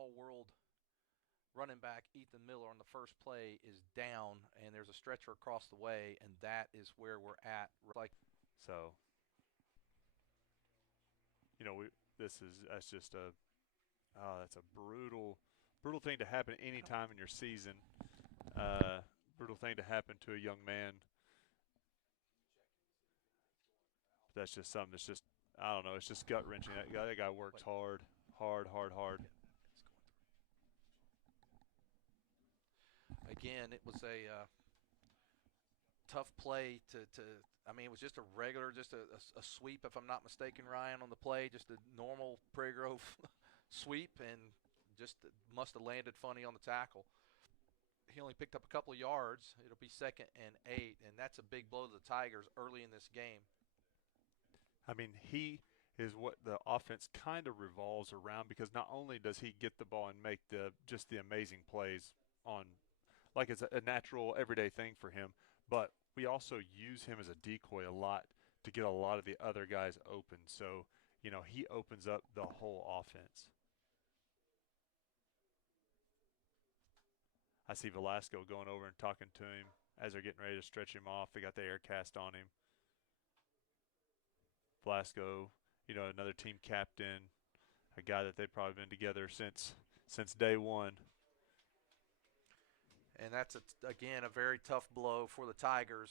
all-world running back Ethan Miller on the first play is down, and there's a stretcher across the way, and that is where we're at. Like, So, we that's just that's a brutal thing to happen any time in your season. Uh, Brutal thing to happen to a young man. But that's just something that's just I don't know. It's just gut wrenching. That guy works wait, hard, hard, hard, hard. yeah, it's going through. Again, it was a tough play to. I mean, it was just a regular, just a sweep, if I'm not mistaken, Ryan, on the play, just a normal Prairie Grove sweep, and just must have landed funny on the tackle. He only picked up a couple of yards. It'll be 2nd and 8, and that's a big blow to the Tigers early in this game. I mean, he is what the offense kind of revolves around because not only does he get the ball and make the amazing plays on like it's a natural everyday thing for him, but we also use him as a decoy a lot to get a lot of the other guys open. So, he opens up the whole offense. I see Velasco going over and talking to him as they're getting ready to stretch him off. They got the air cast on him. Velasco, another team captain, a guy that they've probably been together since day one. And that's, again, a very tough blow for the Tigers.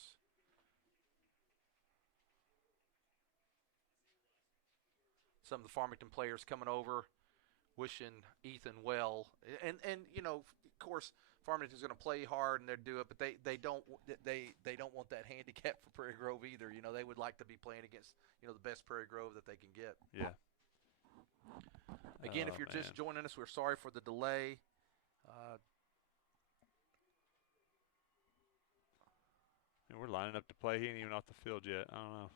Some of the Farmington players coming over, wishing Ethan well, and of course, Farmington's going to play hard and they'll do it, but they don't want that handicap for Prairie Grove either. They would like to be playing against the best Prairie Grove that they can get. Yeah. Again, if Oh you're just man. joining us, we're sorry for the delay. Uh, And we're lining up to play. He ain't even off the field yet. I don't know.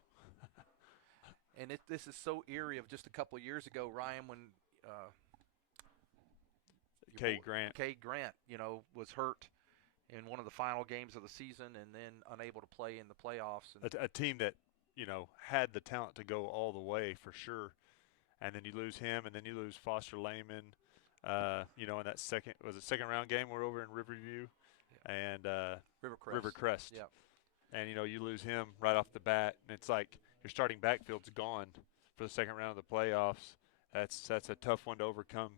and this is so eerie of just a couple of years ago, Ryan, when uh, your K boy Grant. Cade Grant, was hurt in one of the final games of the season and then unable to play in the playoffs. And A team that, had the talent to go all the way for sure. And then you lose him, and then you lose Foster Lehman. In that second round game, we're over in Riverview yeah, and Rivercrest. Rivercrest. Yeah. And you lose him right off the bat, and it's like your starting backfield's gone for the second round of the playoffs. That's a tough one to overcome.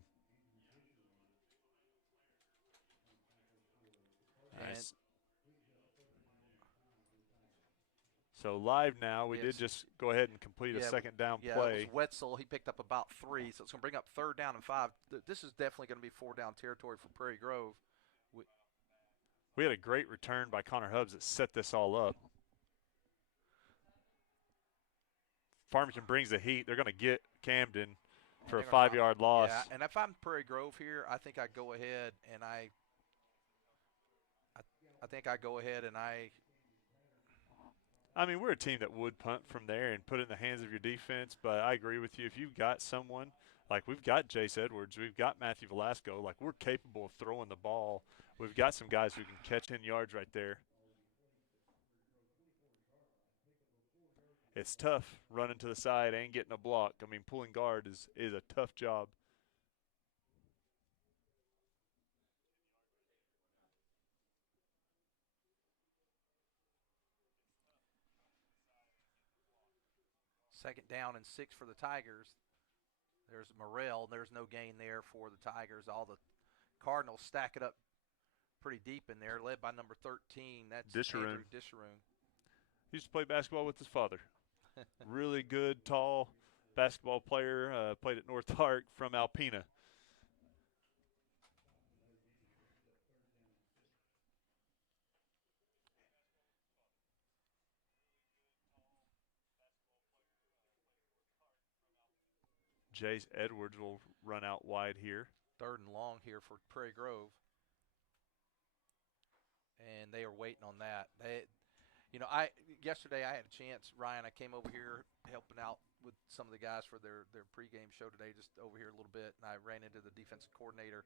And Nice. So live now, we did it's just go ahead and complete a yeah, second down it was play. Wetzel. He picked up about 3, so it's going to bring up 3rd down and 5. This is definitely going to be 4-down territory for Prairie Grove. We, We had a great return by Connor Hubbs that set this all up. Farmington brings the heat. They're going to get Camden and for a they're going to drop. 5-yard Yeah, loss. and if I'm Prairie Grove here, I think I go ahead and I, I think I go ahead and I mean, we're a team that would punt from there and put it in the hands of your defense, but I agree with you. If you've got someone, like we've got Jace Edwards, we've got Matthew Velasco, like we're capable of throwing the ball. We've got some guys who can catch 10 yards right there. It's tough running to the side and getting a block. I mean, pulling guard is a tough job. second down and 6 for the Tigers. There's Morrell. There's no gain there for the Tigers. All the Cardinals stack it up pretty deep in there, led by number 13. That's Disharoon. Andrew Disharoon. He used to play basketball with his father. Really good, tall basketball player. Played at North Ark from Alpena. Jace Edwards will run out wide here. 3rd and long here for Prairie Grove. And they are waiting on that. I yesterday I had a chance, Ryan. I came over here helping out with some of the guys for their pregame show today, just over here a little bit, and I ran into the defensive coordinator,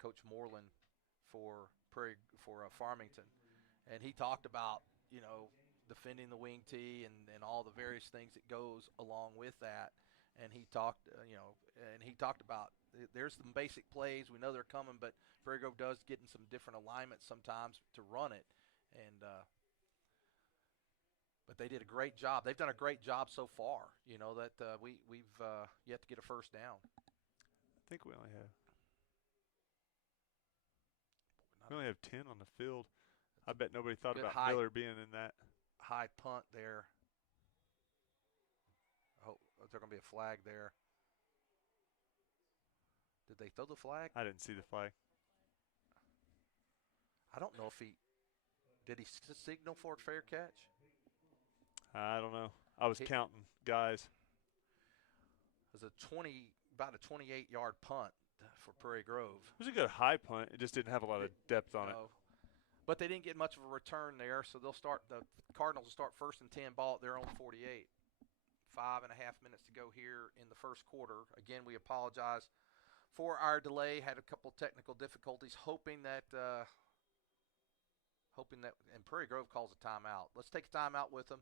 Coach Moreland, for Farmington, and he talked about defending the wing tee and all the various things that goes along with that. and he talked, about there's some basic plays. We know they're coming, but Prairie Grove does get in some different alignments sometimes to run it, and but they did a great job. They've done a great job so far. That we've yet to get a first down. I think we only have 10 on the field. I bet nobody thought about Miller being in that. High punt there. Oh, is there going to be a flag there? Did they throw the flag? I didn't see the flag. I don't know if did he signal for a fair catch? I don't know. I was counting guys. It was about a 28-yard punt for Prairie Grove. It was a good high punt. It just didn't have a lot of depth on it. But they didn't get much of a return there, so the Cardinals will start first and 10 ball at their own 48. 5.5 minutes to go here in the first quarter. Again, we apologize for our delay. Had a couple technical difficulties, hoping that and Prairie Grove calls a timeout. Let's take a timeout with them.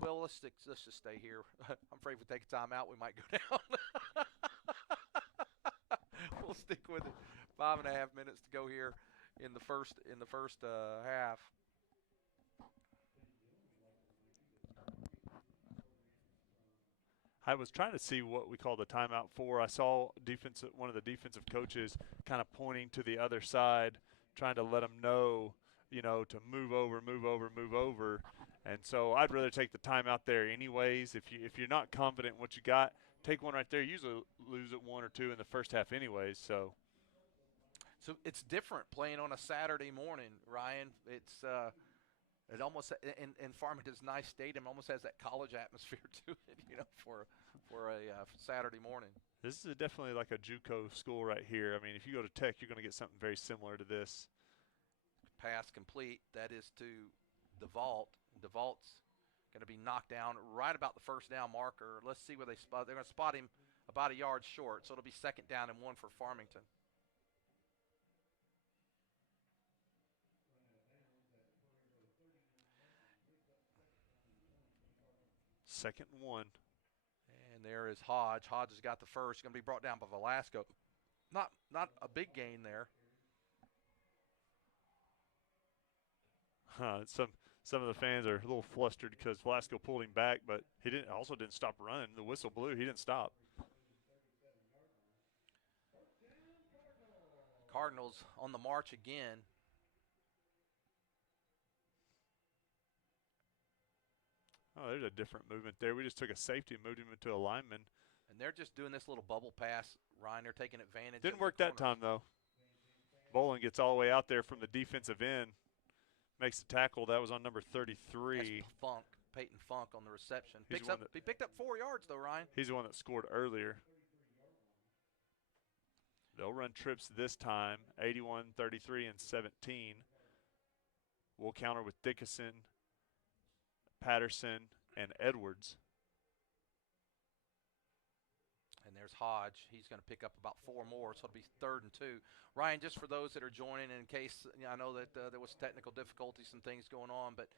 Well, let's just stay here. I'm afraid if we take a timeout, we might go down. We'll stick with it. 5.5 minutes to go here in the first half. I was trying to see what we call the timeout for. I saw one of the defensive coaches kind of pointing to the other side, trying to let them know, to move over. And so I'd rather take the timeout there anyways. If you're not confident in what you got, take one right there. You usually lose it 1 or 2 in the first half anyways. So it's different playing on a Saturday morning, Ryan. It's it almost in Farmington's nice stadium almost has that college atmosphere to it, for a Saturday morning. This is definitely like a JUCO school right here. I mean, if you go to Tech, you're going to get something very similar to this. Pass complete. That is to DeVault. DeVault's going to be knocked down right about the first down marker. Let's see where they spot. They're going to spot him about a yard short, so it'll be 2nd down and 1 for Farmington. Second and 1. And there is Hodge. Hodge has got the first. Going to be brought down by Velasco. Not a big gain there. Some of the fans are a little flustered because Velasco pulled him back, but he didn't stop running. The whistle blew. He didn't stop. Cardinals on the march again. Oh, there's a different movement there. We just took a safety and moved him into a lineman. And they're just doing this little bubble pass, Ryan. They're taking advantage. Didn't work that time, though. Bolin gets all the way out there from the defensive end. Makes the tackle. That was on number 33. That's Peyton Funk on the reception. He picked up 4 yards, though, Ryan. He's the one that scored earlier. They'll run trips this time, 81, 33, and 17. We'll counter with Dickinson, Patterson, and Edwards. And there's Hodge. He's going to pick up about 4 more, so it'll be 3rd and 2. Ryan, just for those that are joining, in case I know that there was technical difficulties and things going on, but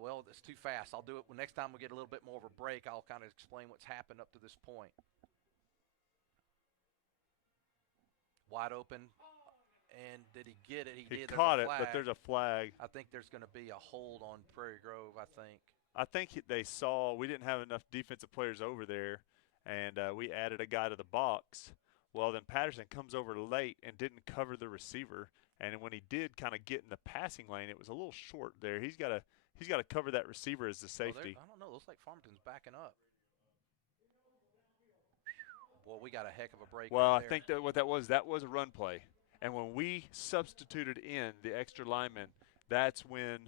well, it's too fast. I'll do it next time we get a little bit more of a break. I'll kind of explain what's happened up to this point. Wide open, and did he get it? He caught it, but there's a flag. I think there's going to be a hold on Prairie Grove, I think they saw we didn't have enough defensive players over there, and we added a guy to the box. Well, then Patterson comes over late and didn't cover the receiver, and when he did kind of get in the passing lane, it was a little short there. He's got to cover that receiver as the safety. I don't know. Looks like Farmington's backing up. Well, we got a heck of a break. Well, right there. I think that was a run play. And when we substituted in the extra lineman, that's when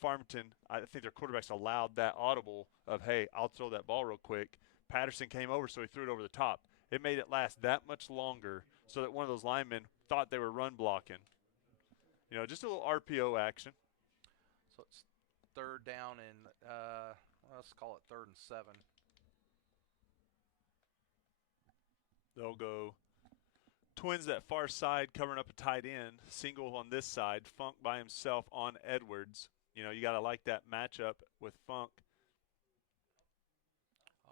Farmington, I think their quarterbacks allowed that audible of, hey, I'll throw that ball real quick. Patterson came over, so he threw it over the top. It made it last that much longer so that one of those linemen thought they were run blocking. Just a little RPO action. So it's 3rd down and let's call it 3rd and 7. They'll go twins that far side, covering up a tight end. Single on this side. Funk by himself on Edwards. You got to like that matchup with Funk.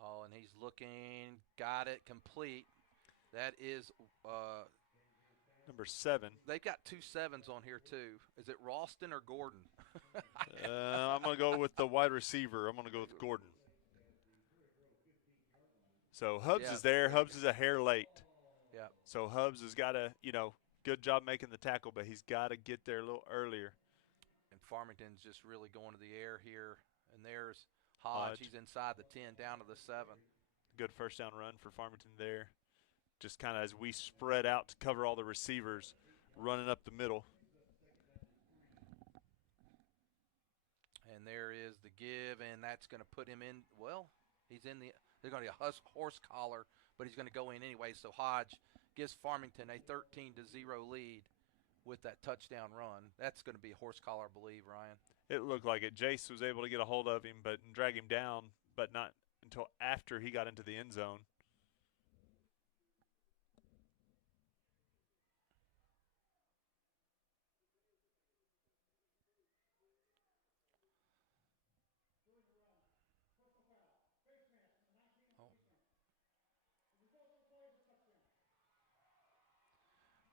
Oh, and he's looking, got it, complete. That is, uh, Number 7. they've got 2 sevens on here too. Is it Ralston or Gordon? I'm going to go with the wide receiver. I'm going to go with Gordon. So Hubbs Yeah, is there. there you Hubbs go. is a hair late. Yeah. So Hubbs has got to, good job making the tackle, but he's got to get there a little earlier. And Farmington's just really going to the air here. And there's Hodge. Hodge. He's inside the 10, down to the 7. Good first down run for Farmington there. Just kind of as we spread out to cover all the receivers, running up the middle. And there is the give, and that's going to put him in. Well, he's in the. They're going to be a horse collar, but he's going to go in anyway. So Hodge gives Farmington a 13-0 lead with that touchdown run. That's going to be a horse collar, I believe, Ryan. It looked like it. Jace was able to get a hold of him, but drag him down, but not until after he got into the end zone.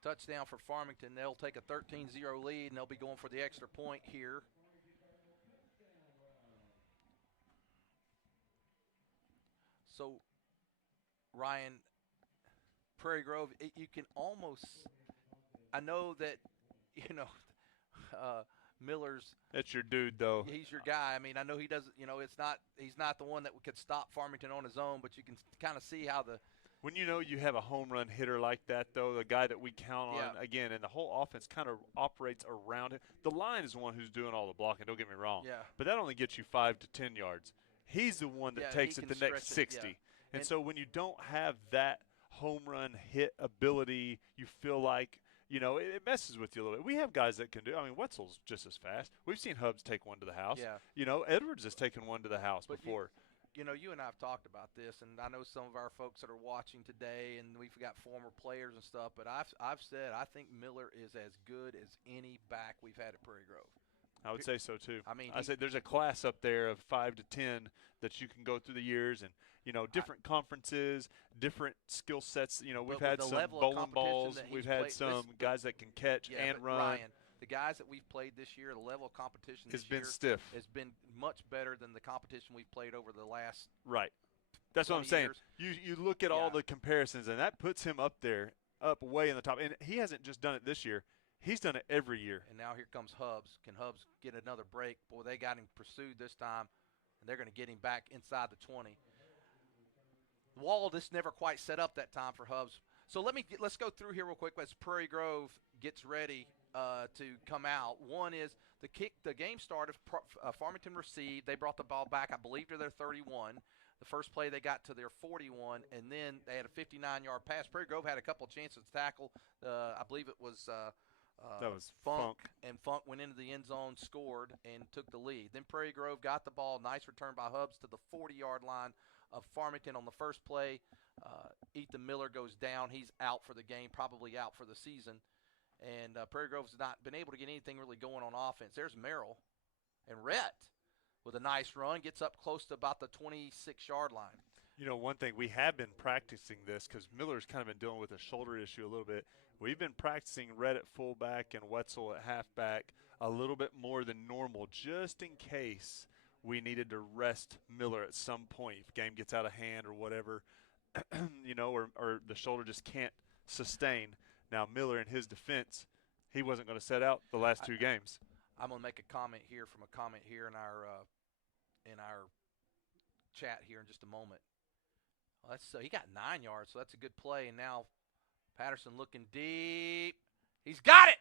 Touchdown for Farmington. They'll take a 13-0 lead, and they'll be going for the extra point here. So, Ryan, Prairie Grove, you can almost – I know that, Miller's – That's your dude, though. he's your guy. I mean, I know he doesn't – he's not the one that could stop Farmington on his own, but you can kind of see how the – When you have a home run hitter like that, though, the guy that we count on, again, and the whole offense kind of operates around it. The line is the one who's doing all the blocking, don't get me wrong. Yeah. But that only gets you 5 to 10 yards. He's the one that takes it the next 60. And so when you don't have that home run hit ability, you feel like, it messes with you a little bit. We have guys that can do. I mean, Wetzel's just as fast. We've seen Hubbs take one to the house. Yeah. Edwards has taken one to the house before. You and I have talked about this, and I know some of our folks that are watching today, and we've got former players and stuff, but I've said I think Miller is as good as any back we've had at Prairie Grove. I would say so, too. I mean, I say there's a class up there of 5 to 10 that you can go through the years and, different conferences, different skill sets. We've had some bowling balls. We've had some guys that can catch and run. Ryan, the guys that we've played this year, the level of competition this year been stiff. Has been much better than the competition we've played over the last Right. That's what I'm saying. Years. You look at all the comparisons, and that puts him up there, up way in the top. And he hasn't just done it this year. He's done it every year. And now here comes Hubbs. Can Hubbs get another break? Boy, they got him pursued this time, and they're going to get him back inside the 20. The wall just never quite set up that time for Hubbs. So let's go through here real quick as Prairie Grove gets ready to come out. One is the game started. Farmington received. They brought the ball back, I believe, to their 31. The first play they got to their 41, and then they had a 59-yard pass. Prairie Grove had a couple of chances to tackle. I believe it was that was Funk. And Funk went into the end zone, scored, and took the lead. Then Prairie Grove got the ball. Nice return by Hubbs to the 40-yard line of Farmington on the first play. Ethan Miller goes down. He's out for the game, probably out for the season. And Prairie Grove's not been able to get anything really going on offense. There's Merrill and Rhett with a nice run, gets up close to about the 26-yard line. One thing, we have been practicing this because Miller's kind of been dealing with a shoulder issue a little bit. We've been practicing Rhett at fullback and Wetzel at halfback a little bit more than normal, just in case we needed to rest Miller at some point if game gets out of hand or whatever, or the shoulder just can't sustain. Now, Miller, in his defense, he wasn't going to set out the last two games. I'm going to make a comment here from a comment here in our chat here in just a moment. Well, he got 9 yards, so that's a good play. And now Patterson looking deep. He's got it.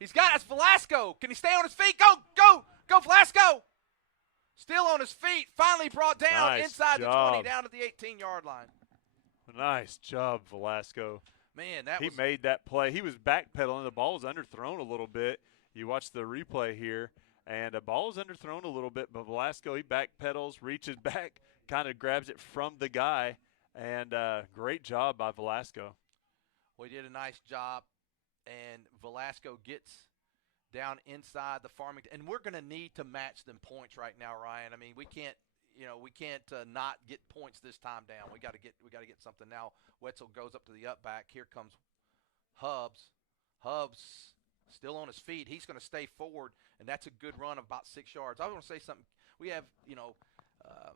He's got it. That's Velasco. Can he stay on his feet? Go, Velasco. Still on his feet. Finally brought down inside the 20, down to the 18-yard line. Nice job, Velasco. Man, he made that play. He was backpedaling. The ball was underthrown a little bit. You watch the replay here, and the ball was underthrown a little bit, but Velasco, he backpedals, reaches back, kind of grabs it from the guy, and great job by Velasco. Well, he did a nice job, and Velasco gets down inside the Farmington. And we're going to need to match them points right now, Ryan. I mean, we can't, we can't not get points this time down. We got to get something now. Wetzel goes up to the up back. Here comes Hubs. Hubs still on his feet. He's going to stay forward, and that's a good run of about 6 yards. I want to say something. We have,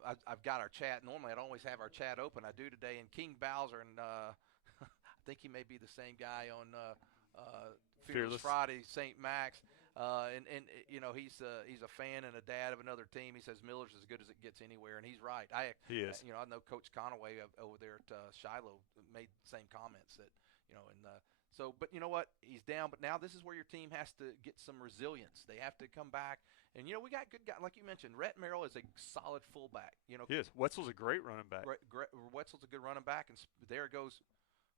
I've got our chat. Normally, I'd always have our chat open. I do today. And King Bowser, and I think he may be the same guy on Fearless Friday, St. Max. He's a fan and a dad of another team. He says Miller's as good as it gets anywhere, and he's right. He is. I know Coach Conaway over there at Shiloh made the same comments that, but you know what? He's down, but now this is where your team has to get some resilience. They have to come back, and we got good guys like you mentioned. Rhett Merrill is a solid fullback. He is. Wetzel's a great running back. Wetzel's a good running back, and there goes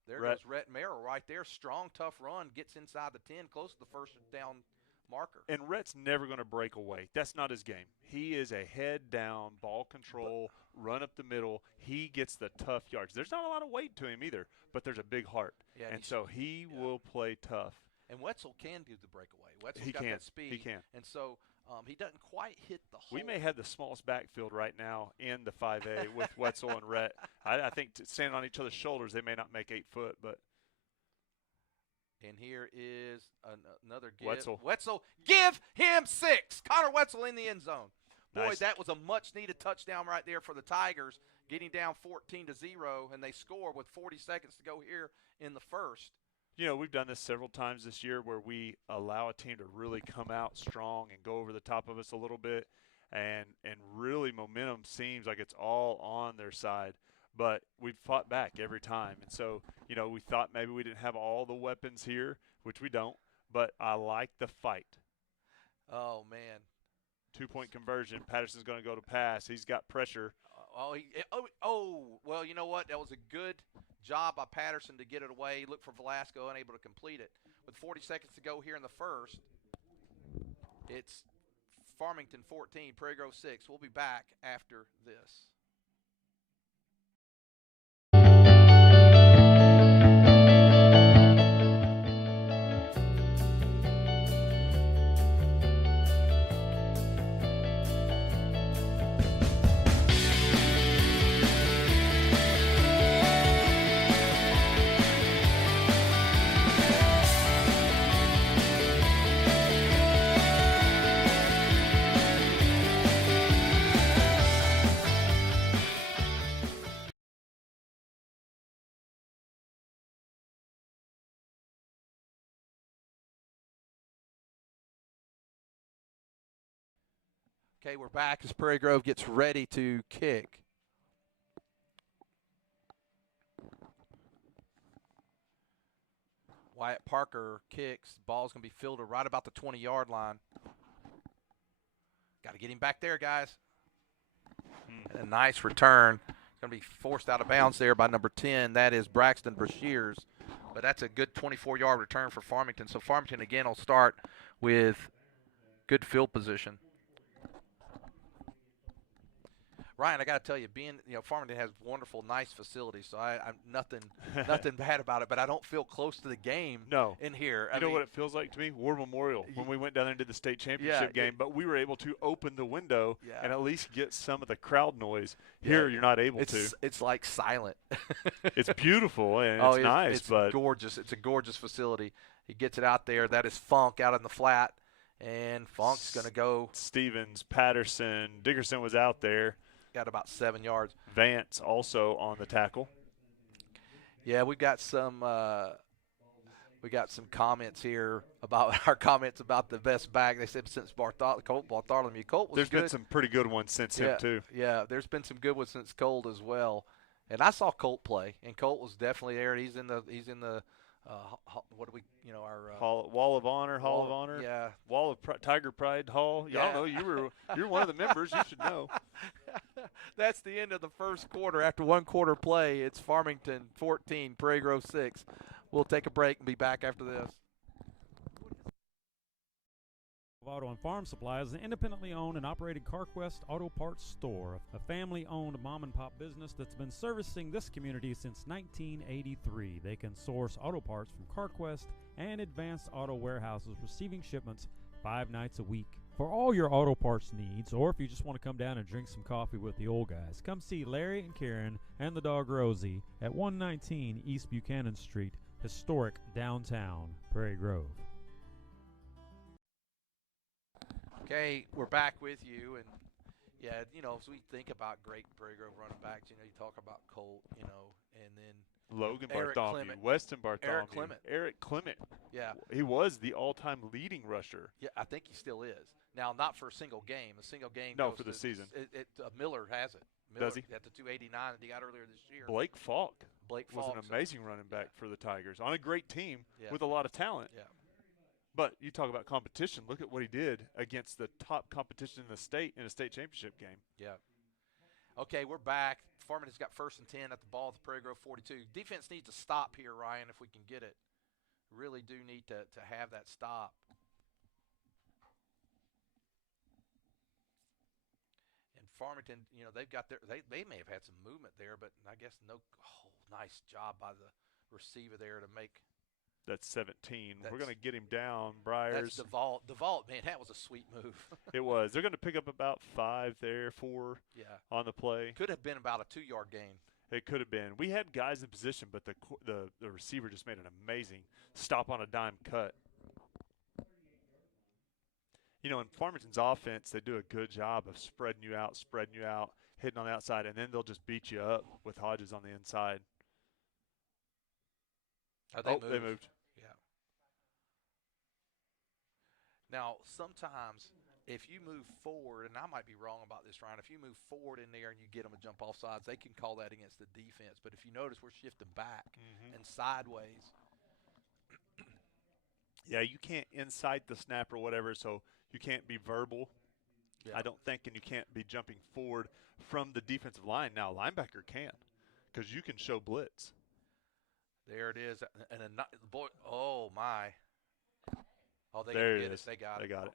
Rhett Merrill right there. Strong, tough run, gets inside the 10, close to the first down marker. And Rhett's never going to break away. That's not his game. He is a head down, ball control, run up the middle. He gets the tough yards. There's not a lot of weight to him either, but there's a big heart. Yeah, and so he will play tough. And Wetzel can do the breakaway. Wetzel's got that speed. He can. And so he doesn't quite hit the hole. We may have the smallest backfield right now in the 5A with Wetzel and Rhett. I think standing on each other's shoulders, they may not make 8 foot, but. And here is another give. Wetzel, give him 6. Connor Wetzel in the end zone. Boy, nice. That was a much-needed touchdown right there for the Tigers, getting down 14-0, and they score with 40 seconds to go here in the first. We've done this several times this year where we allow a team to really come out strong and go over the top of us a little bit, and really momentum seems like it's all on their side. But we've fought back every time. And so, we thought maybe we didn't have all the weapons here, which we don't. But I like the fight. Oh, man. 2-point conversion. Patterson's going to go to pass. He's got pressure. Well, you know what? That was a good job by Patterson to get it away. Look for Velasco, unable to complete it. With 40 seconds to go here in the first, it's Farmington 14, Prairie Grove 6. We'll be back after this. Okay, we're back as Prairie Grove gets ready to kick. Wyatt Parker kicks. Ball's going to be fielded right about the 20-yard line. Got to get him back there, guys. And a nice return. Going to be forced out of bounds there by number 10. That is Braxton Brashears. But that's a good 24-yard return for Farmington. So Farmington, again, will start with good field position. Ryan, I got to tell you, Farmington has wonderful, nice facilities, so I'm nothing bad about it. But I don't feel close to the game. In here. You know what it feels like to me? War Memorial when we went down there and did the state championship game, but we were able to open the window and at least get some of the crowd noise. Here, you're not able to. It's like silent. It's beautiful and it's nice, but gorgeous. It's a gorgeous facility. He gets it out there. That is Funk out in the flat, and Funk's going to go. Stevens, Patterson, Dickerson was out there. Got about 7 yards. Vance also on the tackle. Yeah, we got some comments here about our comments about the best back. They said since Colt Bartholomew. Colt was There's good. Been some pretty good ones since him too. Yeah, there's been some good ones since Colt as well. And I saw Colt play, and Colt was definitely there. He's in the what do we our Wall of Honor, Hall of Honor, Wall of Tiger Pride Hall. Y'all know you're one of the members. You should know. That's the end of the first quarter. After one quarter play, it's Farmington 14, Prairie Grove 6. We'll take a break and be back after this. Auto and Farm Supply is an independently owned and operated CarQuest Auto Parts store, a family-owned mom-and-pop business that's been servicing this community since 1983. They can source auto parts from CarQuest and Advanced Auto Warehouses, receiving shipments 5 nights a week. For all your auto parts needs, or if you just want to come down and drink some coffee with the old guys, come see Larry and Karen and the dog Rosie at 119 East Buchanan Street, historic downtown Prairie Grove. Okay, we're back with you, and yeah, as we think about great Prairie Grove running backs, you talk about Colt, and then Logan Eric Bartholomew, Clement. Weston Bartholomew, Eric Clement. Yeah. Yeah, He was the all-time leading rusher. yeah, I think he still is. Now, not for a single game. A single game. No, goes for the to, season. Miller has it. Miller, Does he? At the 289 that he got earlier this year. Blake Falk Blake was Falk, an amazing running back for the Tigers on a great team Yeah. with a lot of talent. Yeah. But you talk about competition. Look at what he did against the top competition in the state in a state championship game. Yeah. Okay, we're back. Farmington's got 1st and 10 at the ball at the Prairie Grove 42. Defense needs to stop here, Ryan, if we can get it. Really do need to have that stop. And Farmington, they've got they may have had some movement there, but I guess nice job by the receiver there to make. That's 17. We're going to get him down, Briars. That's DeVault. DeVault, man, that was a sweet move. It was. They're going to pick up about 5 there, 4 on the play. Could have been about a 2-yard gain. It could have been. We had guys in position, but the receiver just made an amazing stop on a dime cut. In Farmington's offense, they do a good job of spreading you out, hitting on the outside, and then they'll just beat you up with Hodges on the inside. They moved. Yeah. Now, sometimes if you move forward, and I might be wrong about this, Ryan, if you move forward in there and you get them a jump off sides, they can call that against the defense. But if you notice, we're shifting back and sideways. Yeah, you can't incite the snap or whatever, so you can't be verbal, I don't think, and you can't be jumping forward from the defensive line. Now, linebacker can, because you can show blitz. There it is. And boy, oh, my. Oh, they there get it is. They got it. They got it.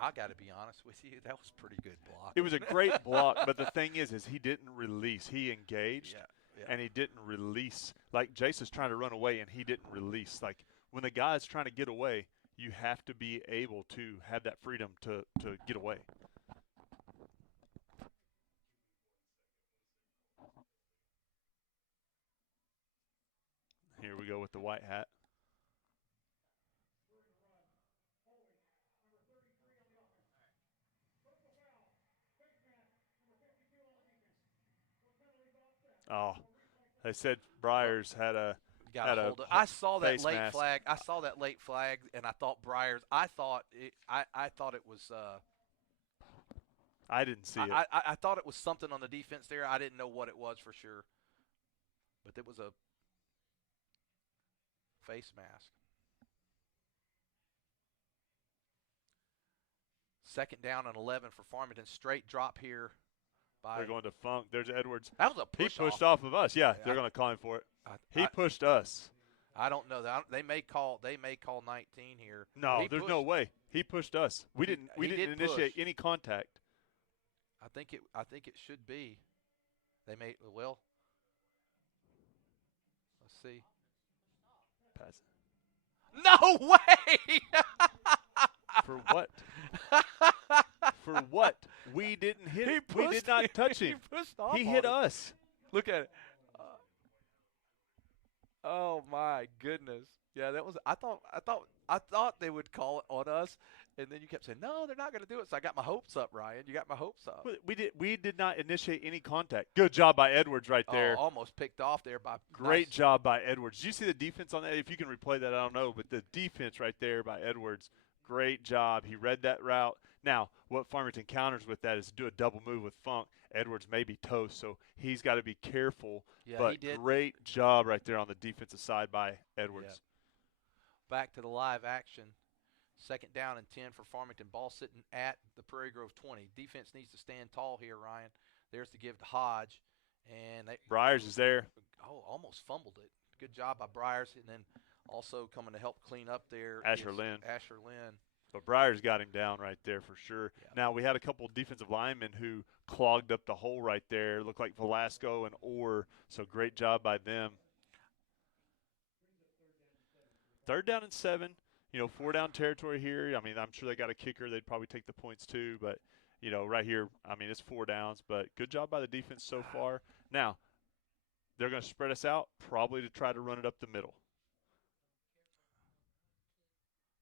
I got to be honest with you, that was pretty good block. It was a great block, but the thing is he didn't release. He engaged, Yeah. and he didn't release. Like, Jace is trying to run away, and he didn't release. Like, when the guy's trying to get away, you have to be able to have that freedom to get away. Here we go with the white hat. Oh, they said Briars had a I saw that late mask. flag. I saw that late flag, and I thought Briars. I thought it was. I didn't see it. I thought it was something on the defense there. I didn't know what it was for sure, but it was a face mask. 2nd down and 11 for Farmington. Straight drop here. They're going to Funk. There's Edwards. That was a push. He pushed off of us. Yeah, they're going to call him for it. He pushed us. I don't know that. They may call 19 here. No, there's no way. He pushed us. We didn't initiate any contact. I think it should be. They may well. Let's see. Pass. No way. For what? For what? We didn't hit him. We did not touch him. He hit us. Look at it. Oh my goodness. Yeah, that was. I thought they would call it on us, and then you kept saying no, they're not going to do it. So I got my hopes up, Ryan. You got my hopes up. We did not initiate any contact. Good job by Edwards right there. Oh, almost picked off there by. Great job by Edwards. Did you see the defense on that? If you can replay that, I don't know, but the defense right there by Edwards. Great job. He read that route. Now, what Farmington counters with that is do a double move with Funk. Edwards may be toast, so he's got to be careful. Yeah, but he did. Great job right there on the defensive side by Edwards. Yeah. Back to the live action. 2nd down and 10 for Farmington. Ball sitting at the Prairie Grove 20. Defense needs to stand tall here, Ryan. There's to give to Hodge. And Briars is there. Oh, almost fumbled it. Good job by Briars. And then also coming to help clean up there. Asher Lynn. Asher-Lynn. But Briars got him down right there for sure. Yeah. Now, we had a couple defensive linemen who clogged up the hole right there. Looked like Velasco and Orr, so great job by them. 3rd down and 7. 4 down territory here. I mean, I'm sure they got a kicker. They'd probably take the points too. But, right here, I mean, it's 4 downs. But good job by the defense so far. Now, they're going to spread us out probably to try to run it up the middle.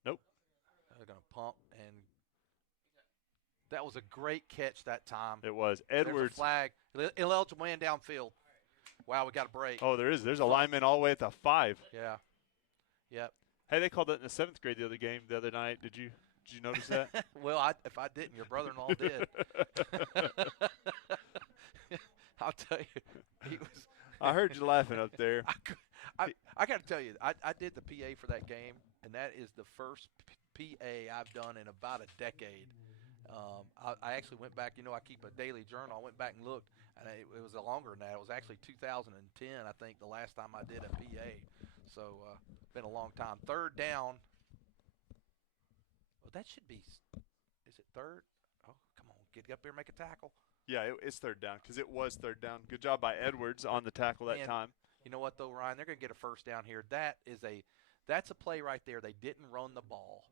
Nope. They're going to pump, and that was a great catch that time. It was. There's Edwards. a flag. Ineligible man downfield. Wow, we got a break. Oh, there is. There's a lineman all the way at the 5. Yeah. Yep. Hey, they called that in the 7th grade the other night. Did you notice that? Well, if I didn't, your brother-in-law did. I'll tell you, he was. I heard you laughing up there. I got to tell you, I did the PA for that game, and that is the first PA I've done in about a decade. I actually went back. I keep a daily journal. I went back and looked, and it was longer than that. It was actually 2010, I think, the last time I did a PA. So, been a long time. 3rd down. Well, that should be. Is it 3rd? Oh, come on, get up here, and make a tackle. Yeah, it's 3rd down because it was 3rd down. Good job by Edwards on the tackle that time. You know what though, Ryan? They're going to get a 1st down here. That's a play right there. They didn't run the ball.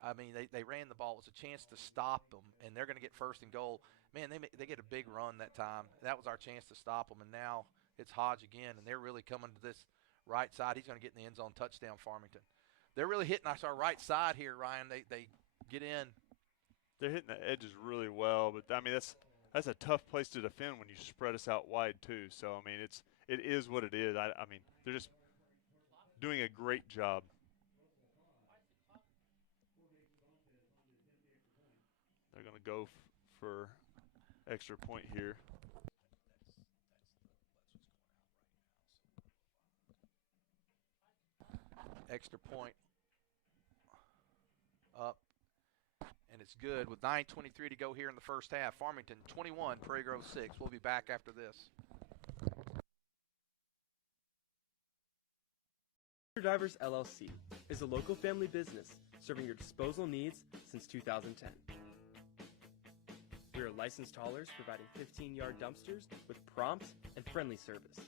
I mean, they ran the ball. It was a chance to stop them, and they're going to get 1st and goal. Man, they get a big run that time. That was our chance to stop them, and now it's Hodge again, and they're really coming to this right side. He's going to get in the end zone, touchdown, Farmington. They're really hitting us our right side here, Ryan. They get in. They're hitting the edges really well, but I mean that's a tough place to defend when you spread us out wide too. So I mean it is what it is. I mean they're just doing a great job. They're going to go for extra point here. Extra point up, and it's good with 9:23 to go here in the first half. Farmington 21, Prairie Grove 6. We'll be back after this. Divers LLC is a local family business serving your disposal needs since 2010. We are licensed haulers providing 15-yard dumpsters with prompt and friendly service.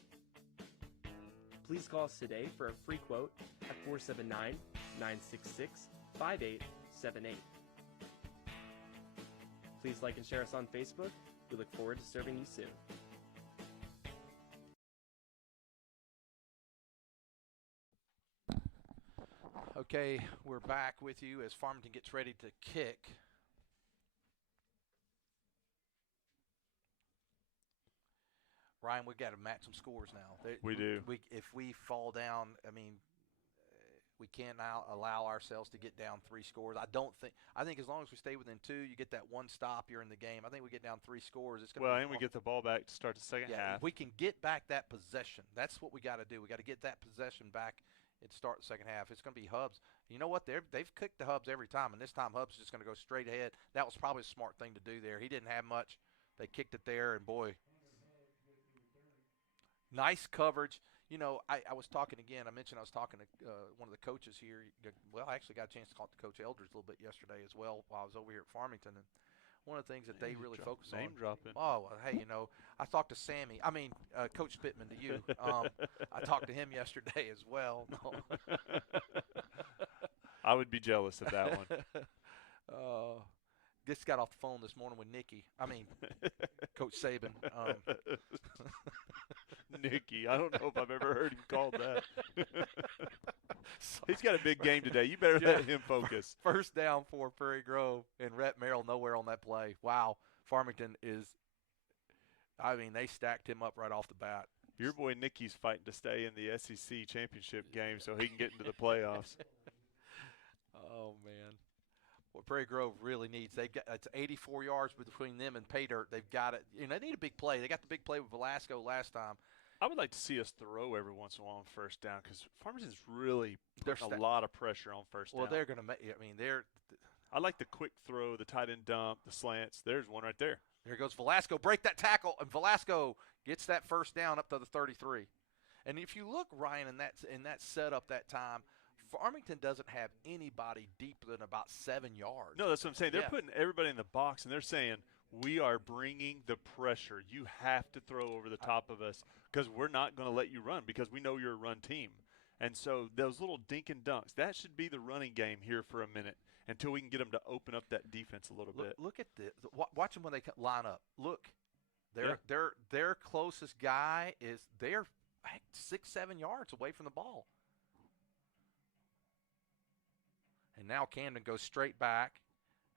Please call us today for a free quote at 479-966-5878. Please like and share us on Facebook. We look forward to serving you soon. Okay, we're back with you as Farmington gets ready to kick. Ryan, we've got to match some scores now. We do. If we fall down, I mean, we can't now allow ourselves to get down 3 scores. I think as long as we stay within 2, you get that 1 stop, you're in the game. I think we get down 3 scores. It's gonna and we get the ball back to start the second half. If we can get back that possession, that's what we got to do. We got to get that possession back and start the second half. It's going to be Hubs. You know what? They've kicked the Hubs every time, and this time Hubs is just going to go straight ahead. That was probably a smart thing to do there. He didn't have much. They kicked it there, and boy, nice coverage. I was talking again. I mentioned I was talking to one of the coaches here. Well, I actually got a chance to talk to Coach Eldridge a little bit yesterday as well while I was over here at Farmington. And one of the things that they really focus on. Name dropping. Oh, well, hey, I talked to Sammy. I mean, Coach Pittman to you. I talked to him yesterday as well. I would be jealous of that one. Just got off the phone this morning with Nikki. I mean, Coach Saban. Nikki. I don't know if I've ever heard him called that. He's got a big game today. You better let him focus. First down for Prairie Grove, and Rhett Merrill nowhere on that play. Wow. Farmington is – I mean, they stacked him up right off the bat. Your boy Nikki's fighting to stay in the SEC championship game so he can get into the playoffs. Oh, man. What Prairie Grove really needs, it's 84 yards between them and Pay Dirt. They've got it. They need a big play. They got the big play with Velasco last time. I would like to see us throw every once in a while on first down because Farmington's really putting a lot of pressure on first down. Well, they're going to make – I mean, they're – I like the quick throw, the tight end dump, the slants. There's one right there. There goes Velasco. Break that tackle, and Velasco gets that first down up to the 33. And if you look, Ryan, in that setup that time, Farmington doesn't have anybody deeper than about 7 yards. No, that's what I'm saying. They're putting everybody in the box, and they're saying, we are bringing the pressure. You have to throw over the top of us because we're not going to let you run because we know you're a run team. And so those little dink and dunks, that should be the running game here for a minute until we can get them to open up that defense a little bit. Look at watch them when they line up. Look, Yeah. their closest guy is they're 6-7 yards away from the ball. And now Camden goes straight back,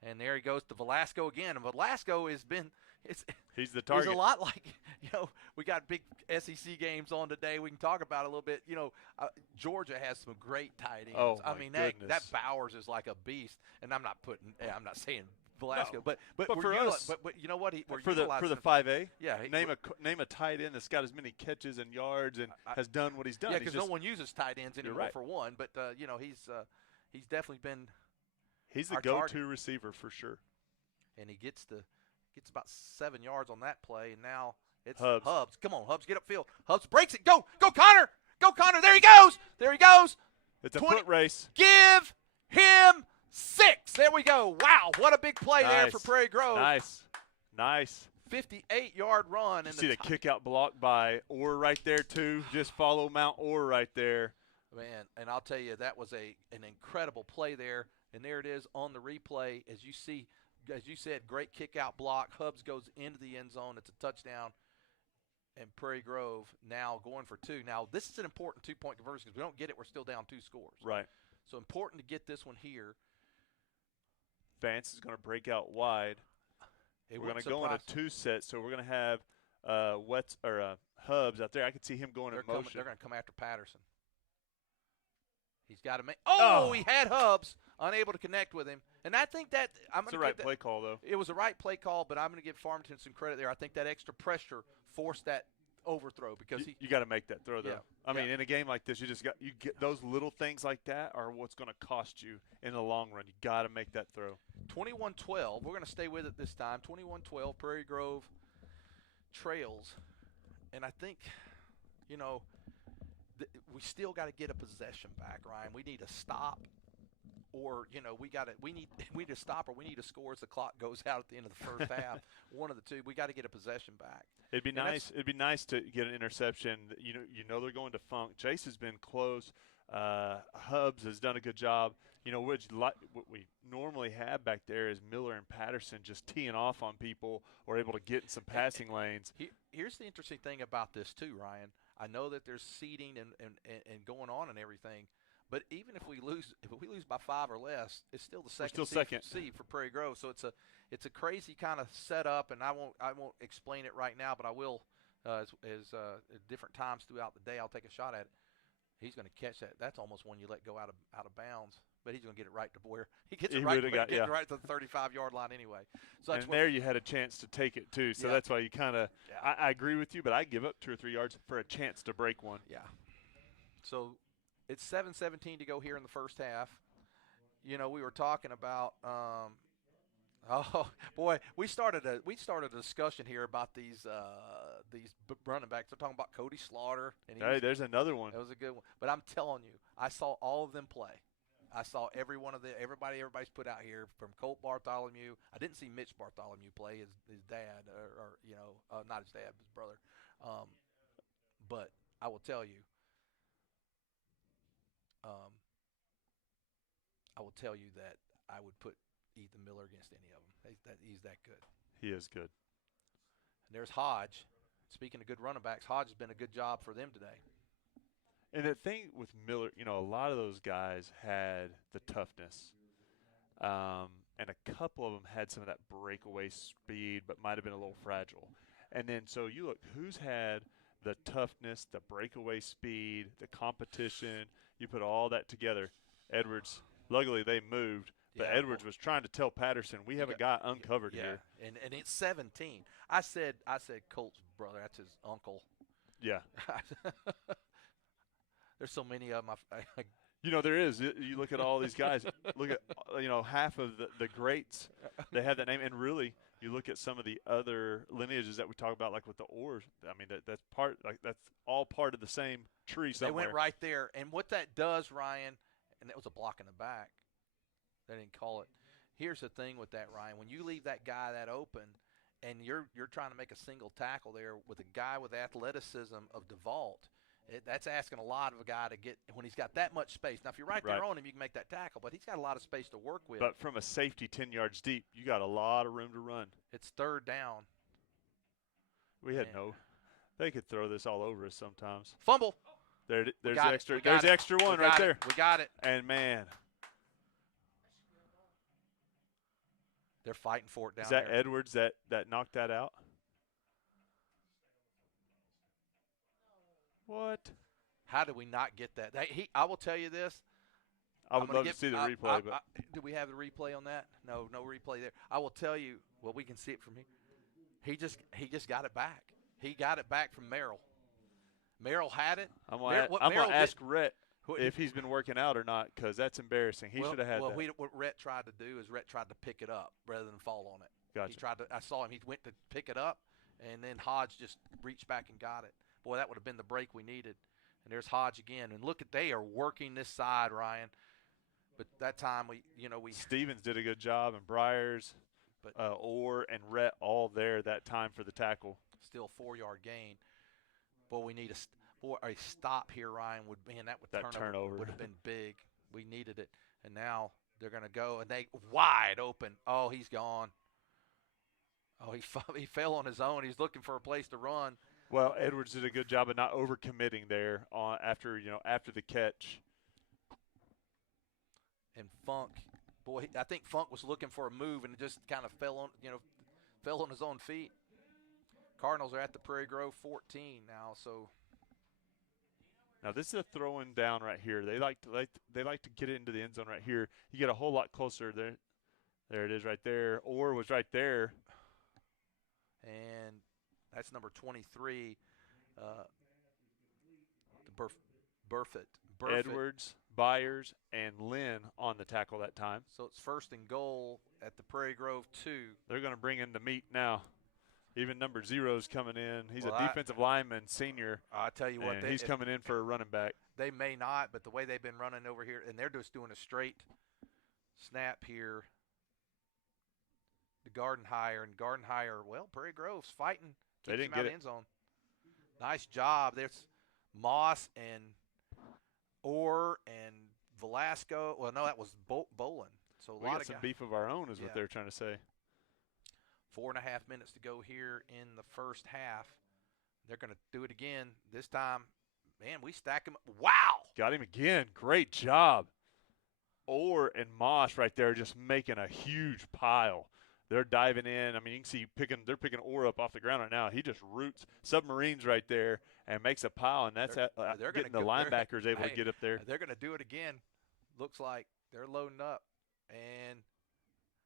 and there he goes to Velasco again. And Velasco has been He's the target. He's a lot like, we got big SEC games on today. We can talk about it a little bit. Georgia has some great tight ends. Oh, I my mean, goodness. that Bowers is like a beast. And I'm not saying Velasco, No. but for us, but you know what? for the 5A, yeah, name a tight end that's got as many catches and yards and has done what he's done. Yeah, because no one uses tight ends anymore right. for one. But he's definitely been. He's the our go-to target. receiver for sure. And he gets about 7 yards on that play, and now it's Hubs. Come on, Hubs, get upfield. Hubs breaks it. Go, Connor. Go, Connor. There he goes. It's a 20 foot race. Give him 6. There we go. Wow, what a big play there for Prairie Grove. Nice. 58-yard run. You see the kick-out block by Orr right there, too. Just follow Mount Orr right there. Man, and I'll tell you, that was an incredible play there. And there it is on the replay. As you said, great kick-out block. Hubs goes into the end zone. It's a touchdown. And Prairie Grove now going for 2. Now, this is an important two-point conversion because we don't get it. We're still down 2 scores. Right. So important to get this one here. Vance is going to break out wide. We're going to go in a 2 set, so we're going to have Hubs out there. I can see him going in motion. They're going to come after Patterson. He's got to make. Oh, he had Hubs, unable to connect with him. And I think that It's the right play call, though. It was the right play call, but I'm going to give Farmington some credit there. I think that extra pressure forced that overthrow because you got to make that throw, though. Yeah. I mean, in a game like this, you get those little things like that are what's going to cost you in the long run. You got to make that throw. 21-12. We're going to stay with it this time. 21-12. Prairie Grove trails, and I think, we still got to get a possession back, Ryan. We need to stop, or we need to stop, or we need to score as the clock goes out at the end of the first half. One of the two. We got to get a possession back. It'd be nice. It'd be nice to get an interception. They're going to Funk. Chase has been close. Hubs has done a good job. What we normally have back there is Miller and Patterson just teeing off on people or able to get in some passing lanes. Here's the interesting thing about this too, Ryan. I know that there's seeding and going on and everything, but even if we lose by 5 or less, it's still the second seed for Prairie Grove. So it's a crazy kind of setup, and I won't explain it right now, but I will at different times throughout the day. I'll take a shot at it. He's going to catch that. That's almost one you let go out of bounds. But he's going to get it right to where he gets it right to the 35-yard line anyway. So that's there you had a chance to take it too. So that's why you kind of I agree with you, but I give up 2 or 3 yards for a chance to break one. Yeah. So it's 7:17 to go here in the first half. We were talking about oh boy, we started a discussion here about these running backs. They're talking about Cody Slaughter. And there's another one. That was a good one. But I'm telling you, I saw all of them play. I saw every one of everybody's put out here from Colt Bartholomew. I didn't see Mitch Bartholomew play, his dad, or not his dad, his brother. But I will tell you, that I would put Ethan Miller against any of them. He's that good. He is good. And there's Hodge. Speaking of good running backs, Hodge has been a good job for them today. And the thing with Miller, a lot of those guys had the toughness. And a couple of them had some of that breakaway speed, but might have been a little fragile. And then so you look, who's had the toughness, the breakaway speed, the competition, you put all that together. Edwards, luckily they moved, but Edwards was trying to tell Patterson, we have a guy uncovered here. And it's 17. I said Colt's brother, that's his uncle. Yeah. There's so many of them. There is. You look at all these guys. Look at, half of the greats. They have that name. And really, you look at some of the other lineages that we talk about, like with the Orrs. I mean, that's all part of the same tree somewhere. They went right there. And what that does, Ryan, and that was a block in the back. They didn't call it. Here's the thing with that, Ryan. When you leave that guy that open, and you're trying to make a single tackle there with a guy with athleticism of DeVault, That's asking a lot of a guy to get when he's got that much space. Now, if you're right there on him, you can make that tackle, but he's got a lot of space to work with. But from a safety 10 yards deep, you got a lot of room to run. It's third down. We had no. They could throw this all over us sometimes. Fumble. There's the extra. There's the extra one right there. We got it. And man, they're fighting for it down is that there. Edwards that knocked that out? What? How did we not get that? I will tell you this. I would love to see the replay, but do we have the replay on that? No replay there. I will tell you. Well, we can see it from here. He just got it back. He got it back from Merrill. Merrill had it. I'm gonna ask Rhett if he's been working out or not, because that's embarrassing. He should have had that. What Rhett tried to do is Rhett tried to pick it up rather than fall on it. Gotcha. I saw him. He went to pick it up, and then Hodge just reached back and got it. Boy, that would have been the break we needed. And there's Hodge again. And look they are working this side, Ryan. But that time we Stevens did a good job, and Briers, but Orr and Rhett all there that time for the tackle. Still 4-yard gain. Boy, we need a stop here, Ryan. Turnover would have been big. We needed it. And now they're going to go, and they wide open. Oh, he's gone. Oh, he fell on his own. He's looking for a place to run. Well, Edwards did a good job of not overcommitting there after the catch. And Funk, boy, I think Funk was looking for a move, and it just kind of fell on his own feet. Cardinals are at the Prairie Grove 14 now, so. Now this is a throwing down right here. They like to get it into the end zone right here. You get a whole lot closer there. There it is right there. Orr was right there. And that's number 23, Burfitt. Edwards, Byers, and Lynn on the tackle that time. So it's first and goal at the Prairie Grove 2. They're going to bring in the meat now. Even number 0's coming in. He's a defensive lineman, senior. I tell you what, he's coming in for a running back. They may not, but the way they've been running over here, and they're just doing a straight snap here. The Garden Hire, well, Prairie Grove's fighting. They didn't get it. End zone. Nice job. There's Moss and Orr and Velasco. Well, no, that was Bolin. So we got some beef of our own is what they're trying to say. 4.5 minutes to go here in the first half. They're going to do it again. This time, man, we stack him. Wow! Got him again. Great job. Orr and Moss right there just making a huge pile. They're diving in. I mean, you can see they're picking Orr up off the ground right now. He just roots submarines right there and makes a pile, and that's getting the linebackers able to get up there. They're going to do it again. Looks like they're loading up, and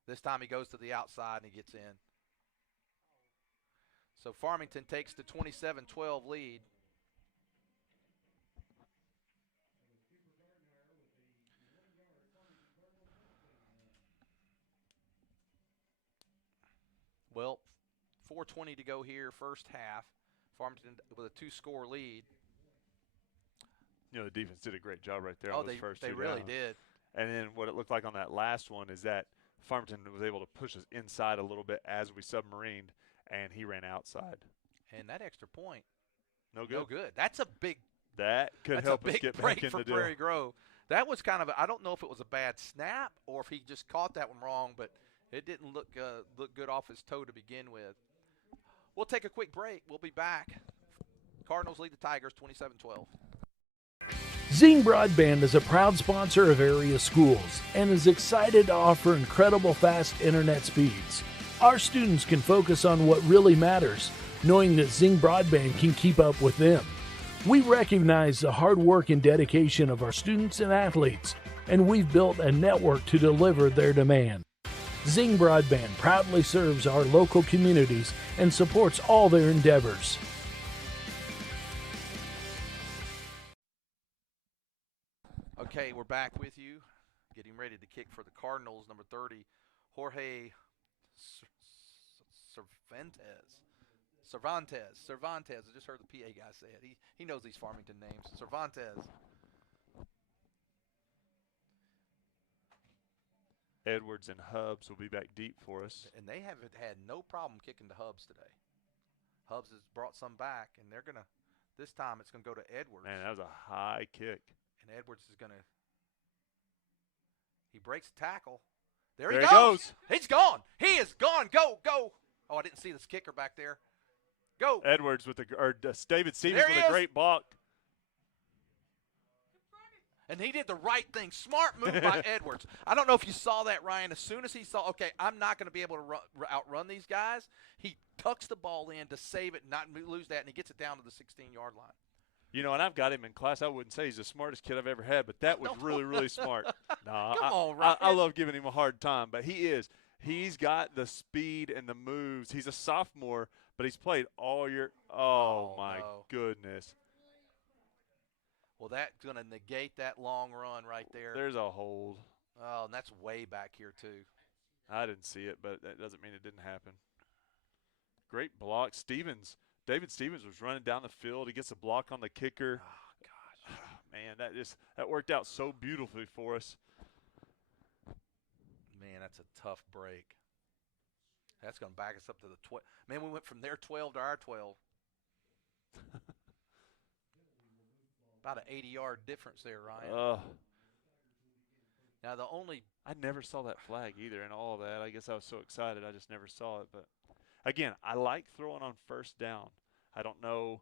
this time he goes to the outside and he gets in. So Farmington takes the 27-12 lead. Well, 4:20 to go here, first half. Farmington with a 2-score lead. You know, the defense did a great job right there on those first two they really downs. did. And then what it looked like on that last one is that Farmington was able to push us inside a little bit as we submarined, and he ran outside. And that extra point, no good. No good. That's a big. That could help us get back in the deal. Prairie Grove. That was kind of. I don't know if it was a bad snap or if he just caught that one wrong, but it didn't look good off his toe to begin with. We'll take a quick break. We'll be back. Cardinals lead the Tigers 27-12. Zing Broadband is a proud sponsor of area schools and is excited to offer incredible fast internet speeds. Our students can focus on what really matters, knowing that Zing Broadband can keep up with them. We recognize the hard work and dedication of our students and athletes, and we've built a network to deliver their demand. Zing Broadband proudly serves our local communities and supports all their endeavors. Okay, we're back with you, getting ready to kick for the Cardinals, number 30, Jorge Cervantes. I just heard the PA guy say it. He knows these Farmington names. Cervantes. Edwards and Hubbs will be back deep for us. And they haven't had no problem kicking to Hubbs today. Hubbs has brought some back, and they're This time it's going to go to Edwards. Man, that was a high kick. And Edwards is going to – he breaks the tackle. There he he goes. He's gone. He is gone. Go, go. Oh, I didn't see this kicker back there. Go. Edwards with David Stevens with a great block. And he did the right thing. Smart move by Edwards. I don't know if you saw that, Ryan. As soon as he saw, okay, I'm not going to be able to outrun these guys, he tucks the ball in to save it, not lose that, and he gets it down to the 16-yard line. You know, and I've got him in class. I wouldn't say he's the smartest kid I've ever had, but that was really, really smart. Nah, Come on, Ryan. I love giving him a hard time, but he is. He's got the speed and the moves. He's a sophomore, but he's played all year. Oh my goodness. Well, that's going to negate that long run right there. There's a hold. Oh, and that's way back here, too. I didn't see it, but that doesn't mean it didn't happen. Great block. David Stevens was running down the field. He gets a block on the kicker. Oh, gosh. Man, that worked out so beautifully for us. Man, that's a tough break. That's going to back us up to the 12. Man, we went from their 12 to our 12. About an 80-yard difference there, Ryan. Now, I never saw that flag either and all of that. I guess I was so excited I just never saw it. But, again, I like throwing on first down. I don't know.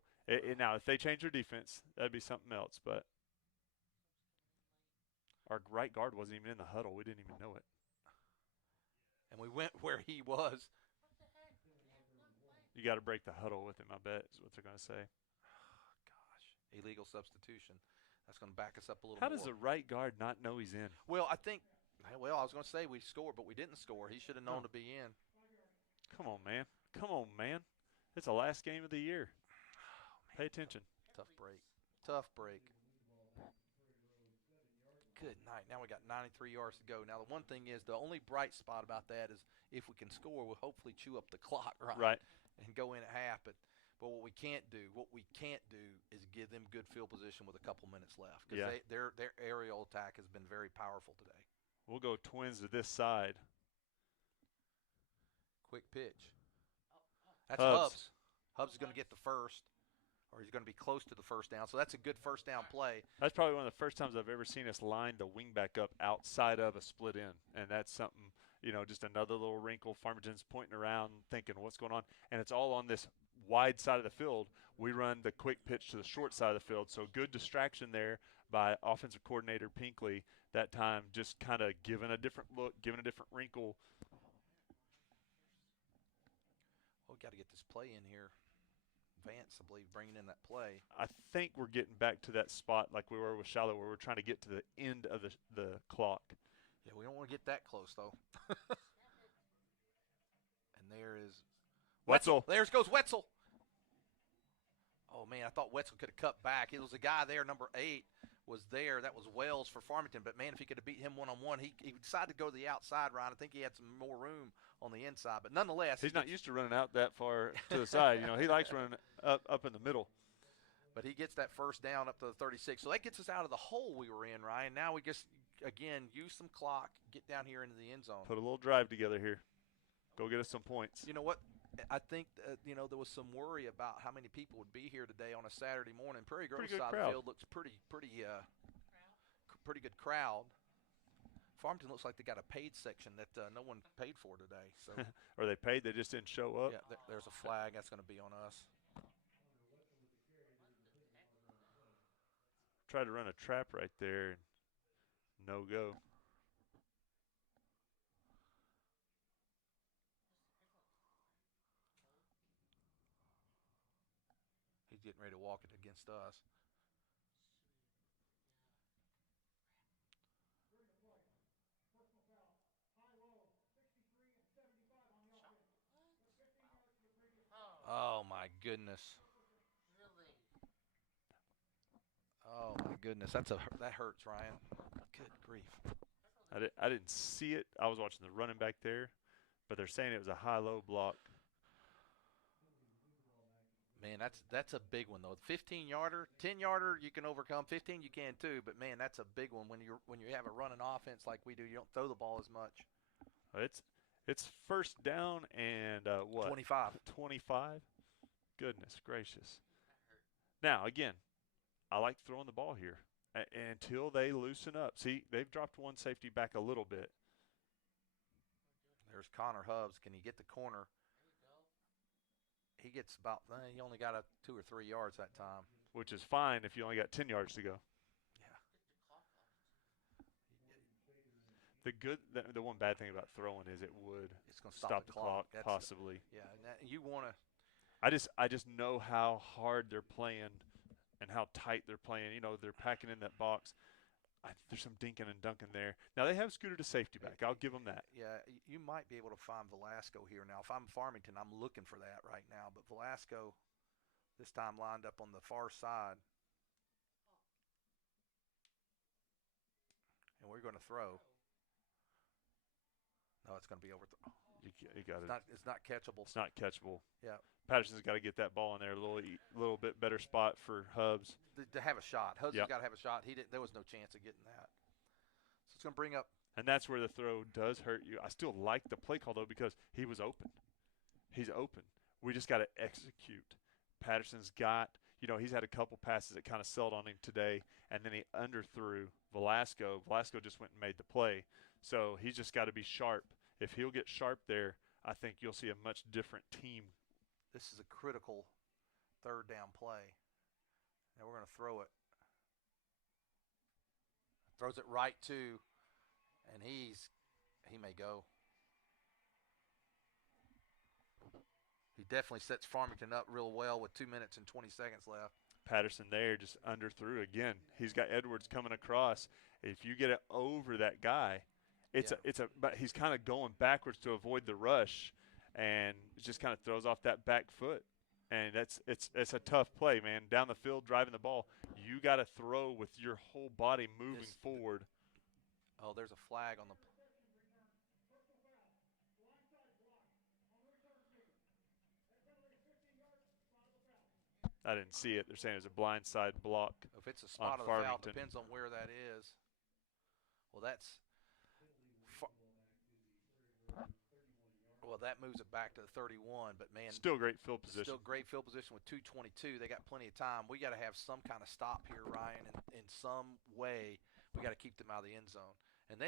Now, if they change their defense, that'd be something else. But our right guard wasn't even in the huddle. We didn't even know it. And we went where he was. You got to break the huddle with him, I bet, is what they're going to say. Illegal substitution. That's going to back us up a little How more. does the right guard not know he's in? Well, I was going to say we scored, but we didn't score. He should have known to be in. Come on, man. Come on, man. It's the last game of the year. Pay attention. Tough break. Tough break. Good night. Now we got 93 yards to go. Now, the one thing is, the only bright spot about that is if we can score, we'll hopefully chew up the clock, right? And go in at half. But what we can't do is give them good field position with a couple minutes left. Because their aerial attack has been very powerful today. We'll go Twins to this side. Quick pitch. That's Hubs. Hubs is going to get the first, or he's going to be close to the first down. So that's a good first down play. That's probably one of the first times I've ever seen us line the wing back up outside of a split end. And that's something, just another little wrinkle. Farmington's pointing around thinking what's going on. And it's all on this wide side of the field. We run the quick pitch to the short side of the field. So good distraction there by offensive coordinator Pinkley that time, just kind of giving a different look, giving a different wrinkle. Well, we got to get this play in here. Vance, I believe, bringing in that play. I think we're getting back to that spot like we were with Shiloh where we're trying to get to the end of the clock. Yeah, we don't want to get that close, though. And there is Wetzel. There goes Wetzel. Oh, man, I thought Wetzel could have cut back. It was a guy there, number 8, was there. That was Wells for Farmington. But, man, if he could have beat him one-on-one, he decided to go to the outside, Ryan. I think he had some more room on the inside. But nonetheless. He's not used to running out that far to the side. He likes running up in the middle. But he gets that first down up to the 36. So that gets us out of the hole we were in, Ryan. Now we just, again, use some clock, get down here into the end zone. Put a little drive together here. Go get us some points. You know what? I think, there was some worry about how many people would be here today on a Saturday morning. Prairie Grove side of the field looks pretty good crowd. Farmington looks like they got a paid section that no one paid for today. So, or they paid, they just didn't show up. Yeah, there's a flag. That's going to be on us. Tried to run a trap right there. No go. He's getting ready to walk it against us. Oh, my goodness. Oh, my goodness. That hurts, Ryan. Good grief. I didn't see it. I was watching the running back there, but they're saying it was a high-low block. Man, that's a big one, though. 15-yarder, 10-yarder, you can overcome. 15, you can too. But man, that's a big one when you have a running offense like we do. You don't throw the ball as much. It's first down and what? 25. 25. Goodness gracious. Now, again, I like throwing the ball here until they loosen up. See, they've dropped one safety back a little bit. There's Connor Hubbs. Can he get the corner? He gets about, he only got 2 or 3 yards that time. Which is fine if you only got 10 yards to go. The one bad thing about throwing is it would It's going to stop the clock That's possibly. You want to. I just know how hard they're playing and how tight they're playing. You know, they're packing in that box. There's some dinking and dunking there. Now, they have scooted to safety back. I'll give them that. Yeah, you might be able to find Velasco here. Now, if I'm Farmington, I'm looking for that right now. But Velasco this time lined up on the far side. And we're going to throw. No, it's going to be over. You got it. It's not catchable. It's not catchable. Yeah. Patterson's got to get that ball in there, a little bit better spot for Hubbs. To have a shot. Hubbs Yep. has got to have a shot. There was no chance of getting that. So it's going to bring up. And that's where the throw does hurt you. I still like the play call, though, because he was open. He's open. We just got to execute. Patterson's got, he's had a couple passes that kind of settled on him today, and then he underthrew Velasco. Velasco just went and made the play. So he's just got to be sharp. If he'll get sharp there, I think you'll see a much different team. This is a critical third down play. Now we're going to throw it. Throws it right to, and he may go. He definitely sets Farmington up real well with 2 minutes and 20 seconds left. Patterson there just underthrew again. He's got Edwards coming across. If you get it over that guy, but he's kind of going backwards to avoid the rush, and it just kind of throws off that back foot. And it's a tough play, man. Down the field, driving the ball, you got to throw with your whole body moving forward. Oh, there's a flag on the. I didn't see it. They're saying it was a blindside block. If it's a spot of the foul, depends on where that is. Well, that moves it back to the 31. But man, still great field position. Still great field position with 2:22. They got plenty of time. We got to have some kind of stop here, Ryan, in some way. We got to keep them out of the end zone, and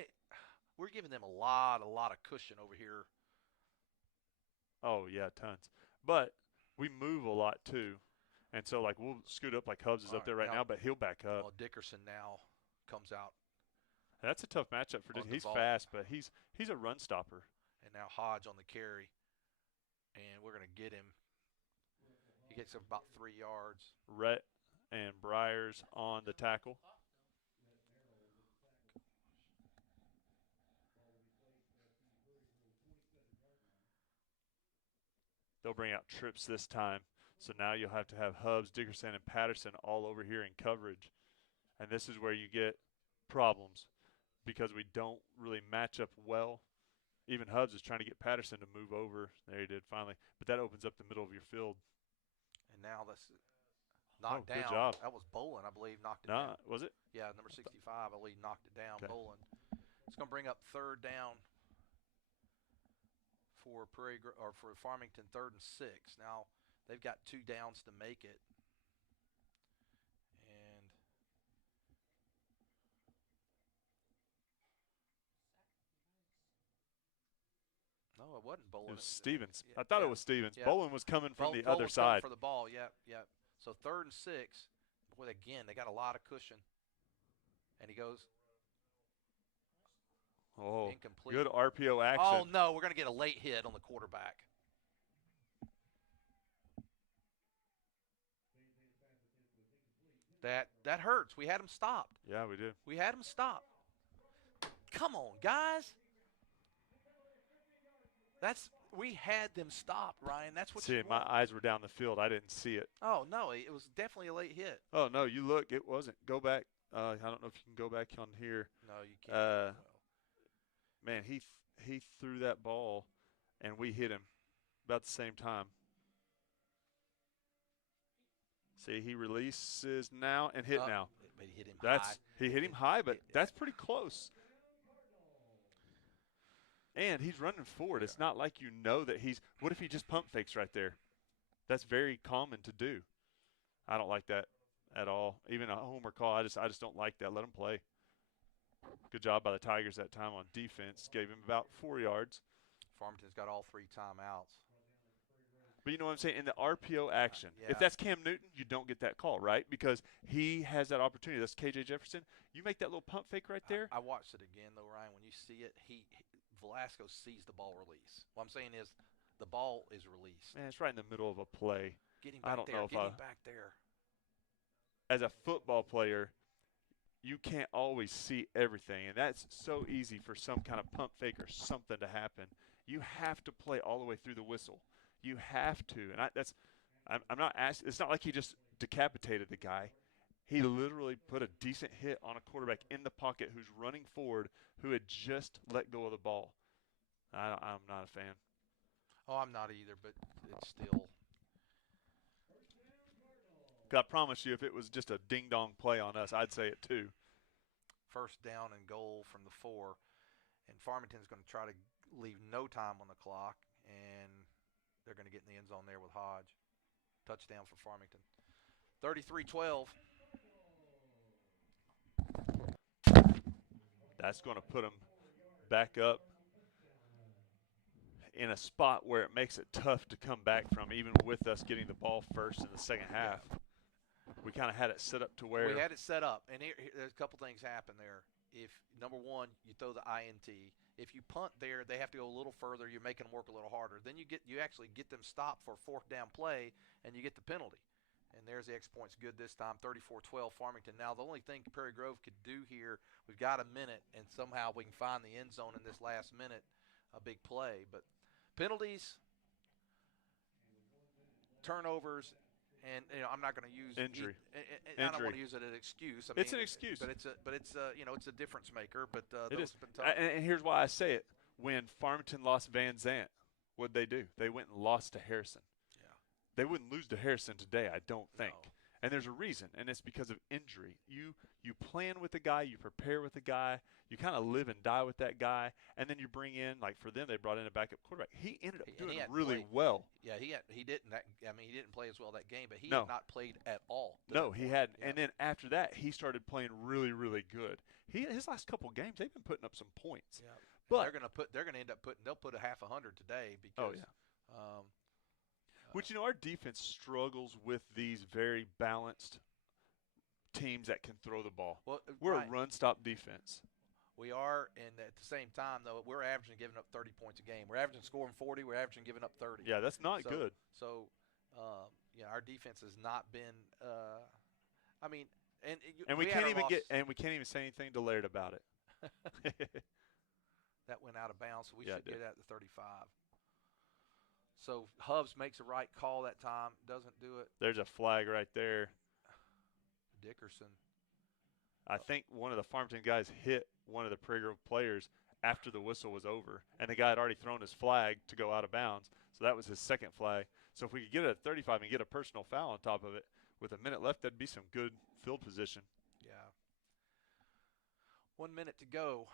we're giving them a lot of cushion over here. Oh yeah, tons. But we move a lot too. And so, we'll scoot up like Hubbs is up there right now, but he'll back up. Well, Dickerson now comes out. That's a tough matchup for Dickerson. He's fast, but he's a run stopper. And now Hodge on the carry, and we're going to get him. He gets about 3 yards. Rhett and Briers on the tackle. They'll bring out trips this time. So now you'll have to have Hubbs, Dickerson, and Patterson all over here in coverage. And this is where you get problems because we don't really match up well. Even Hubbs is trying to get Patterson to move over. There he did finally. But that opens up the middle of your field. And now that's knocked down. Good job. That was Bolin, I believe, knocked it down. Was it? Yeah, number 65, I believe, knocked it down. Okay. Bolin. It's going to bring up third down for Prairie or for Farmington, 3rd and 6. Now they've got 2 downs to make it. And no, it wasn't Bolin. It was Stevens. I thought it was Stevens. Yeah. Bolin was coming from the other Bolin's side. for the ball, yep. So 3rd and 6. Boy, again, they got a lot of cushion. And he goes. Oh, incomplete. Good RPO action. Oh, no, we're going to get a late hit on the quarterback. That hurts. We had him stopped. Yeah, we did. We had him stopped. Come on, guys. We had them stopped, Ryan. That's what you my want. eyes were down the field. I didn't see it. Oh, no, it was definitely a late hit. Oh, no, you look. It wasn't. Go back. I don't know if you can go back on here. No, you can't. Man, he threw that ball, and we hit him about the same time. See, he releases now and hit now. But he hit him high. He hit him high, but that's pretty close. And he's running forward. It's not like you know that he's – what if he just pump fakes right there? That's very common to do. I don't like that at all. Even a homer call, I just don't like that. Let them play. Good job by the Tigers that time on defense. Gave him about 4 yards. Farmington's got all 3 timeouts. But you know what I'm saying? In the RPO action, Yeah. if that's Cam Newton, you don't get that call, right? Because he has that opportunity. That's KJ Jefferson. You make that little pump fake right there. I watched it again, though, Ryan. When you see it, Velasco sees the ball release. What I'm saying is the ball is released. Man, it's right in the middle of a play. Get him back I don't there. know if Get him back there. As a football player, you can't always see everything, and that's so easy for some kind of pump fake or something to happen. You have to play all the way through the whistle. You have to, and I'm not asking. It's not like he just decapitated the guy. He literally put a decent hit on a quarterback in the pocket who's running forward, who had just let go of the ball. I'm not a fan. Oh, I'm not either, but it's still. I promise you, if it was just a ding-dong play on us, I'd say it too. First down and goal from the 4, and Farmington's going to try to leave no time on the clock, and they're going to get in the end zone there with Hodge. Touchdown for Farmington. 33-12. That's going to put them back up in a spot where it makes it tough to come back from, even with us getting the ball first in the second half. We kind of had it set up to where we had it set up, and there's a couple things happen there. If number one, you throw the INT. If you punt there, they have to go a little further. You're making them work a little harder. Then you actually get them stopped for a 4th down play, and you get the penalty. And there's the extra points good this time, 34-12 Farmington. Now the only thing Prairie Grove could do here, we've got a minute, and somehow we can find the end zone in this last minute, a big play. But penalties, turnovers. And I'm not going to use injury. I don't want to use it as an excuse. I mean, it's an excuse, but it's a difference maker. But it those is. have been tough. And here's why I say it: when Farmington lost Van Zant, what'd they do? They went and lost to Harrison. Yeah. They wouldn't lose to Harrison today, I don't think. No. And there's a reason, and it's because of injury. You plan with the guy, you prepare with the guy, you kind of live and die with that guy, and then you bring in, like for them, they brought in a backup quarterback. He ended up doing really well. Yeah, he didn't. He didn't play as well that game, but he No. had not played at all. No, he hadn't. Yeah. And then after that, he started playing really, really good. His last couple games, they've been putting up some points. Yeah. But they're gonna end up they'll put a half 100 today because. Oh yeah. Which, our defense struggles with these very balanced teams that can throw the ball. Well, We're right. a run-stop defense. We are, and at the same time, though, we're averaging giving up 30 points a game. We're averaging scoring 40. We're averaging giving up 30. Yeah, that's not good. So, our defense has not been. And we can't even say anything to Laird about it. That went out of bounds, so we Yeah, should get at the 35. So Hubs makes a right call that time, doesn't do it. There's a flag right there. Dickerson. I think one of the Farmington guys hit one of the Prairie Grove players after the whistle was over, and the guy had already thrown his flag to go out of bounds, so that was his second flag. So if we could get it at 35 and get a personal foul on top of it with a minute left, that'd be some good field position. Yeah. 1 minute to go.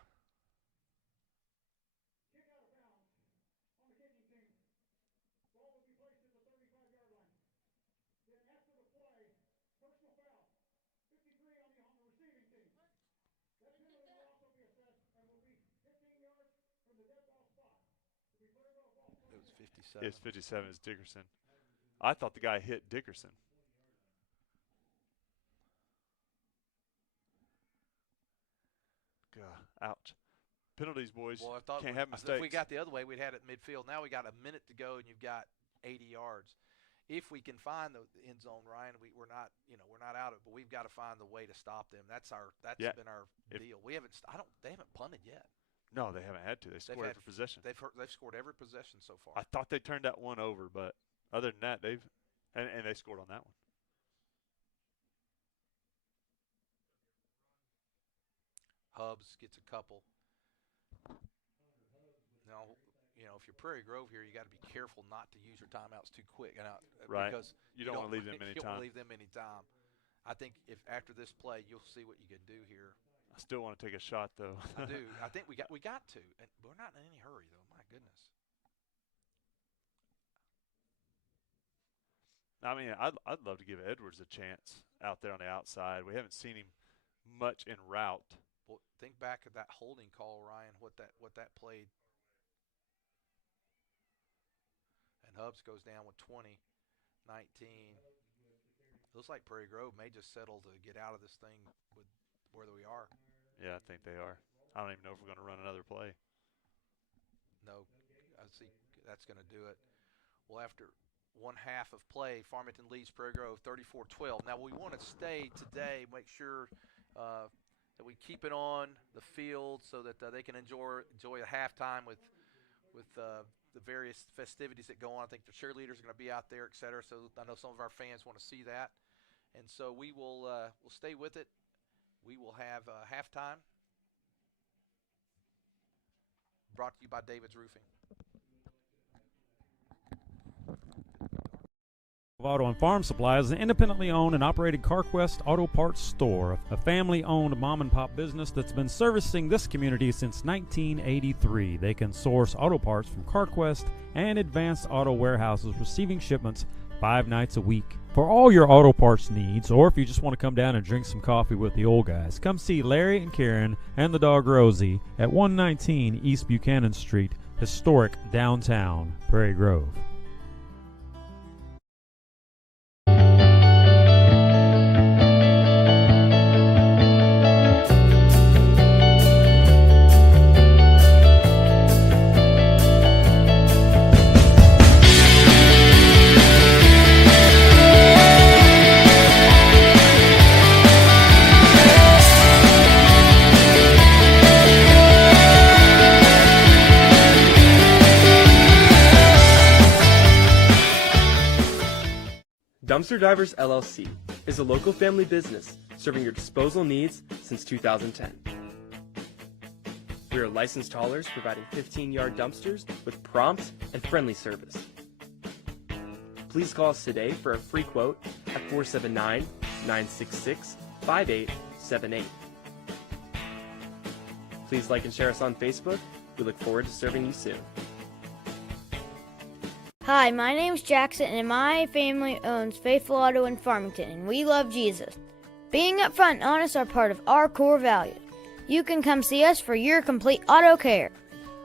It was 57. It's 57 is Dickerson. I thought the guy hit Dickerson. God, ouch. Penalties, boys. Well, I thought Can't have mistakes. if we got the other way, we'd had it midfield. Now we got a minute to go, and you've got 80 yards. If we can find the end zone, Ryan, we're not out of it, but we've got to find the way to stop them. That's been our deal. They haven't punted yet. No, they haven't had to. They scored every possession. They've scored every possession so far. I thought they turned that one over, but other than that, and they scored on that one. Hubs gets a couple. Now, if you're Prairie Grove here, you got to be careful not to use your timeouts too quick. Right. Because you don't want to leave them any you time. don't want to leave them any time. I think if after this play, you'll see what you can do here. I still want to take a shot, though. I do. I think we got to, and we're not in any hurry, though. My goodness. I mean, I'd love to give Edwards a chance out there on the outside. We haven't seen him much en route. Well, think back at that holding call, Ryan. What that played. And Hubbs goes down with 20, 19. Looks like Prairie Grove may just settle to get out of this thing with where we are. Yeah, I think they are. I don't even know if we're going to run another play. No, I see that's going to do it. Well, after one half of play, Farmington leads Prairie Grove 34-12. Now, we want to stay today, make sure that we keep it on the field so that they can enjoy a halftime with the various festivities that go on. I think the cheerleaders are going to be out there, et cetera. So I know some of our fans want to see that. And so we will we'll stay with it. We will have halftime brought to you by David's Roofing. Auto and Farm Supply is an independently owned and operated CarQuest Auto Parts store, a family-owned mom-and-pop business that's been servicing this community since 1983. They can source auto parts from CarQuest and Advanced Auto Warehouses, receiving shipments 5 nights a week. For all your auto parts needs, or if you just want to come down and drink some coffee with the old guys, come see Larry and Karen and the dog Rosie at 119 East Buchanan Street, historic downtown Prairie Grove. Dumpster Divers LLC is a local family business serving your disposal needs since 2010. We are licensed haulers providing 15-yard dumpsters with prompt and friendly service. Please call us today for a free quote at 479-966-5878. Please like and share us on Facebook. We look forward to serving you soon. Hi, my name's Jackson, and my family owns Faithful Auto in Farmington, and we love Jesus. Being upfront and honest are part of our core values. You can come see us for your complete auto care.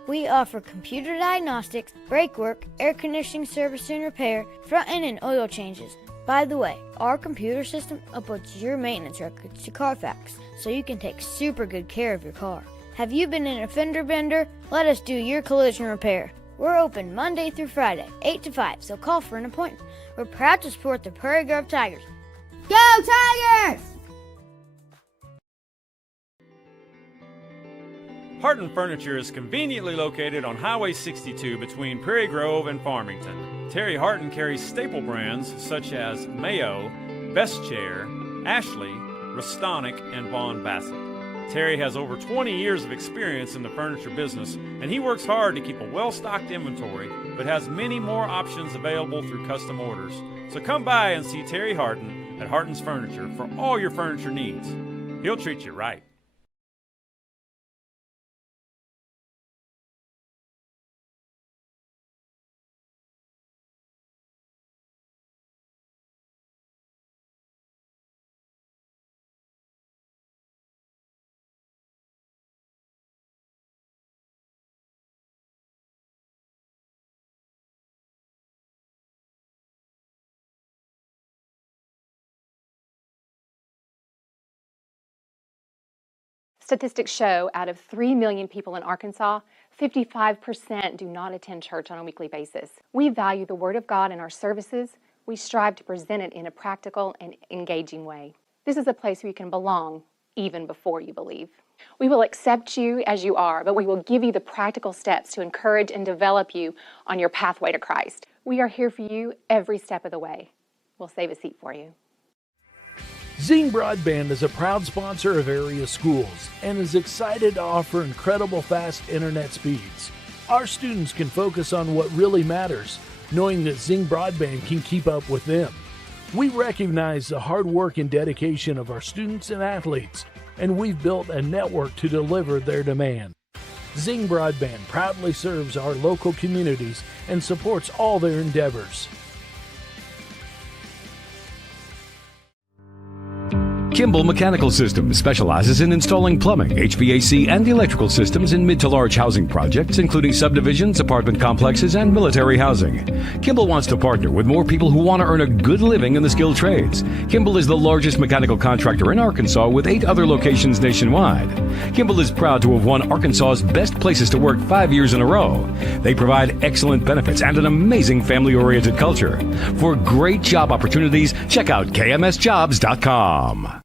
We offer computer diagnostics, brake work, air conditioning service and repair, front end and oil changes. By the way, our computer system uploads your maintenance records to Carfax, so you can take super good care of your car. Have you been in a fender bender? Let us do your collision repair. We're open Monday through Friday, 8 to 5, so call for an appointment. We're proud to support the Prairie Grove Tigers. Go Tigers! Harton Furniture is conveniently located on Highway 62 between Prairie Grove and Farmington. Terry Harton carries staple brands such as Mayo, Best Chair, Ashley, Restonic, and Vaughn Bassett. Terry has over 20 years of experience in the furniture business, and he works hard to keep a well-stocked inventory, but has many more options available through custom orders. So come by and see Terry Harton at Harton's Furniture for all your furniture needs. He'll treat you right. Statistics show out of 3 million people in Arkansas, 55% do not attend church on a weekly basis. We value the Word of God in our services. We strive to present it in a practical and engaging way. This is a place where you can belong even before you believe. We will accept you as you are, but we will give you the practical steps to encourage and develop you on your pathway to Christ. We are here for you every step of the way. We'll save a seat for you. Zing Broadband is a proud sponsor of area schools and is excited to offer incredible fast internet speeds. Our students can focus on what really matters, knowing that Zing Broadband can keep up with them. We recognize the hard work and dedication of our students and athletes, and we've built a network to deliver their demand. Zing Broadband proudly serves our local communities and supports all their endeavors. Kimball Mechanical Systems specializes in installing plumbing, HVAC, and electrical systems in mid to large housing projects, including subdivisions, apartment complexes, and military housing. Kimball wants to partner with more people who want to earn a good living in the skilled trades. Kimball is the largest mechanical contractor in Arkansas with 8 other locations nationwide. Kimball is proud to have won Arkansas's Best Places to Work 5 years in a row. They provide excellent benefits and an amazing family-oriented culture. For great job opportunities, check out kmsjobs.com.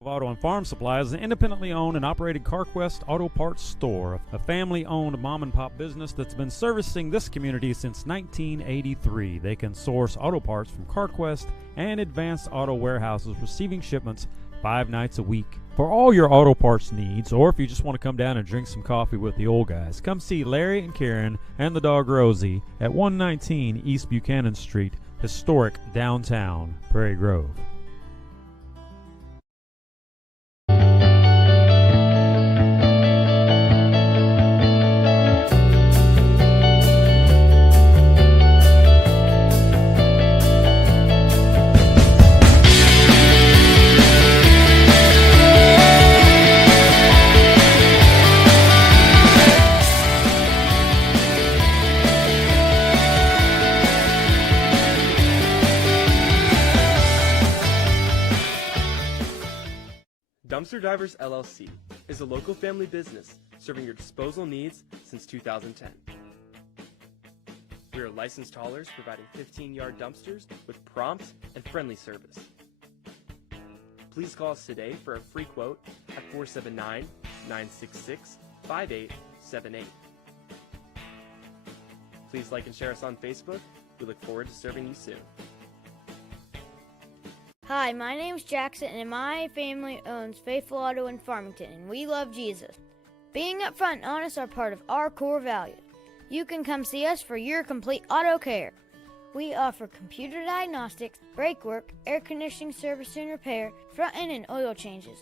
Auto and Farm Supply is an independently owned and operated CarQuest auto parts store, a family-owned mom-and-pop business that's been servicing this community since 1983. They can source auto parts from CarQuest and Advanced Auto Warehouses, receiving shipments 5 nights a week. For all your auto parts needs, or if you just want to come down and drink some coffee with the old guys, come see Larry and Karen and the dog Rosie at 119 East Buchanan Street, historic downtown Prairie Grove. Dumpster Divers LLC is a local family business serving your disposal needs since 2010. We are licensed haulers providing 15-yard dumpsters with prompt and friendly service. Please call us today for a free quote at 479-966-5878. Please like and share us on Facebook. We look forward to serving you soon. Hi, my name's Jackson, and my family owns Faithful Auto in Farmington, and we love Jesus. Being upfront and honest are part of our core values. You can come see us for your complete auto care. We offer computer diagnostics, brake work, air conditioning service and repair, front end and oil changes.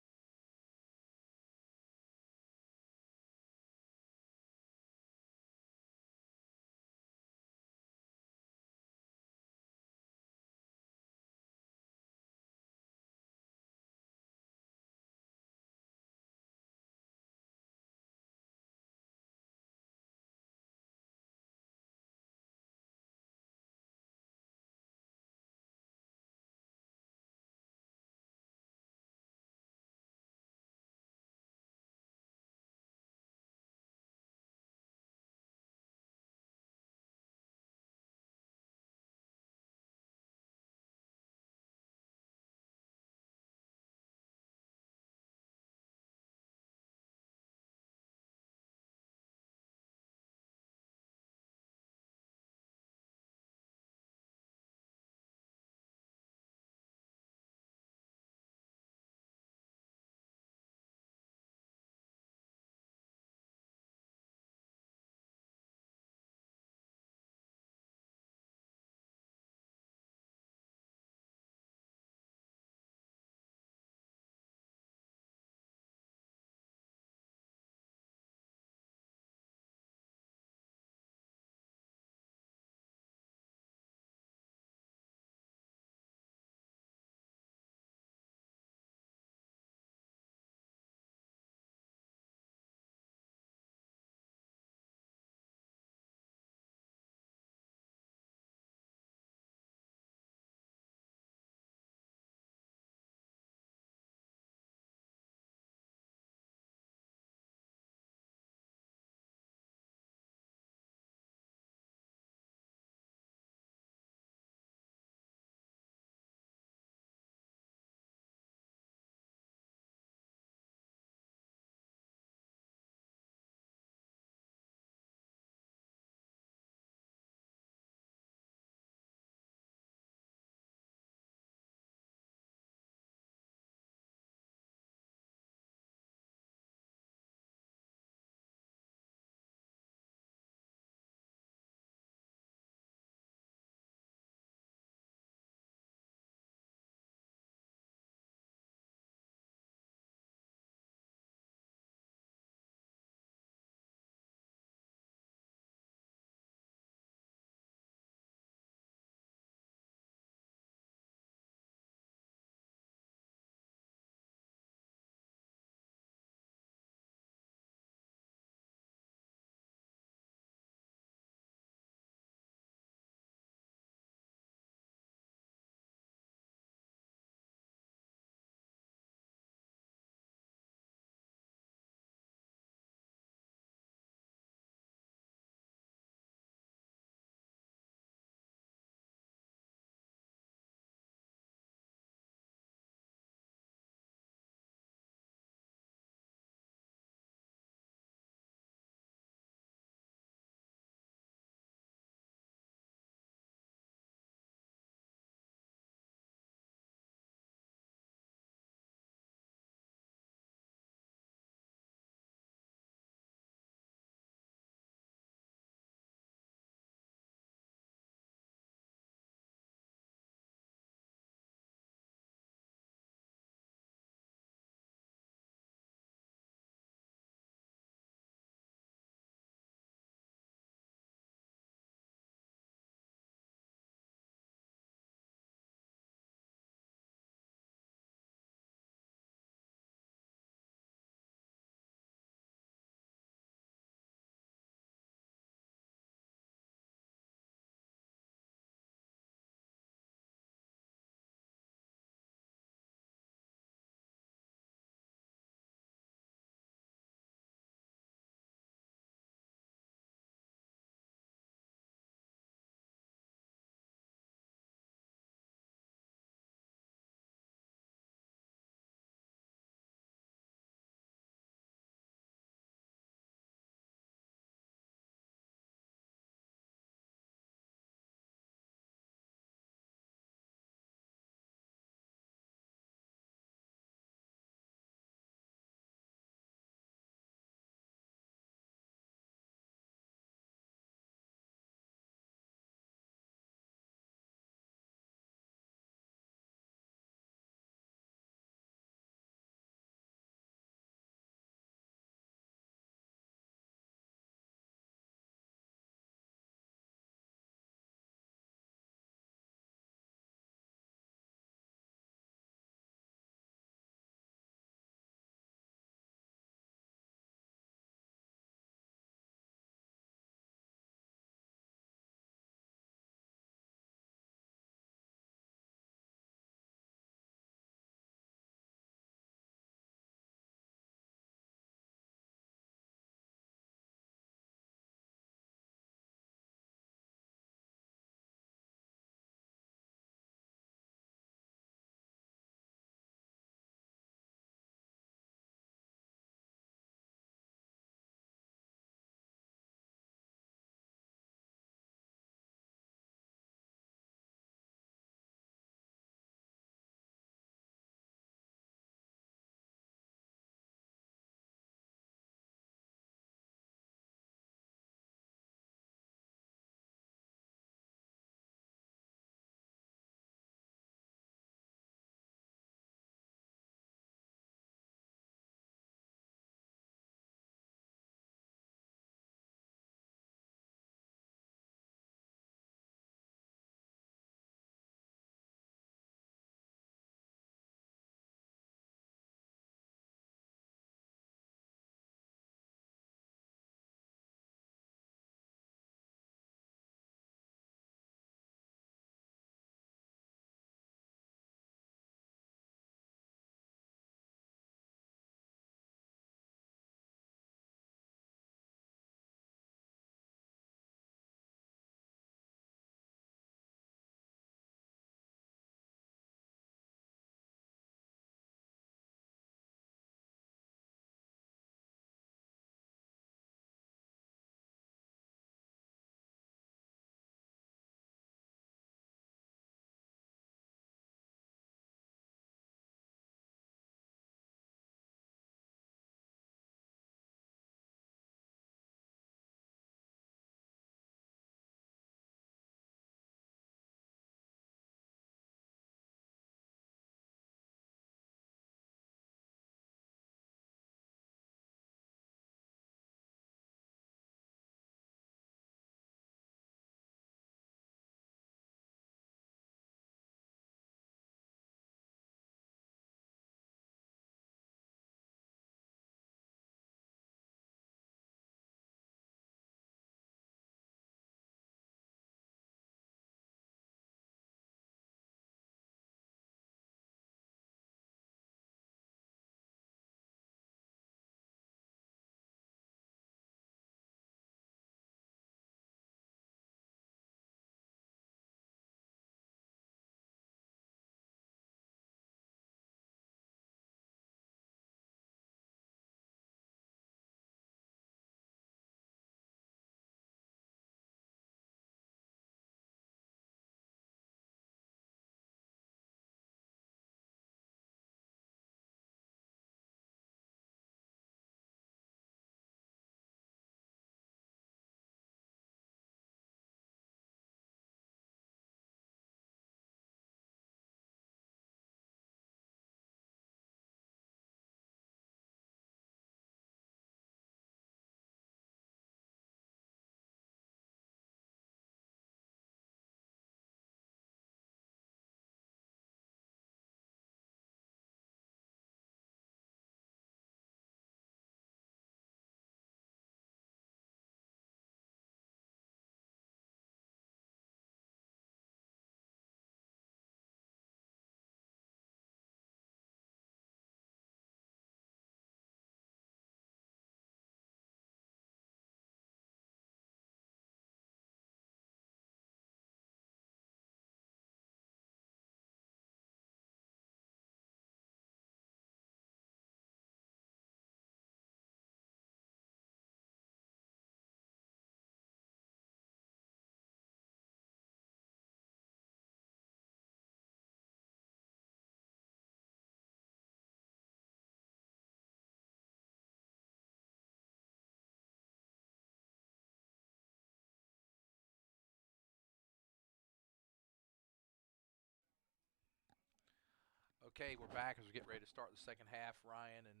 Okay, we're back as we get ready to start the second half, Ryan, and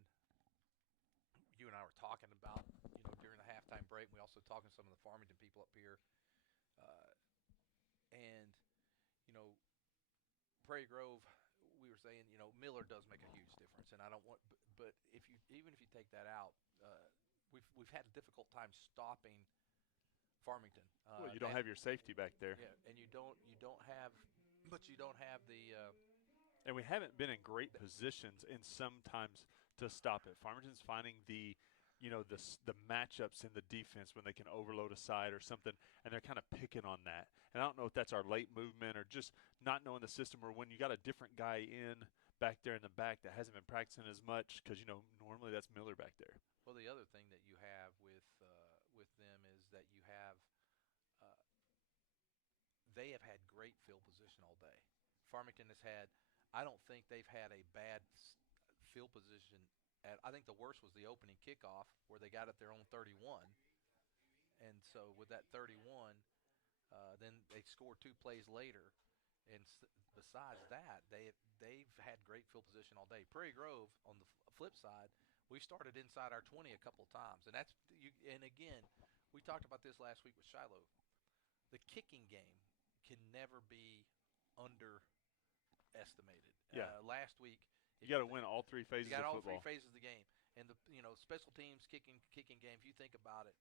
you and I were talking about, during the halftime break. We also talking to some of the Farmington people up here, and Prairie Grove. We were saying, Miller does make a huge difference, and I don't want. But even if you take that out, we've had a difficult time stopping Farmington. Well, you don't have your safety back there. Yeah, and you don't have, but you don't have the. And we haven't been in great positions in sometimes to stop it. Farmington's finding the matchups in the defense when they can overload a side or something, and they're kind of picking on that. And I don't know if that's our late movement or just not knowing the system, or when you got a different guy in back there in the back that hasn't been practicing as much, because normally that's Miller back there. Well, the other thing that you have with them is that you have they have had great field position all day. Farmington has had. I don't think they've had a bad field position. I think the worst was the opening kickoff where they got at their own 31. And so with that 31, then they scored 2 plays later. And besides that, they've had great field position all day. Prairie Grove, on the flip side, we started inside our 20 a couple times. And that's and again, we talked about this last week with Shiloh. The kicking game can never be underestimated. Yeah. Last week, you got to win all 3 phases of football. You got all 3 phases of the game. And the special teams kicking game, if you think about it,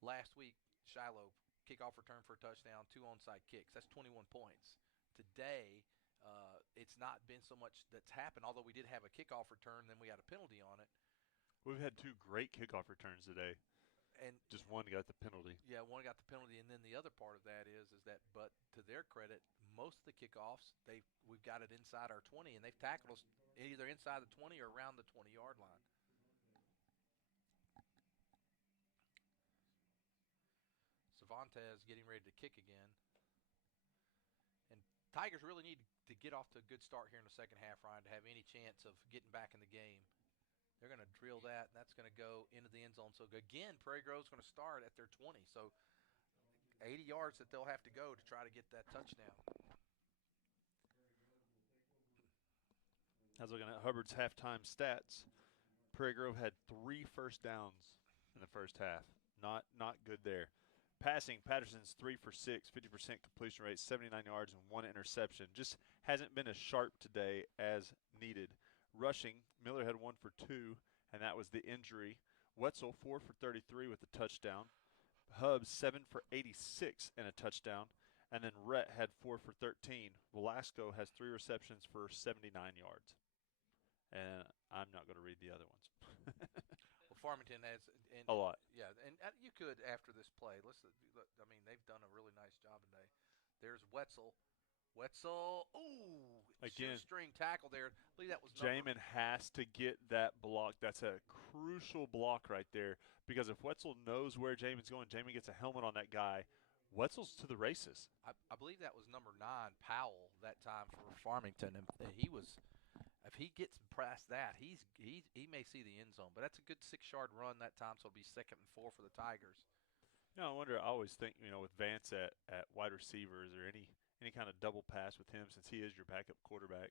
last week, Shiloh, kickoff return for a touchdown, 2 onside kicks. That's 21 points. Today, it's not been so much that's happened, although we did have a kickoff return, then we had a penalty on it. We've had 2 great kickoff returns today. And just one got the penalty. Yeah, one got the penalty, and then the other part of that is that, but to their credit, most of the kickoffs we've got it inside our 20, and they've tackled us either inside the 20 or around the 20-yard line. Cervantes getting ready to kick again, and Tigers really need to get off to a good start here in the second half, Ryan, to have any chance of getting back in the game. They're going to drill that, and that's going to go into the end zone. So, again, Prairie Grove's going to start at their 20. So, 80 yards that they'll have to go to try to get that touchdown. I was looking at Hubbard's halftime stats. Prairie Grove had 3 first downs in the first half. Not good there. Passing, Patterson's 3 for 6, 50% completion rate, 79 yards, and 1 interception. Just hasn't been as sharp today as needed. Rushing, Miller had 1 for 2, and that was the injury. Wetzel, 4 for 33 with a touchdown. Hubbs, 7 for 86 and a touchdown. And then Rhett had 4 for 13. Velasco has 3 receptions for 79 yards. And I'm not going to read the other ones. Well, Farmington has a lot. Yeah, and you could after this play. They've done a really nice job today. There's Wetzel. Ooh, again, string tackle there. I believe that was Jamin has to get that block. That's a crucial block right there, because if Wetzel knows where Jamin's going, Jamin gets a helmet on that guy. Wetzel's to the races. I believe that was number 9, Powell, that time for Farmington, and he was. If he gets past that, he may see the end zone. But that's a good 6-yard run that time, so it'll be 2nd and 4 for the Tigers. I wonder. I always think with Vance at wide receivers or any kind of double pass with him, since he is your backup quarterback.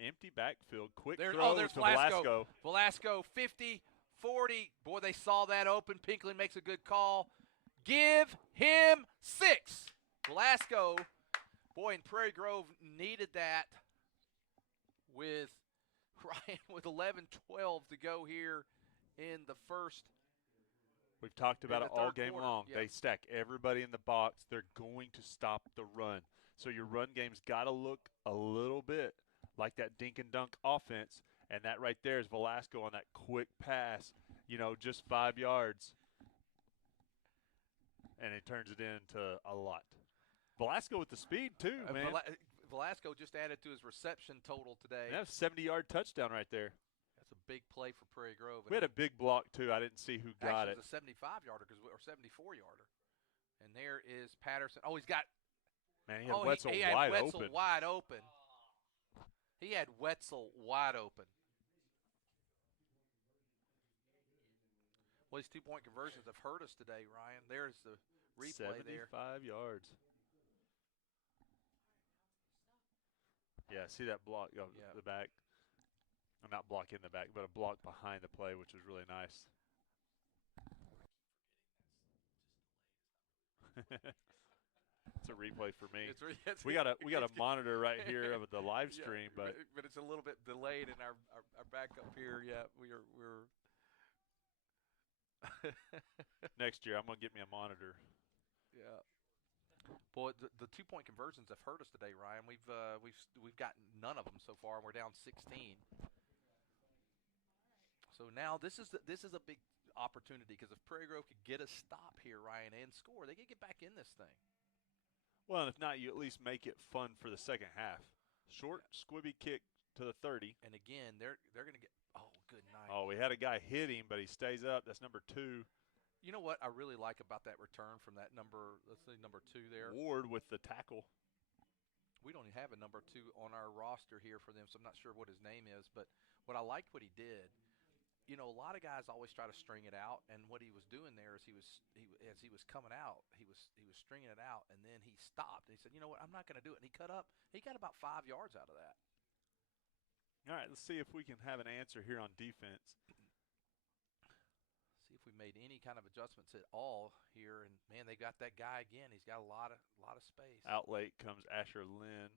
Empty backfield, quick throw to Velasco. Velasco, 50, 40. Boy, they saw that open. Pinkley makes a good call. Give him 6. Velasco, boy, and Prairie Grove needed that with Ryan with 11-12 to go here in the first. We've talked about it all game long. Yep. They stack everybody in the box. They're going to stop the run. So your run game's got to look a little bit like that dink and dunk offense. And that right there is Velasco on that quick pass, just 5 yards. And it turns it into a lot. Velasco with the speed, too, man. Velasco just added to his reception total today. And that's a 70-yard touchdown right there. That's a big play for Prairie Grove. We had a big block, too. I didn't see who got it. It was a 75-yarder or 74-yarder. And there is Patterson. Oh, he's got – Man, he had Wetzel wide open. He had Wetzel wide open. Well, these 2-point conversions have hurt us today, Ryan. There's the replay 75 yards. Yeah, see that block of Yeah. the back? Not block in the back, but a block behind the play, which was really nice. It's a replay for me. We got a monitor right here of the live stream, yeah, but it's a little bit delayed in our backup here. Yeah, we're next year I'm gonna get me a monitor. yeah. Boy, the 2-point conversions have hurt us today, Ryan. We've gotten none of them so far, and we're down 16. So now this is a big opportunity because if Prairie Grove could get a stop here, Ryan, and score, they could get back in this thing. Well, and if not, you at least make it fun for the second half. Short, squibby kick to the 30. And again, they're going to get – oh, good night. Oh, we had a guy hit him, but he stays up. That's number 2. You know what I really like about that return from that number, let's say number 2 there? Ward with the tackle. We don't even have a number 2 on our roster here for them, so I'm not sure what his name is. But what I liked what he did, you know, a lot of guys always try to string it out, and what he was doing there is as he was coming out, he was stringing it out, and then he stopped. And he said, you know what, I'm not going to do it. And he cut up. He got about 5 yards out of that. All right, let's see if we can have an answer here on defense. See if we made any kind of adjustments at all here. And man, they got that guy again. He's got a lot of space. Out late comes Asher Lynn,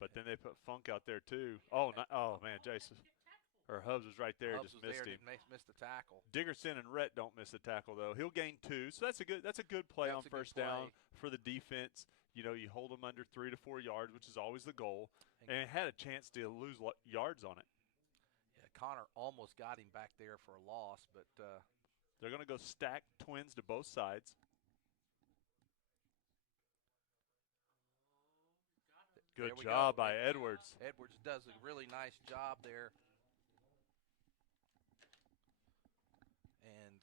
but then they put Funk out there too. Oh, man, Jason. Or Hubbs was right there, Hubbs just missed him. Missed the tackle. Dickerson and Rhett don't miss the tackle though. He'll gain 2, so that's a good play on first down for the defense. You know, you hold them under 3 to 4 yards, which is always the goal, and it had a chance to lose yards on it. Yeah, Connor almost got him back there for a loss, but they're going to go stack twins to both sides. Good job by Edwards. Edwards does a really nice job there. And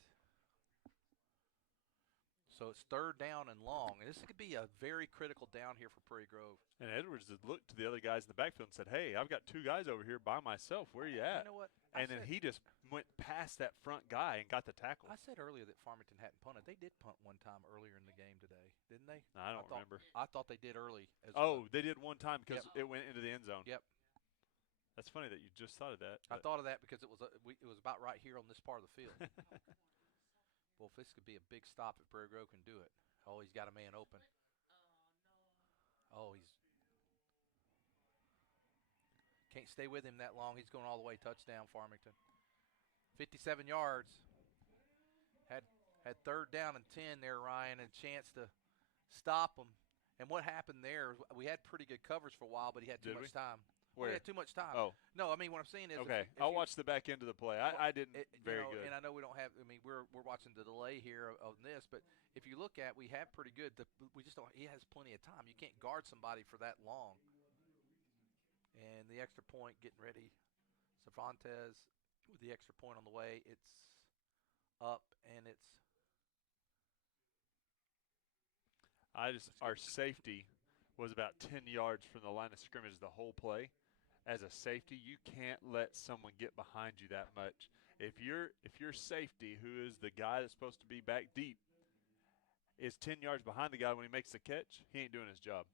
so it's 3rd down and long. And this could be a very critical down here for Prairie Grove. And Edwards had looked to the other guys in the backfield and said, hey, I've got 2 guys over here by myself. Where are you at? You know what? And then he just went past that front guy and got the tackle. I said earlier that Farmington hadn't punted. They did punt one time earlier in the game today, didn't they? No, I don't remember. I thought they did early as well. well. They did one time because it went into the end zone. Yep. That's funny that you just thought of that. I thought of that because it was about right here on this part of the field. Well, if this could be a big stop, if Prairie Grove can do it. Oh, he's got a man open. Oh, he's can't stay with him that long. He's going all the way touchdown, Farmington. 57 yards. Had 3rd down and 10 there, Ryan, and a chance to stop him. And what happened there, we had pretty good coverage for a while, but he had too much time. Where? We had too much time. Oh. No, I mean, what I'm saying is. Okay, I'll watch the back end of the play. I didn't very good. And I know we don't have, I mean, we're watching the delay here on this, but if you look at, we have pretty good, we just don't, he has plenty of time. You can't guard somebody for that long. And the extra point getting ready. Cervantes with the extra point on the way. It's up, and it's. Our safety was about 10 yards from the line of scrimmage the whole play. As a safety, you can't let someone get behind you that much. If your safety, who is the guy that's supposed to be back deep, is 10 yards behind the guy when he makes the catch, he ain't doing his job.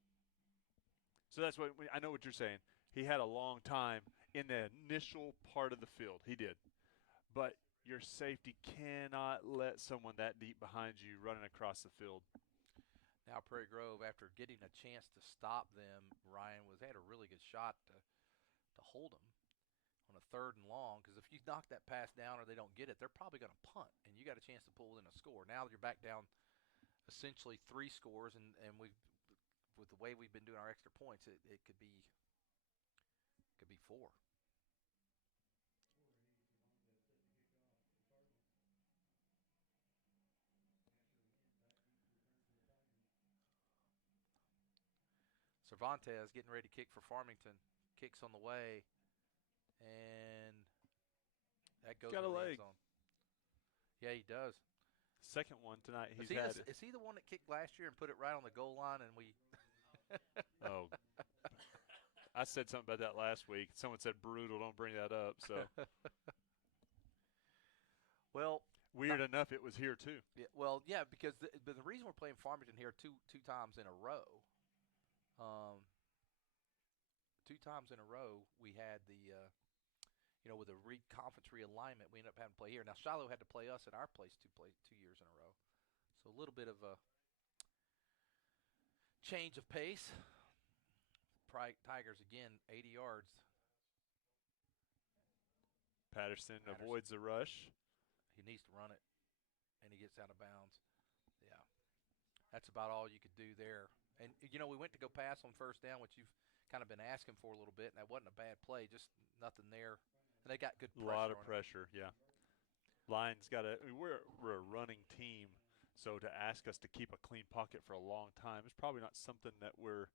So that's what I know what you're saying. He had a long time in the initial part of the field. He did. But your safety cannot let someone that deep behind you running across the field. Now Prairie Grove, after getting a chance to stop them, Ryan had a really good shot to hold them on a 3rd and long. Because if you knock that pass down or they don't get it, they're probably going to punt, and you got a chance to pull in a score. Now you're back down essentially 3 scores, and with the way we've been doing our extra points, it could be 4. Cervantes getting ready to kick for Farmington. Kicks on the way, and that goes in the end zone. Yeah, he does. Second one tonight. Is he the one that kicked last year and put it right on the goal line, and we? Oh, I said something about that last week. Someone said brutal. Don't bring that up. So, well, weird enough, it was here too. Yeah, well, yeah, because the reason we're playing Farmington here two times in a row. 2 times in a row we had with the conference realignment, we ended up having to play here. Now Shiloh had to play us at our place 2 years in a row, so a little bit of a change of pace. Tigers again, 80 yards. Patterson avoids the rush. He needs to run it, and he gets out of bounds. Yeah, that's about all you could do there. And we went to go pass on first down, which you've kind of been asking for a little bit, and that wasn't a bad play. Just nothing there. And they got good pressure. A lot of pressure, yeah. Lions got we're a running team, so to ask us to keep a clean pocket for a long time is probably not something that we're,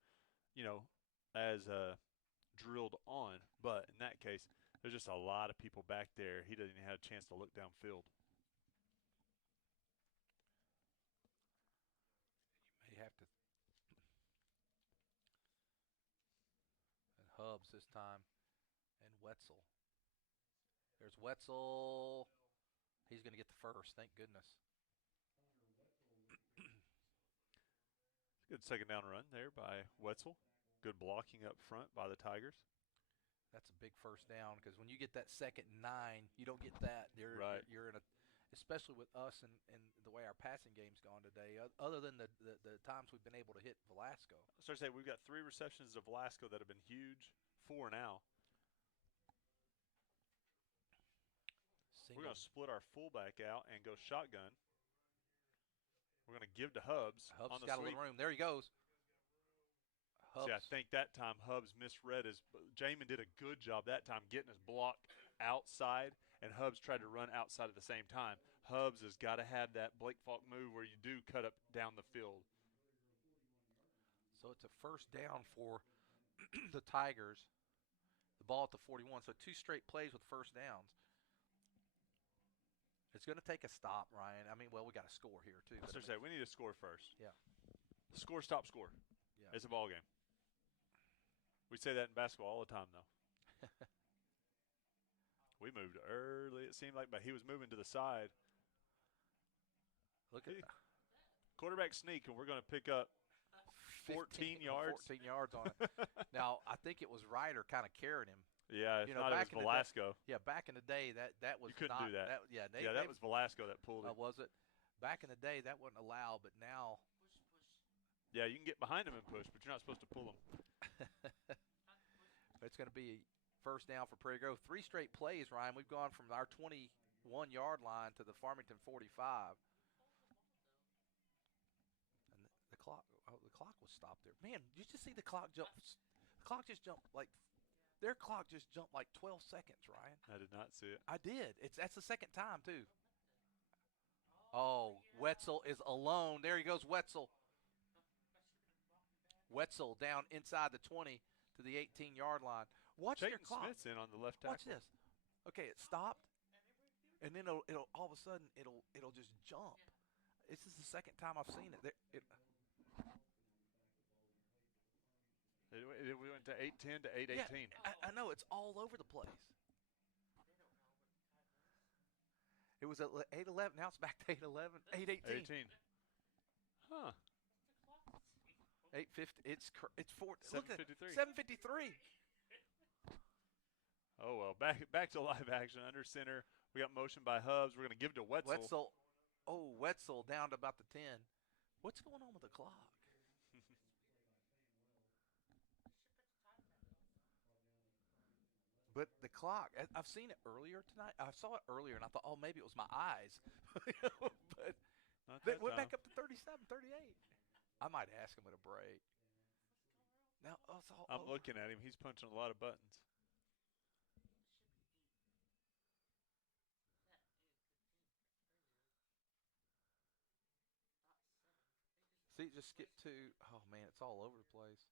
as drilled on. But in that case, there's just a lot of people back there. He doesn't even have a chance to look downfield. You may have to. And Hubs this time, and Wetzel. There's Wetzel. He's going to get the first. Thank goodness. Good second down run there by Wetzel. Good blocking up front by the Tigers. That's a big first down because when you get that 2nd and 9, you don't get that. Right. You're in a, especially with us and the way our passing game's gone today. Other than the times we've been able to hit Velasco. I started to say we've got 3 receptions of Velasco that have been huge. 4 now. We're going to split our fullback out and go shotgun. We're going to give to Hubs. Hubs on the got sweep. a little room. There he goes. Hubs. See, I think that time Hubs misread his. Jamin did a good job that time getting his block outside, and Hubs tried to run outside at the same time. Hubs has got to have that Blake Falk move where you do cut up down the field. So it's a first down for the Tigers. The ball at the 41. So 2 straight plays with first downs. It's going to take a stop, Ryan. I mean, well, we got to score here too. I was say we need to score first. Yeah. Score, stop, score. Yeah. It's a ball game. We say that in basketball all the time, though. We moved early. It seemed like, but he was moving to the side. Look at quarterback sneak, and we're going to pick up 14 yards. 14 yards on it. Now, I think it was Ryder kind of carrying him. Yeah, it's not it was Velasco. Back in the day, that was you couldn't not, do that. That was Velasco that pulled it. Was it? Back in the day, that wasn't allowed, but now. Yeah, you can get behind him and push, but you're not supposed to pull him. It's going to be first down for Prairie Grove. 3 straight plays, Ryan. We've gone from our 21-yard line to the Farmington 45. And the clock was stopped there. Man, you just see the clock jump. The clock just jumped like. Their clock just jumped like 12 seconds, Ryan. I did not see it. I did. That's the second time, too. Oh, Wetzel is alone. There he goes, Wetzel. Wetzel down inside the 20 to the 18-yard line. Watch their clock. Smith's in on the left tackle. Watch this. Okay, it stopped, and then it'll all of a sudden it'll just jump. This is the second time I've seen it. We went to 8-10 to 8-18. Yeah, I know. It's all over the place. It was at 8-11. Now it's back to 8-11. 8-18. 18. Huh. 8:50. It's 7:53. 7:53. Oh, well. Back to live action. Under center. We got motion by Hubs. We're going to give it to Wetzel. Wetzel down to about the 10. What's going on with the clock? But the clock, I've seen it earlier tonight. I saw it earlier, and I thought, maybe it was my eyes. But they went back up to 37, 38. I might ask him at a break. Now, I'm looking at him. He's punching a lot of buttons. See, just skip to, man, it's all over the place.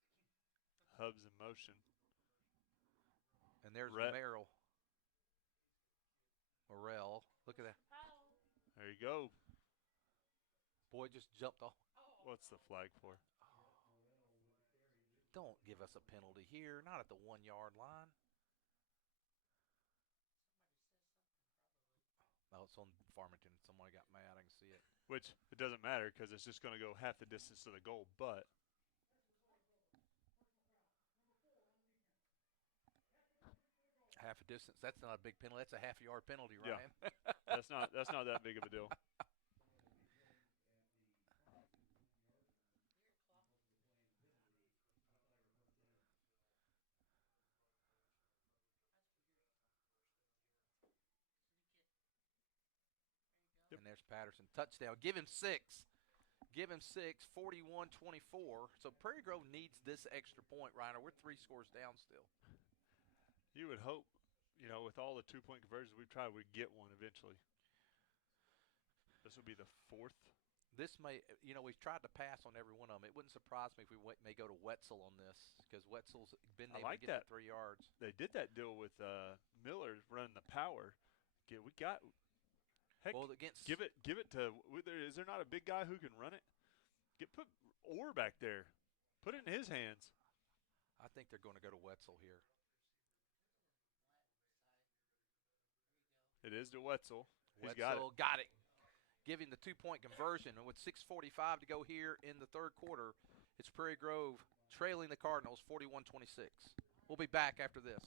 Hubs in motion. And there's Morrell. Look at that. There you go. Boy just jumped off. What's the flag for? Don't give us a penalty here. Not at the 1-yard line. No, it's on Farmington. Somebody got mad. I can see it. Which, it doesn't matter because it's just going to go half the distance to the goal. But half a distance. That's not a big penalty. That's a half-yard penalty, Yeah. Ryan. That's not that big of a deal. And there's Patterson. Touchdown. Give him 6. Give him 6, 41-24. So Prairie Grove needs this extra point, Ryan, or we're 3 scores down still. You would hope, with all the 2-point conversions we've tried, we'd get one eventually. This will be the 4th. This may, we've tried to pass on every one of them. It wouldn't surprise me if we may go to Wetzel on this because Wetzel's been able to get the 3 yards. They did that deal with Miller running the power. Heck, well, against give it to. Is there not a big guy who can run it? Put Orr back there. Put it in his hands. I think they're going to go to Wetzel here. It is to Wetzel. He's Wetzel got it. Giving the 2-point conversion. And with 6:45 to go here in the third quarter, it's Prairie Grove trailing the Cardinals 41-26. We'll be back after this.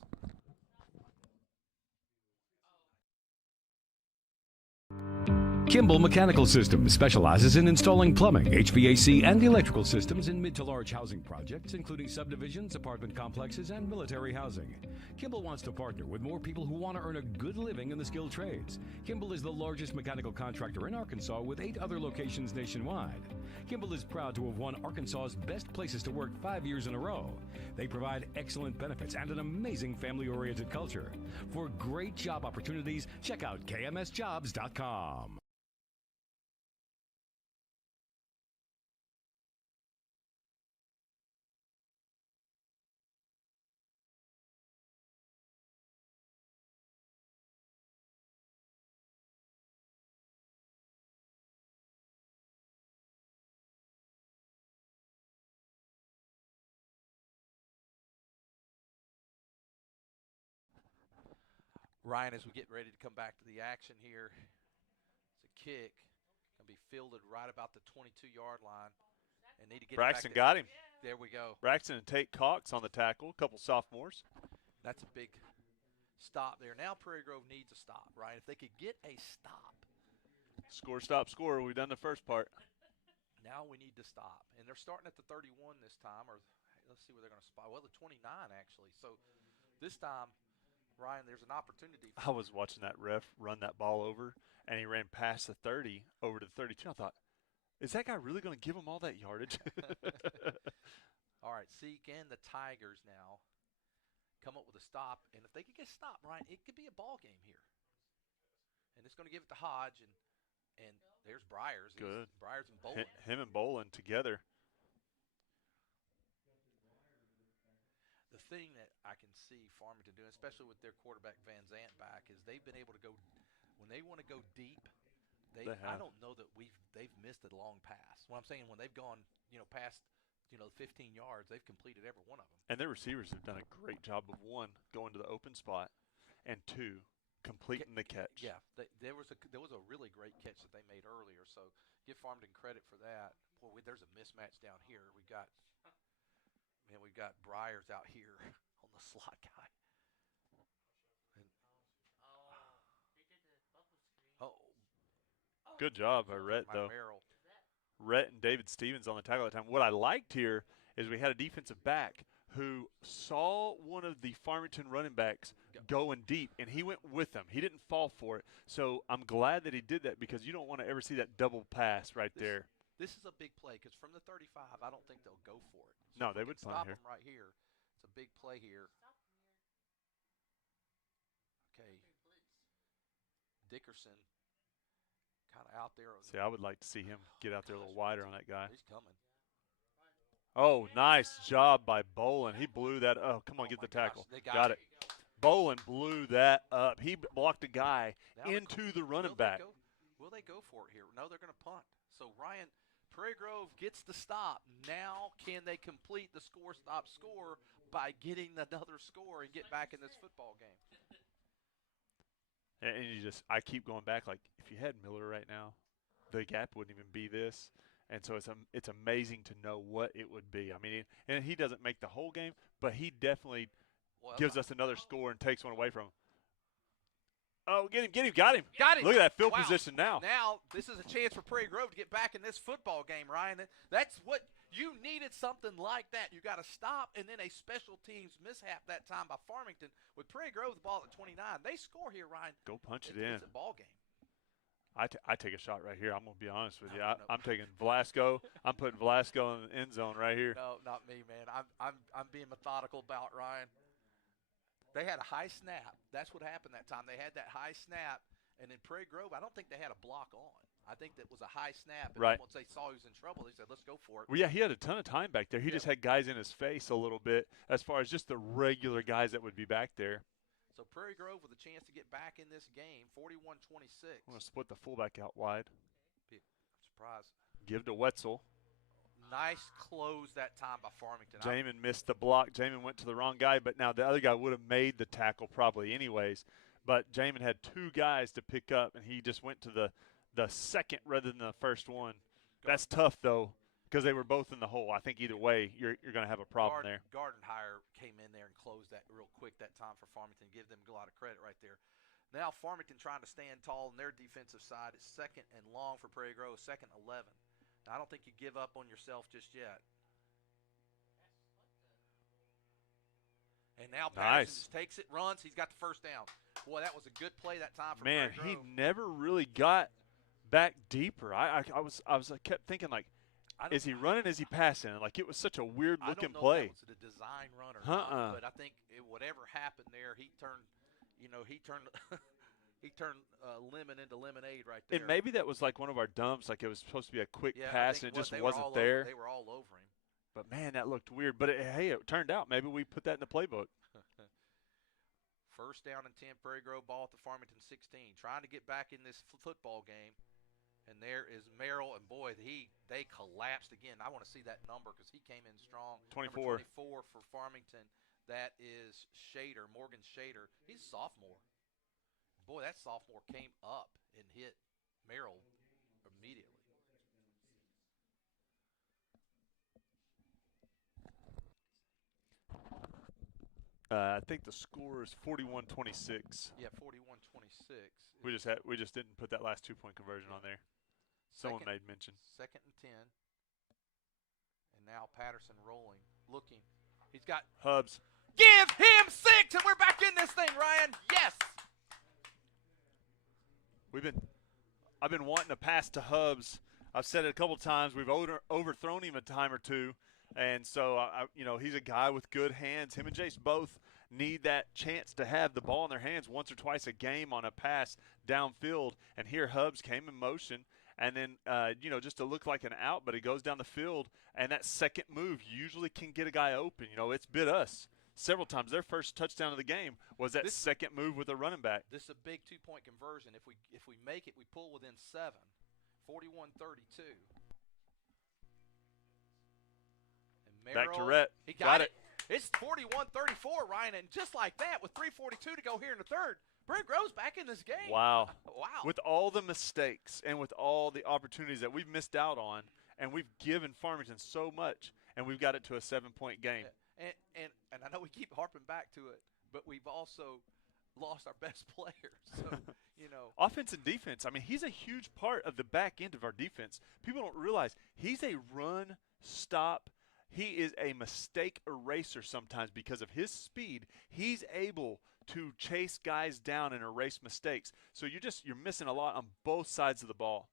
Kimball Mechanical Systems specializes in installing plumbing, HVAC, and electrical systems in mid to large housing projects, including subdivisions, apartment complexes, and military housing. Kimball wants to partner with more people who want to earn a good living in the skilled trades. Kimball is the largest mechanical contractor in Arkansas with 8 other locations nationwide. Kimball is proud to have won Arkansas's Best Places to Work 5 years in a row. They provide excellent benefits and an amazing family-oriented culture. For great job opportunities, check out kmsjobs.com. Ryan, as we get ready to come back to the action here, it's a kick. Going to be fielded right about the 22-yard line. And need to get Braxton it back got him. There we go. Braxton and Tate Cox on the tackle, a couple sophomores. That's a big stop there. Now Prairie Grove needs a stop, Ryan. If they could get a stop. Score, stop, score. We've done the first part. Now we need to stop. And they're starting at the 31 this time. Or let's see where they're going to spot. Well, the 29, actually. So this time, Ryan, there's an opportunity. I was watching that ref run that ball over, and he ran past the 30 over to the 32. I thought, is that guy really going to give him all that yardage? All right, Seek and the Tigers now come up with a stop. And if they could get stopped, Ryan, it could be a ball game here. And it's going to give it to Hodge, and there's Briers. Good. Briers and Bolin. Him and Bolin together. The thing that I can see Farmington doing, especially with their quarterback Van Zant back, is they've been able to go when they want to go deep. I don't know that they've missed a long pass. What I'm saying, when they've gone past 15 yards, they've completed every one of them. And their receivers have done a great job of, 1, going to the open spot, and 2, completing the catch. Yeah, there was a really great catch that they made earlier. So give Farmington credit for that. Boy, there's a mismatch down here. We've got Briers out here on the slot guy. Good job by Rhett, though. Rhett and David Stevens on the tackle at the time. What I liked here is we had a defensive back who saw one of the Farmington running backs going deep, and he went with them. He didn't fall for it. So I'm glad that he did that, because you don't want to ever see that double pass there. This is a big play, because from the 35, I don't think they'll go for it. So no, they would stop here. Them right here. It's a big play here. Okay. Dickerson kind of out there. See, I would like to see him get out there a little wider on that guy. He's coming. Oh, nice job by Bolin. He blew that. Oh, come on, get the tackle. Got it. Bolin blew that up. He blocked a guy into the running back. Will they go for it here? No, they're going to punt. So, Ryan, Prairie Grove gets the stop. Now can they complete the score, stop, score by getting another score and get back in this football game? And I keep going back, like, if you had Miller right now, the gap wouldn't even be this. And so it's amazing to know what it would be. I mean, and he doesn't make the whole game, but he definitely Well, gives us another score and takes one away from him. Oh, get him, got him. Got him. Look at that field Wow. position now. Now, this is a chance for Prairie Grove to get back in this football game, Ryan. That's what you needed, something like that. You got to stop, and then a special teams mishap that time by Farmington with Prairie Grove the ball at 29. They score here, Ryan. Go punch it in. It's a ball game. I take a shot right here. I'm going to be honest with you. No. I'm taking Velasco. I'm putting Velasco in the end zone right here. No, not me, man. I'm being methodical about Ryan. They had a high snap. That's what happened that time. They had that high snap, and in Prairie Grove, I don't think they had a block on. I think that was a high snap, and right. once they saw he was in trouble, they said, let's go for it. Well, yeah, he had a ton of time back there. He just had guys in his face a little bit as far as just the regular guys that would be back there. So Prairie Grove with a chance to get back in this game, 41-26. I'm going to split the fullback out wide. I'm surprised. Give to Wetzel. Nice close that time by Farmington. Jamin missed the block. Jamin went to the wrong guy, but now the other guy would have made the tackle probably anyways. But Jamin had two guys to pick up, and he just went to the second rather than the first one. That's tough, though, because they were both in the hole. I think either way, you're going to have a problem there. Gardenhire came in there and closed that real quick that time for Farmington. Give them a lot of credit right there. Now Farmington trying to stand tall on their defensive side. It's 2nd and long for Prairie Grove, 2nd 11. Now, I don't think you give up on yourself just yet. And now Patterson just takes it, runs. He's got the first down. Boy, that was a good play that time for Prairie Grove. Man, he never really got back deeper. I kept thinking, like, is he running? Is he passing? Like, it was such a weird looking play. I don't know if that was a design run or not, but I think whatever happened there, he turned he turned lemon into lemonade right there. And maybe that was like one of our dumps, like it was supposed to be a quick pass and it just wasn't there. They were all over him. But, man, that looked weird. But, hey, it turned out maybe we put that in the playbook. First down and 10, Prairie Grove ball at the Farmington 16. Trying to get back in this football game. And there is Merrill, and, boy, they collapsed again. I want to see that number because he came in strong. 24. Number 24 for Farmington. That is Shader, Morgan Shader. He's a sophomore. Boy, that sophomore came up and hit Merrill immediately. I think the score is 41-26. Yeah, 41-26. We just didn't put that last 2-point conversion on there. Someone made mention. 2nd and 10. And now Patterson rolling, looking. He's got Hubs. Give him 6, and we're back in this thing, Ryan. Yes. I've been wanting to pass to Hubs. I've said it a couple times. We've overthrown him a time or two, and so he's a guy with good hands. Him and Jace both need that chance to have the ball in their hands once or twice a game on a pass downfield. And here Hubs came in motion, and then just to look like an out, but he goes down the field, and that second move usually can get a guy open. It's bit us several times. Their first touchdown of the game was that second move with a running back. This is a big 2-point conversion. If we make it, we pull within 7. 41-32. And Merrill, back to Rhett. He got it. It's 41-34, Ryan, and just like that, with 3:42 to go here in the third, Prairie Grove's back in this game. Wow. Wow. With all the mistakes and with all the opportunities that we've missed out on, and we've given Farmington so much, and we've got it to a 7-point game. Yeah. And I know we keep harping back to it, but we've also lost our best player. So, Offense and defense. I mean, he's a huge part of the back end of our defense. People don't realize he's a run, stop. He is a mistake eraser sometimes because of his speed. He's able to chase guys down and erase mistakes. So you're missing a lot on both sides of the ball.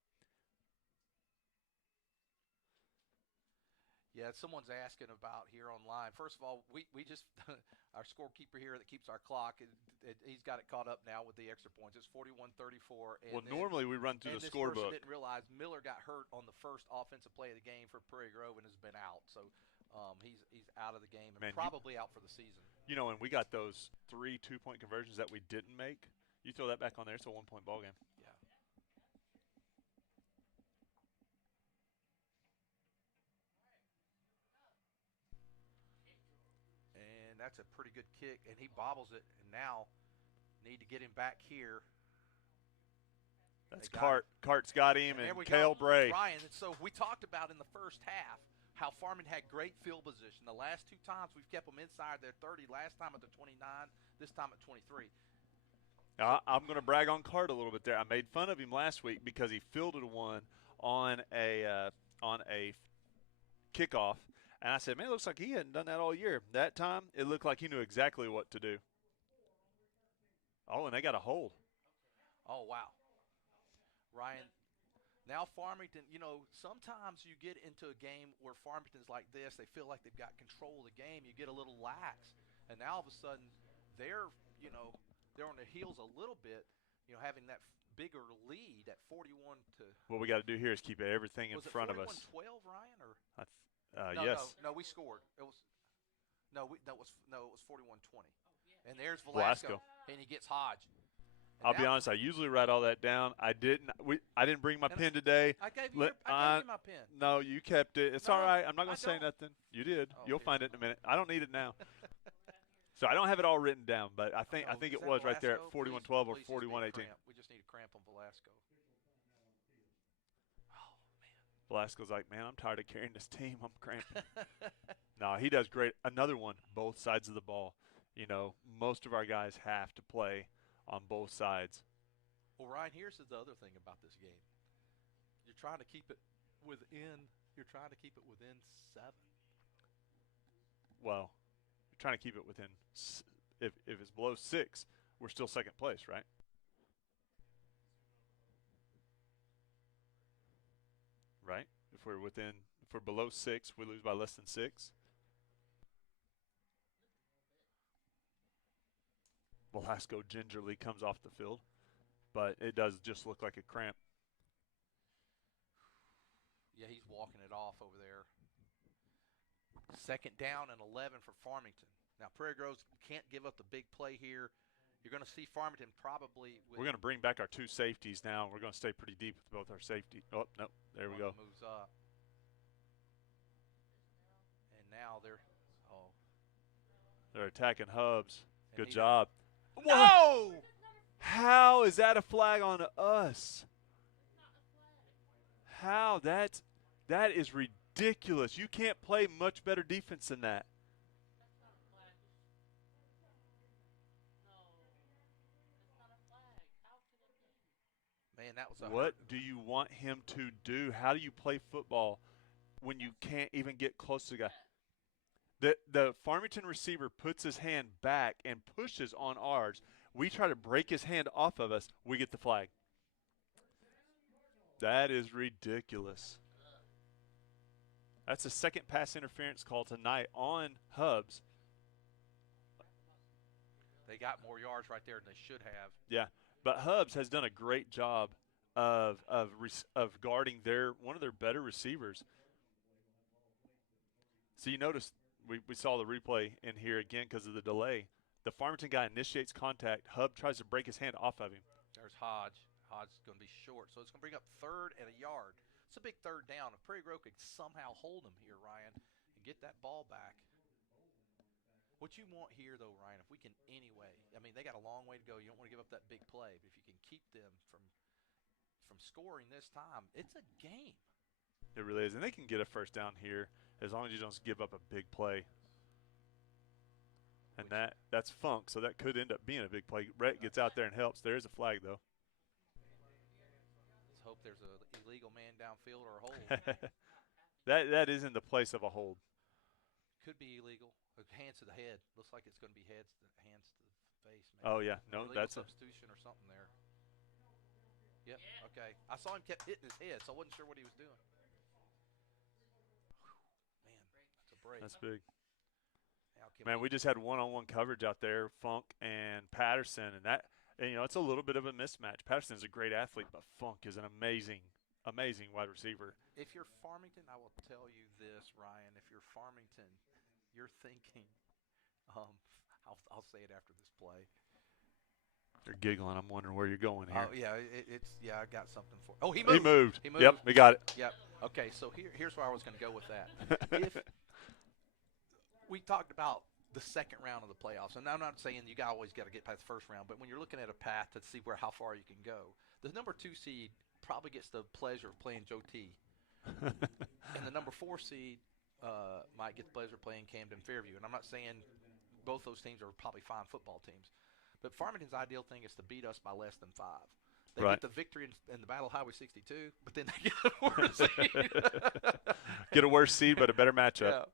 Yeah, someone's asking about here online. First of all, we just our scorekeeper here that keeps our clock, he's got it caught up now with the extra points. It's 41-34. Well, normally we run through the scorebook. And this person didn't realize Miller got hurt on the first offensive play of the game for Prairie Grove and has been out. So he's out of the game and probably out for the season. And we got those 3 2-point conversions that we didn't make. You throw that back on there, it's a 1-point ball game. Yeah. And that's a pretty good kick, and he bobbles it, and now need to get him back here. That's Cart. Cart's got him, and we Cale go. Bray. Ryan, and so we talked about in the first half how Farmington had great field position. The last 2 times we've kept them inside their 30. Last time at the 29, this time at 23. I'm going to brag on Cart a little bit there. I made fun of him last week because he fielded one on a kickoff, and I said, man, it looks like he hadn't done that all year. That time, it looked like he knew exactly what to do. Oh, and they got a hold. Oh, wow. Ryan, now Farmington, sometimes you get into a game where Farmington's like this. They feel like they've got control of the game. You get a little lax, and now all of a sudden they're on their heels a little bit, having that bigger lead at 41 to. What we got to do here is keep everything in front of us. Was it 41-12, Ryan, or? No, yes. No, we scored. It was it was 41-20. And there's Velasco, and he gets Hodge. And I'll be honest. I usually write all that down. I didn't. I didn't bring my pen today. I gave you my pen. No, you kept it. It's all right. I'm not going to say nothing. You did. Oh, You'll find it in a minute. I don't need it now. So I don't have it all written down, but I think it was right there at 41-12 or 41-18. We just need a cramp on Velasco. Oh man. Velasco's like, man, I'm tired of carrying this team. I'm cramping. No, he does great. Another one, both sides of the ball. Most of our guys have to play on both sides. Well, Ryan, here's the other thing about this game. You're trying to keep it within 7. Well, you're trying to keep it within. If it's below 6, we're still second place, right? Right? If we're below 6, we lose by less than 6. Velasco gingerly comes off the field, but it does just look like a cramp. Yeah, he's walking it off over there. Second down and 11 for Farmington. Now, Prairie Groves can't give up the big play here. You're going to see Farmington probably. We're going to bring back our 2 safeties now. We're going to stay pretty deep with both our safety. Oh, no, there we go. Moves up. And now they're attacking Hubs. And Good job. No! How is that a flag on us? How? That is ridiculous. You can't play much better defense than that. Man, that was What do you want him to do? How do you play football when you can't even get close to the guy? The Farmington receiver puts his hand back and pushes on ours. We try to break his hand off of us. We get the flag. That is ridiculous. That's the second pass interference call tonight on Hubs. They got more yards right there than they should have. Yeah, but Hubs has done a great job of guarding one of their better receivers. So you notice we saw the replay in here again because of the delay. The Farmington guy initiates contact. Hub tries to break his hand off of him. There's Hodge. Hodge is going to be short, so it's going to bring up 3rd and a yard. It's a big 3rd down. If Prairie Grove could somehow hold him here, Ryan, and get that ball back. What you want here, though, Ryan, if we can anyway, they got a long way to go. You don't want to give up that big play, but if you can keep them from scoring this time, it's a game. It really is, and they can get a first down here as long as you don't give up a big play. And that's Funk, so that could end up being a big play. Brett gets out there and helps. There is a flag, though. Let's hope there's an illegal man downfield or a hold. That is in the place of a hold. Could be illegal. Hands to the head. Looks like it's going to be hands to the face. Maybe. Oh, yeah. No, illegal that's substitution or something there. Yep, okay. I saw him kept hitting his head, so I wasn't sure what he was doing. Man, that's a break. That's big. Man, we just had one-on-one coverage out there, Funk and Patterson, and it's a little bit of a mismatch. Patterson is a great athlete, but Funk is an amazing wide receiver. If you're Farmington, I will tell you this, Ryan. If you're Farmington, you're thinking, I'll say it after this play. They're giggling. I'm wondering where you're going here. Oh, yeah, I got something for it. Oh, he moved. He moved. Yep, we got it. Yep. Okay, so here's where I was going to go with that. If we talked about the second round of the playoffs, and I'm not saying you always got to get past the first round, but when you're looking at a path to see how far you can go, the number 2 seed probably gets the pleasure of playing Joe T. And the number 4 seed might get the pleasure of playing Camden Fairview. And I'm not saying both those teams are probably fine football teams. But Farmington's ideal thing is to beat us by less than 5. They Right. get the victory in the Battle of Highway 62, but then they get a worse seed. Get a worse seed, but a better matchup. Yeah.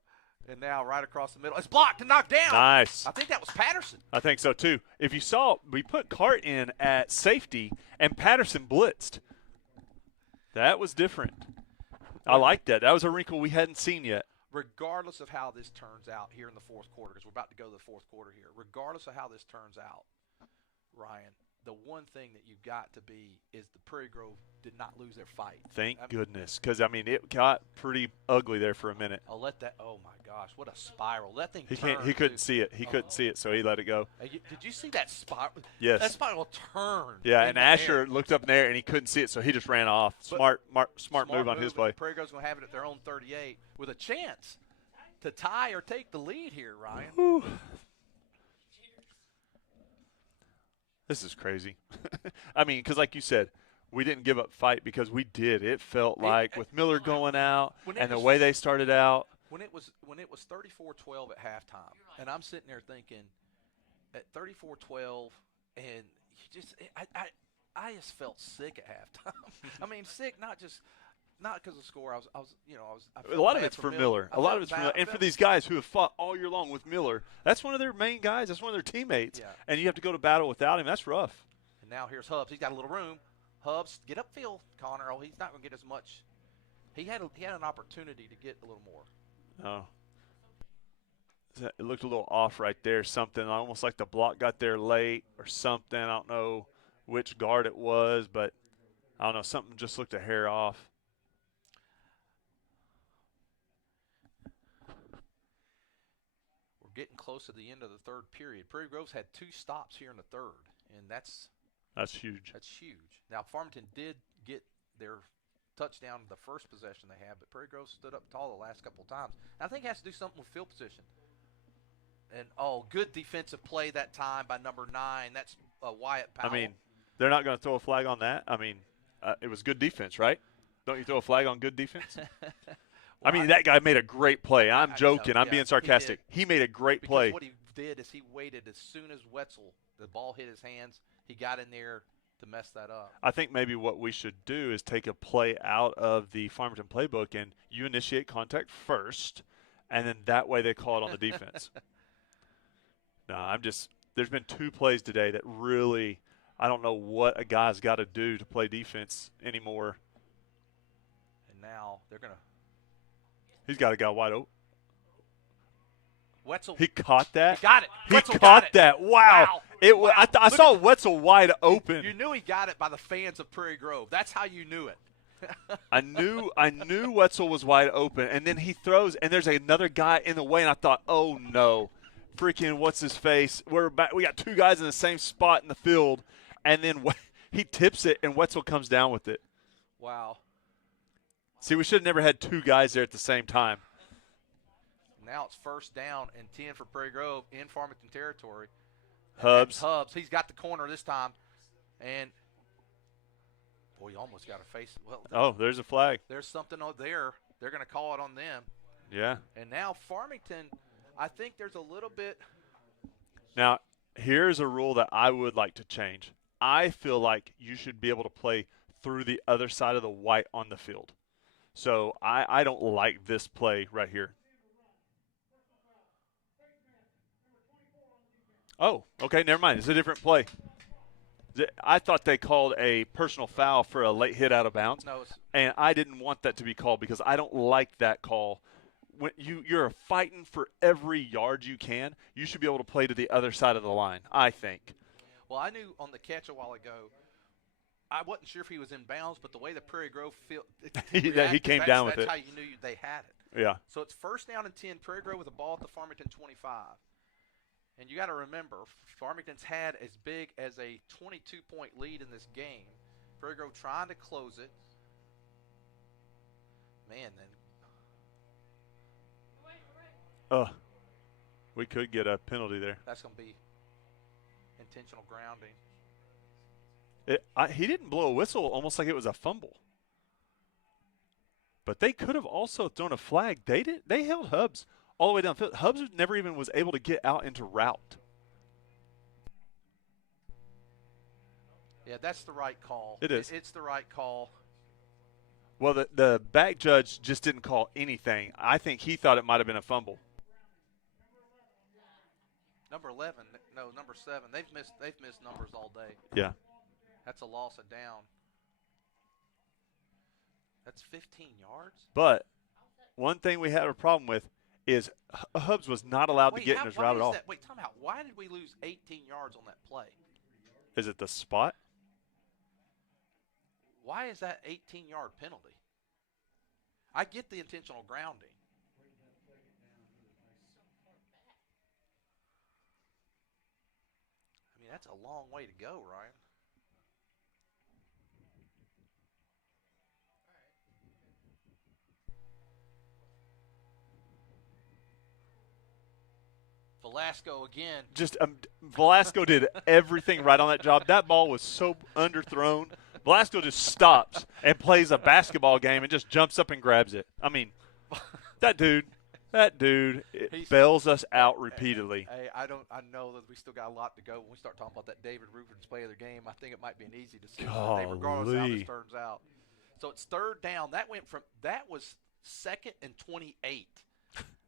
And now right across the middle. It's blocked and knocked down. Nice. I think that was Patterson. I think so, too. If you saw, we put Cart in at safety, and Patterson blitzed. That was different. I like that. That was a wrinkle we hadn't seen yet. Regardless of how this turns out here in the fourth quarter, because we're about to go to the fourth quarter here, regardless of how this turns out, Ryan, the one thing that you've got to be is the Prairie Grove did not lose their fight. Thank goodness, because, I mean, it got pretty ugly there for a minute. I'll let that – oh, my gosh, what a spiral. That thing He turned, couldn't see it. He couldn't see it, so he let it go. Did you see that spiral? Yes. That spiral turned. Yeah, in and the Asher air. looked up in there, and he couldn't see it, so he just ran off. But- Smart move on his play. Prairie Grove's going to have it at their own 38 with a chance to tie or take the lead here, Ryan. Whew. This is crazy. I mean, because like you said, we didn't give up fight because we did. It felt like with Miller going out and the way they started out. When it was 34-12 at halftime, and I'm sitting there thinking, at 34-12, and you just I just felt sick at halftime. I mean, sick not because of the score. I felt A lot of bad it's for Miller. A lot of it's for Miller. And for these guys who have fought all year long with Miller, that's one of their main guys. That's one of their teammates. Yeah. And you have to go to battle without him. That's rough. And now here's Hubbs. He's got a little room. Hubbs, get upfield, Connor. Oh, he's not going to get as much. He had an opportunity to get a little more. Oh. It looked a little off right there. Something almost like the block got there late or something. I don't know which guard it was, but I don't know. Something just looked a hair off. We're getting close to the end of the third period. Prairie Grove's had 2 stops here in the third, and that's huge. That's huge. Now, Farmington did get their touchdown the first possession they had, but Prairie Grove stood up tall the last couple of times. And I think it has to do something with field position. And, good defensive play that time by number 9. That's Wyatt Powell. I mean, they're not going to throw a flag on that. I mean, it was good defense, right? Don't you throw a flag on good defense? Well, I mean, that guy made a great play. I'm joking. know, I'm yeah, being sarcastic. He made a great because play. what he did is he waited as soon as Wetzel, the ball hit his hands, he got in there to mess that up. I think maybe what we should do is take a play out of the Farmington playbook and you initiate contact first, and then that way they call it on the defense. No, there's been 2 plays today that really, I don't know what a guy's got to do to play defense anymore. And now they're going to. He's got a guy wide open. Wetzel. He caught that. He got it. He Wetzel caught got it. that. Wow. Wow. I saw Wetzel wide open. You knew he got it by the fans of Prairie Grove. That's how you knew it. I knew Wetzel was wide open, and then he throws, and there's another guy in the way, and I thought, oh no, freaking what's his face? We got 2 guys in the same spot in the field, and then he tips it, and Wetzel comes down with it. Wow. See, we should have never had 2 guys there at the same time. Now it's first down and 10 for Prairie Grove in Farmington territory. Hubbs. He's got the corner this time, and boy, you almost got a face. Well, Oh, there's a flag. there's something out there. They're going to call it on them. Yeah. And now Farmington, I think there's a little bit. Now, here's a rule that I would like to change. I feel like you should be able to play through the other side of the white on the field. So I don't like this play right here. Oh, okay, never mind. It's a different play. I thought they called a personal foul for a late hit out of bounds, No, and I didn't want that to be called because I don't like that call. When you're fighting for every yard you can, you should be able to play to the other side of the line, I think. well, I knew on the catch a while ago, I wasn't sure if he was in bounds, but the way the Prairie Grove He reacted, came down with that's it. how you knew they had it. Yeah. So it's first down and 10, Prairie Grove with the ball at the Farmington 25. And you got to remember, Farmington's had as big as a 22-point lead in this game. Prairie Grove trying to close it. Man, then We could get a penalty there. that's going to be intentional grounding. He didn't blow a whistle almost like it was a fumble. But they could have also thrown a flag. They didn't. They held Hubbs all the way downfield. Hubbs never even was able to get out into route. Yeah, that's the right call. It is. It's the right call. Well, the back judge just didn't call anything. I think he thought it might have been a fumble. Number 11, no, number 7. They've missed numbers all day. Yeah. That's a loss of down. That's 15 yards. But one thing we have a problem with is Hubbs was not allowed to get in his route at all. Wait, time out. Why did we lose 18 yards on that play? Is it the spot? Why is that 18-yard penalty? I get the intentional grounding. I mean, that's a long way to go, Ryan. Velasco again. Just Velasco did everything right on that job. That ball was so underthrown. Velasco just stops and plays a basketball game and just jumps up and grabs it. I mean, that dude bails us out repeatedly. Hey, I know that we still got a lot to go. When we start talking about that David Rubin's play of the game, I think it might be an easy decision today, regardless of how this turns out. So it's third down. That was 2nd and 28.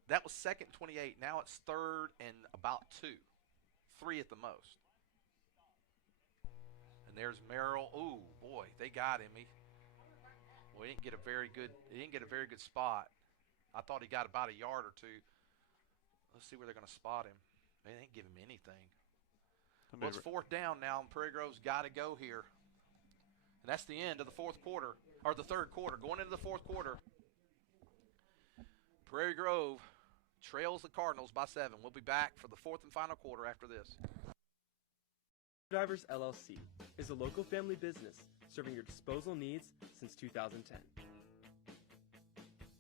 That was 2nd and 28. Now it's 3rd and about 2. 3 at the most. And there's Merrill. Ooh, boy, they got him. He didn't get a very good spot. I thought he got about a yard or two. Let's see where they're going to spot him. They didn't give him anything. Well, it's 4th down now, and Prairie Grove's got to go here. And that's the end of the 4th quarter, or the 3rd quarter. Going into the 4th quarter, Prairie Grove trails the Cardinals by 7. We'll be back for the 4th and final quarter after this. Drivers LLC is a local family business serving your disposal needs since 2010.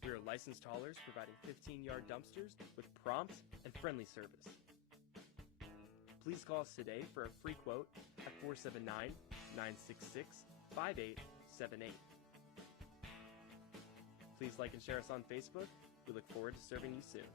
We are licensed haulers providing 15-yard dumpsters with prompt and friendly service. Please call us today for a free quote at 479-966-5878. Please like and share us on Facebook. We look forward to serving you soon.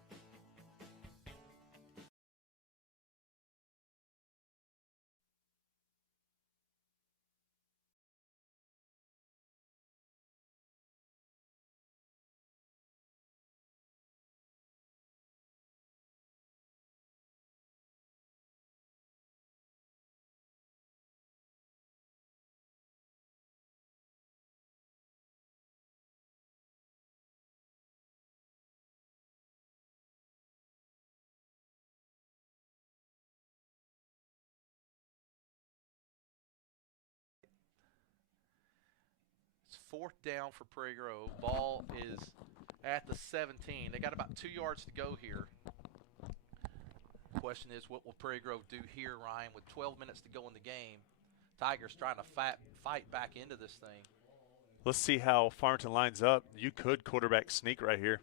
It's 4th down for Prairie Grove. Ball is at the 17. They got about 2 yards to go here. Question is, what will Prairie Grove do here, Ryan, with 12 minutes to go in the game? Tigers trying to fight back into this thing. Let's see how Farmington lines up. You could quarterback sneak right here.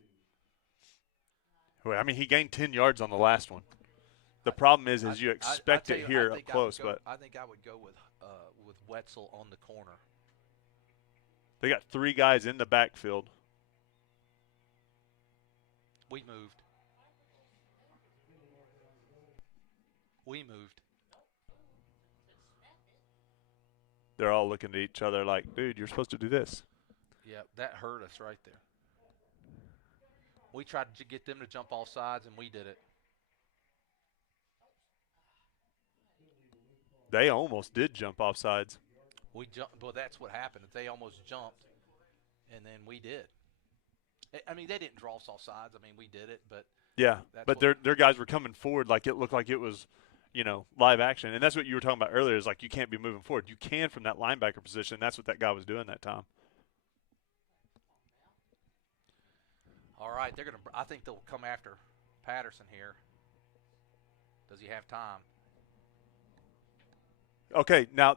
I mean, he gained 10 yards on the last one. The problem is you expect it here up close. But I think I would go with Wetzel on the corner. They got 3 guys in the backfield. We moved. They're all looking at each other like, dude, you're supposed to do this. Yeah, that hurt us right there. We tried to get them to jump all sides, and we did it. They almost did jump off sides. We jumped. Well, that's what happened. They almost jumped, and then we did. I mean, they didn't draw us off sides. I mean, we did it, but yeah. But their guys were coming forward like it looked like it was, live action. And that's what you were talking about earlier. Is like you can't be moving forward. You can from that linebacker position. That's what that guy was doing that time. All right, I think they'll come after Patterson here. Does he have time? Okay, now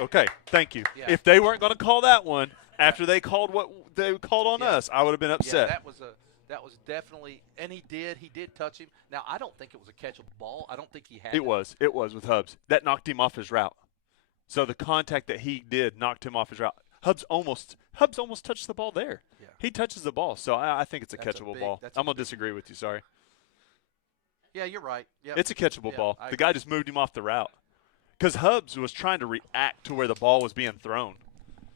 okay, thank you. Yeah. If they weren't going to call that one after they called what they called on us, I would have been upset. Yeah, that was definitely, and he did touch him. Now I don't think it was a catchable ball. I don't think he had. It was with Hubbs. That knocked him off his route. So the contact that he did knocked him off his route. Hubs almost touched the ball there. Yeah. He touches the ball, so I think it's a That's a catchable big- ball. that's a I'm gonna big- disagree with you. Sorry. Yeah, you're right. Yep. It's a catchable Yeah, ball. I The agree. guy just moved him off the route because Hubs was trying to react to where the ball was being thrown.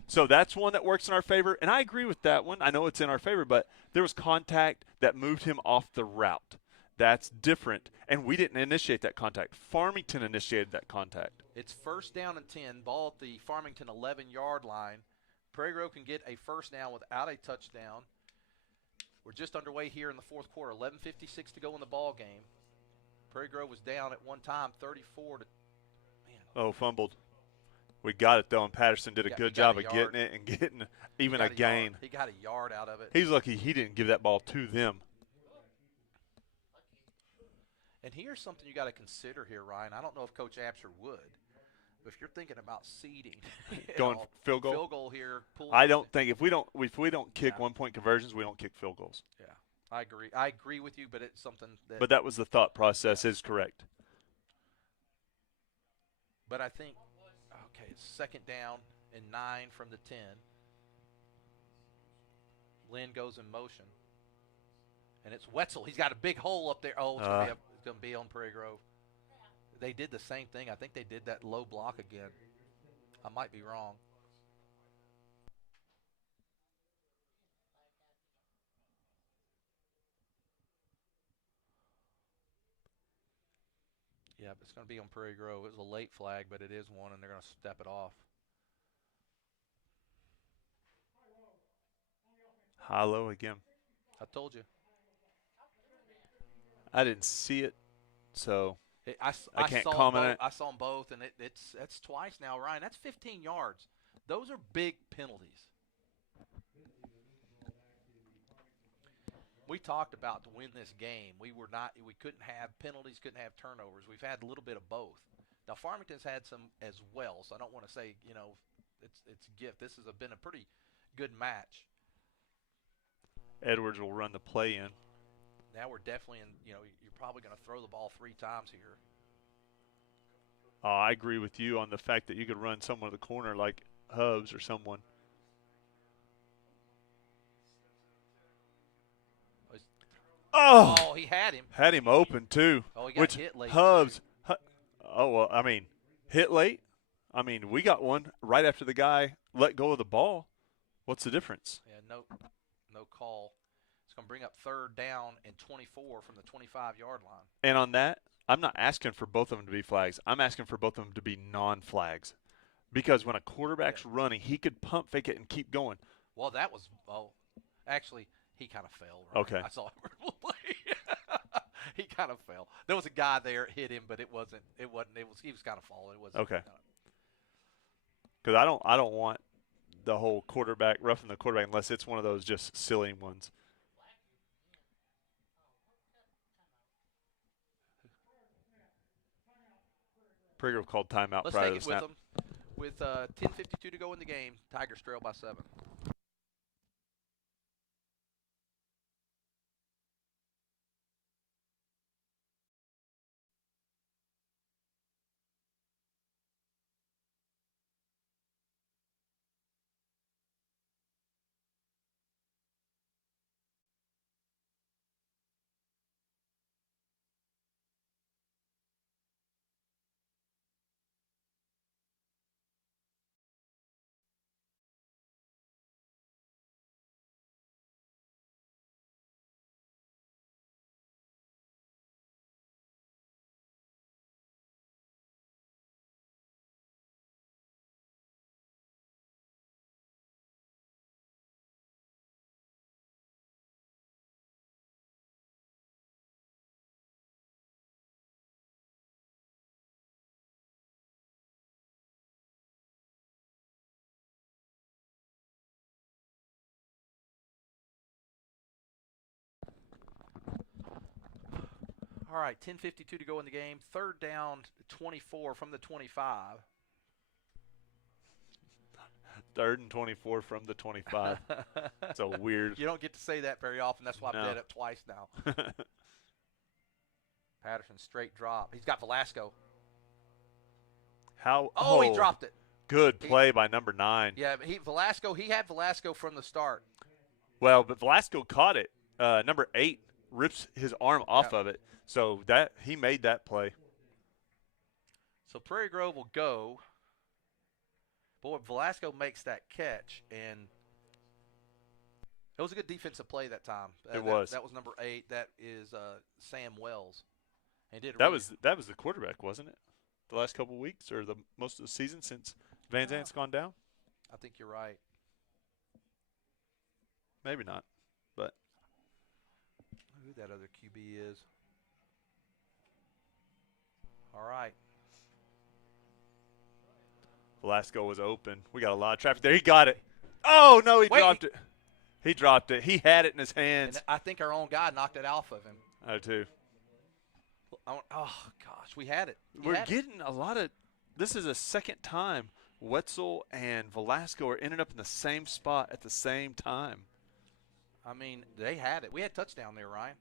So that's one that works in our favor, and I agree with that one. I know it's in our favor, but there was contact that moved him off the route. That's different, and we didn't initiate that contact. Farmington initiated that contact. It's first down and 10, ball at the Farmington 11-yard line. Prairie Grove can get a first down without a touchdown. We're just underway here in the fourth quarter. 11:56 to go in the ball game. Prairie Grove was down at one time, 34 to. Man, Oh, fumbled. We got it, though, and Patterson did a He good got job a of yard. getting it and getting even he a got gain. Yard. He got a yard out of it. He's lucky he didn't give that ball to them. And here's something you got to consider here, Ryan. I don't know if Coach Absher would, but if you're thinking about seeding, Going field goal? field goal here. I don't think if we don't kick 1-point conversions, we don't kick field goals. Yeah, I agree. I agree with you, but it's something that. But that was the thought process. Is correct. But I think, okay, it's second down and 9 from the 10. Lynn goes in motion, and it's Wetzel. He's got a big hole up there. Oh, it's going to be on Prairie Grove. They did the same thing. I think they did that low block again. I might be wrong. Yeah, but it's going to be on Prairie Grove. It was a late flag, but it is one, and they're going to step it off. High-low again. I told you. I didn't see it, so I can't saw comment on it. I saw them both, and it's twice now, Ryan. That's 15 yards. Those are big penalties. We talked about to win this game. We couldn't have penalties, couldn't have turnovers. We've had a little bit of both. Now Farmington's had some as well, so I don't want to say it's a gift. This has been a pretty good match. Edwards will run the play in. Now we're definitely in. You're probably going to throw the ball 3 times here. I agree with you on the fact that you could run someone to the corner like Hubs or someone. Oh, he had him. Had him open too. Oh, he got which hit late. Hubs. Oh well, I mean, hit late. I mean, we got one right after the guy let go of the ball. What's the difference? Yeah, no call. It's going to bring up third down and 24 from the 25-yard line. And on that, I'm not asking for both of them to be flags. I'm asking for both of them to be non-flags. Because when a quarterback's running, he could pump fake it and keep going. Well, that was actually he kind of fell. Right? Okay. I saw it play. He kind of fell. There was a guy there hit him, but it wasn't. He was kind of falling. It wasn't. Okay. Because I don't want the whole quarterback roughing the quarterback unless it's one of those just silly ones. Prairie Grove called timeout Let's prior take to it the with snap. them. With 10:52 to go in the game, Tigers trail by 7. All right, 10:52 to go in the game. Third down, 24 from the 25. 3rd and 24 from the 25. It's a weird. You don't get to say that very often. That's why I've No. said it twice now. Patterson straight drop. He's got Velasco. How? Oh, he dropped it. good play by number 9. Yeah, but he had Velasco from the start. Well, but Velasco caught it. Number 8 rips his arm off of it. So that he made that play. So Prairie Grove will go. Boy, Velasco makes that catch, and it was a good defensive play that time. It was. That was number 8. That is Sam Wells. And that was the quarterback, wasn't it? The last couple of weeks or the most of the season since Van Zant's gone down? I think you're right. Maybe not, but who that other QB is. All right. Velasco was open. We got a lot of traffic there. He got it. Oh, no, he dropped it. He dropped it. He had it in his hands. And I think our own guy knocked it off of him. I do too. Oh, gosh, we had it. We're getting a lot of – this is the second time Wetzel and Velasco are ending up in the same spot at the same time. I mean, they had it. We had touchdown there, Ryan.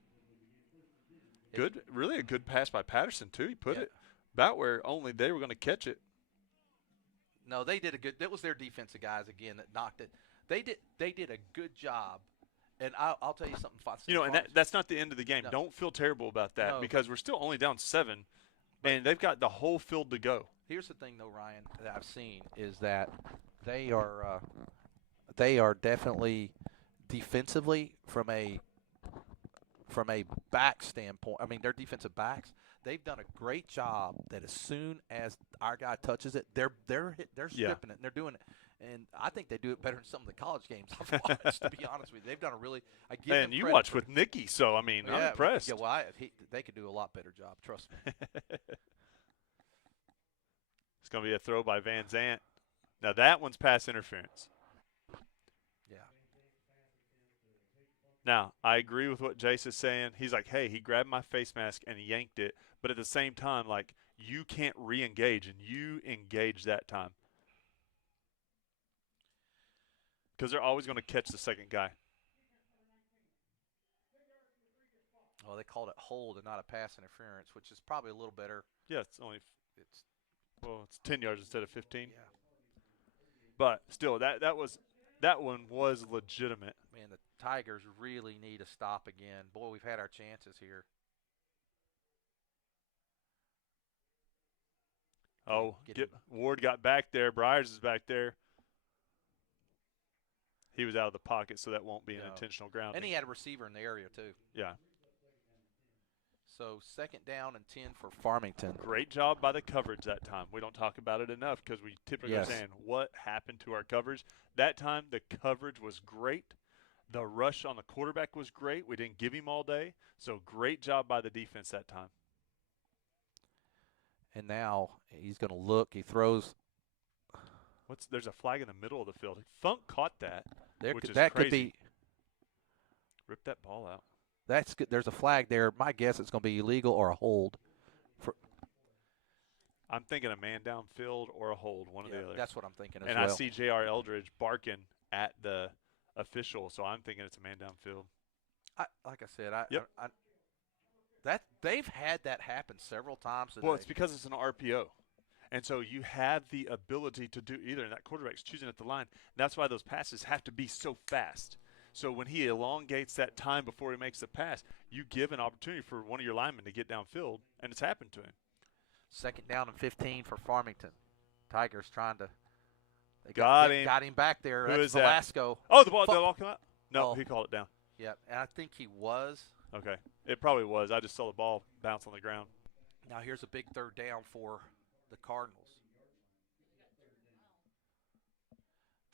Good. Really a good pass by Patterson, too. He put it about where only they were going to catch it. No, they did a good – that was their defensive guys, again, that knocked it. They did a good job. And I'll tell you something. You know, and that's not the end of the game. No. Don't feel terrible about that because we're still only down 7, and they've got the whole field to go. Here's the thing, though, Ryan, that I've seen is that they are definitely defensively from a back standpoint. I mean, their defensive backs. They've done a great job that as soon as our guy touches it, they're stripping it and they're doing it. And I think they do it better than some of the college games I've watched, to be honest with you. They've done a really – I give them and you watch with Nicky, so, I mean, I'm impressed. Yeah, well, they could do a lot better job, trust me. It's going to be a throw by Van Zant. Now, that one's pass interference. Yeah. Now, I agree with what Jace is saying. He's like, hey, he grabbed my face mask and he yanked it. But at the same time, like, you can't re-engage, and you engage that time. Because they're always going to catch the second guy. Well, they called it hold and not a pass interference, which is probably a little better. Yeah, it's 10 yards instead of 15. Yeah. But still, that one was legitimate. Man, the Tigers really need a stop again. Boy, we've had our chances here. Oh, Ward got back there. Briers is back there. He was out of the pocket, so that won't be an intentional grounding. And he had a receiver in the area, too. Yeah. So 2nd down and 10 for Farmington. Great job by the coverage that time. We don't talk about it enough because we typically are saying, what happened to our coverage? That time, the coverage was great. The rush on the quarterback was great. We didn't give him all day. So great job by the defense that time. And now he's going to look. He throws. There's a flag in the middle of the field. Funk caught that, which is that crazy. Could be. Rip that ball out. That's good. There's a flag there. My guess it's going to be illegal or a hold. I'm thinking a man downfield or a hold, one or the other. That's what I'm thinking as well. And I see J.R. Eldridge barking at the official, so I'm thinking it's a man downfield. Like I said, they've had that happen several times today. Well, it's because it's an RPO. And so you have the ability to do either, and that quarterback's choosing at the line. That's why those passes have to be so fast. So when he elongates that time before he makes the pass, you give an opportunity for one of your linemen to get downfield, and it's happened to him. 2nd down and 15 for Farmington. Tigers trying to – Got him back there. Who That's is Velasco. That? Oh, the ball came out? No, he called it down. Yeah, and I think he was. Okay. It probably was. I just saw the ball bounce on the ground. Now here's a big 3rd down for the Cardinals.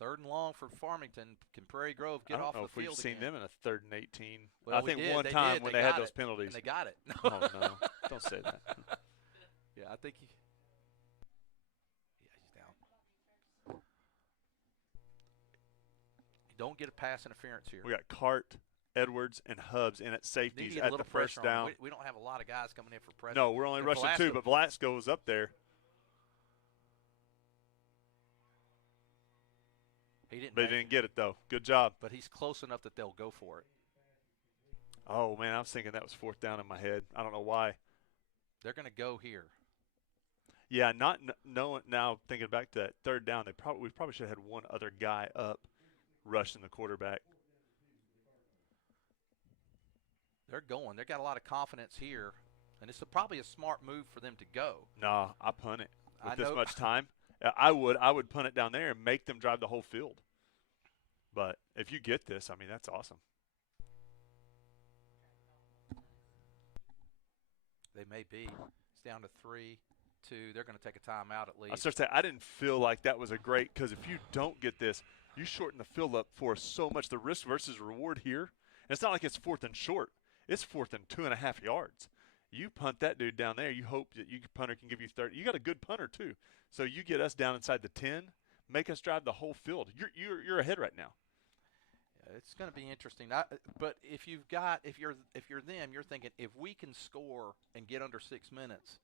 3rd and long for Farmington. Can Prairie Grove get off the field again? I don't know if we've seen them in a 3rd and 18. Well, I think one time when they had those penalties. And they got it. Oh, no. Don't say that. Yeah, I think he's down. You don't get a pass interference here. We got Cart, Edwards, and Hubbs in at safeties at the first down. We don't have a lot of guys coming in for pressure. No, we're only rushing 2, but Velasco was up there. He didn't get it, though. Good job. But he's close enough that they'll go for it. Oh, man, I was thinking that was 4th down in my head. I don't know why. They're going to go here. Yeah, not knowing now. Thinking back to that third down, we probably should have had one other guy up rushing the quarterback. They're going. They got a lot of confidence here, and it's probably a smart move for them to go. Nah, I punt it with I this know. much time. I would punt it down there and make them drive the whole field. But if you get this, I mean, that's awesome. They may be. It's down to 3-2. They're going to take a timeout at least. I start saying I didn't feel like that was a great, because if you don't get this, you shorten the field up for so much. The risk versus reward here, and it's not like it's 4th and short. It's 4th and 2.5 yards. You punt that dude down there. You hope that your punter can give you 30. You got a good punter too, so you get us down inside the 10, make us drive the whole field. You're ahead right now. It's going to be interesting. But if you're them, you're thinking if we can score and get under 6 minutes,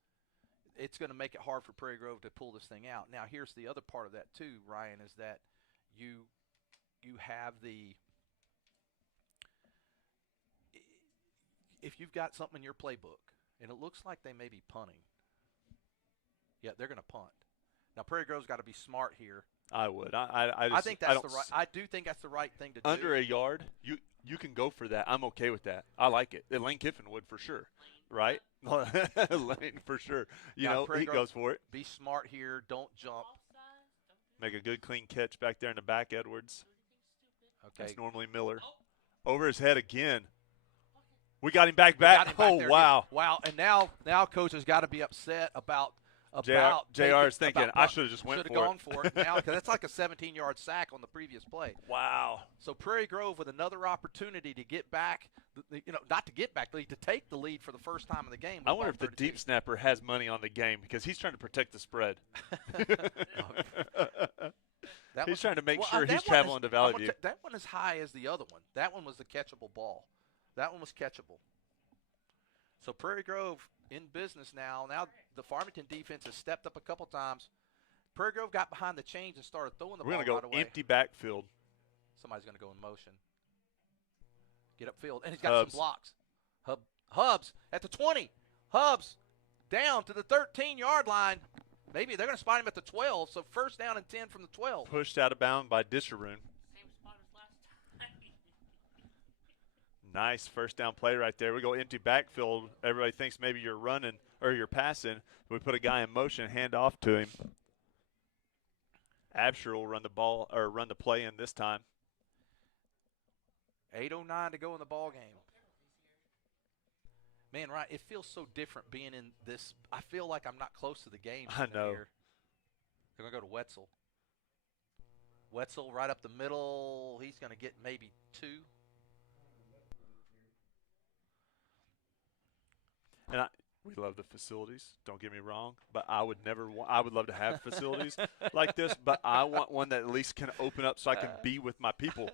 it's going to make it hard for Prairie Grove to pull this thing out. Now, here's the other part of that too, Ryan, is that you have if you've got something in your playbook and it looks like they may be punting, yeah, they're going to punt. Now, Prairie Grove's got to be smart here. I would. I think that's the right. I do think that's the right thing to do. Under a yard, you can go for that. I'm okay with that. I like it. And Lane Kiffin would for sure, right? Lane for sure. You know, he goes for it. Be smart here. Don't jump. Make a good clean catch back there in the back, Edwards. Okay. That's normally Miller. Over his head again. We got him back. Oh, there. wow. Wow. And now Coach has got to be upset about JR's thinking, I should have just went for it. Should have gone for it now, because that's like a 17-yard sack on the previous play. Wow. So Prairie Grove with another opportunity to get back, not to get back the lead, to take the lead for the first time in the game. I wonder if the deep snapper has money on the game, because he's trying to protect the spread. He's trying to make sure he's traveling to Valley View. That one is high as the other one. That one was the catchable ball. That one was catchable. So Prairie Grove in business now. Now the Farmington defense has stepped up a couple times. Prairie Grove got behind the chains and started throwing the ball right away. We're going to go empty backfield. Somebody's going to go in motion. Get upfield. And he's got some blocks. Hubs at the 20. Hubs down to the 13-yard line. Maybe they're going to spot him at the 12, so first down and 10 from the 12. Pushed out of bounds by Disharoon. Same spot as last time. Nice first down play right there. We go empty backfield. Everybody thinks maybe you're running or you're passing. We put a guy in motion, hand off to him. Absher will run the play in this time. 8:09 to go in the ball game. Man, right, it feels so different being in this. I feel like I'm not close to the game. I know. Here. They're going to go to Wetzel. Wetzel right up the middle. He's going to get maybe 2. And we love the facilities. Don't get me wrong, but I would love to have facilities like this, but I want one that at least can open up so I can be with my people.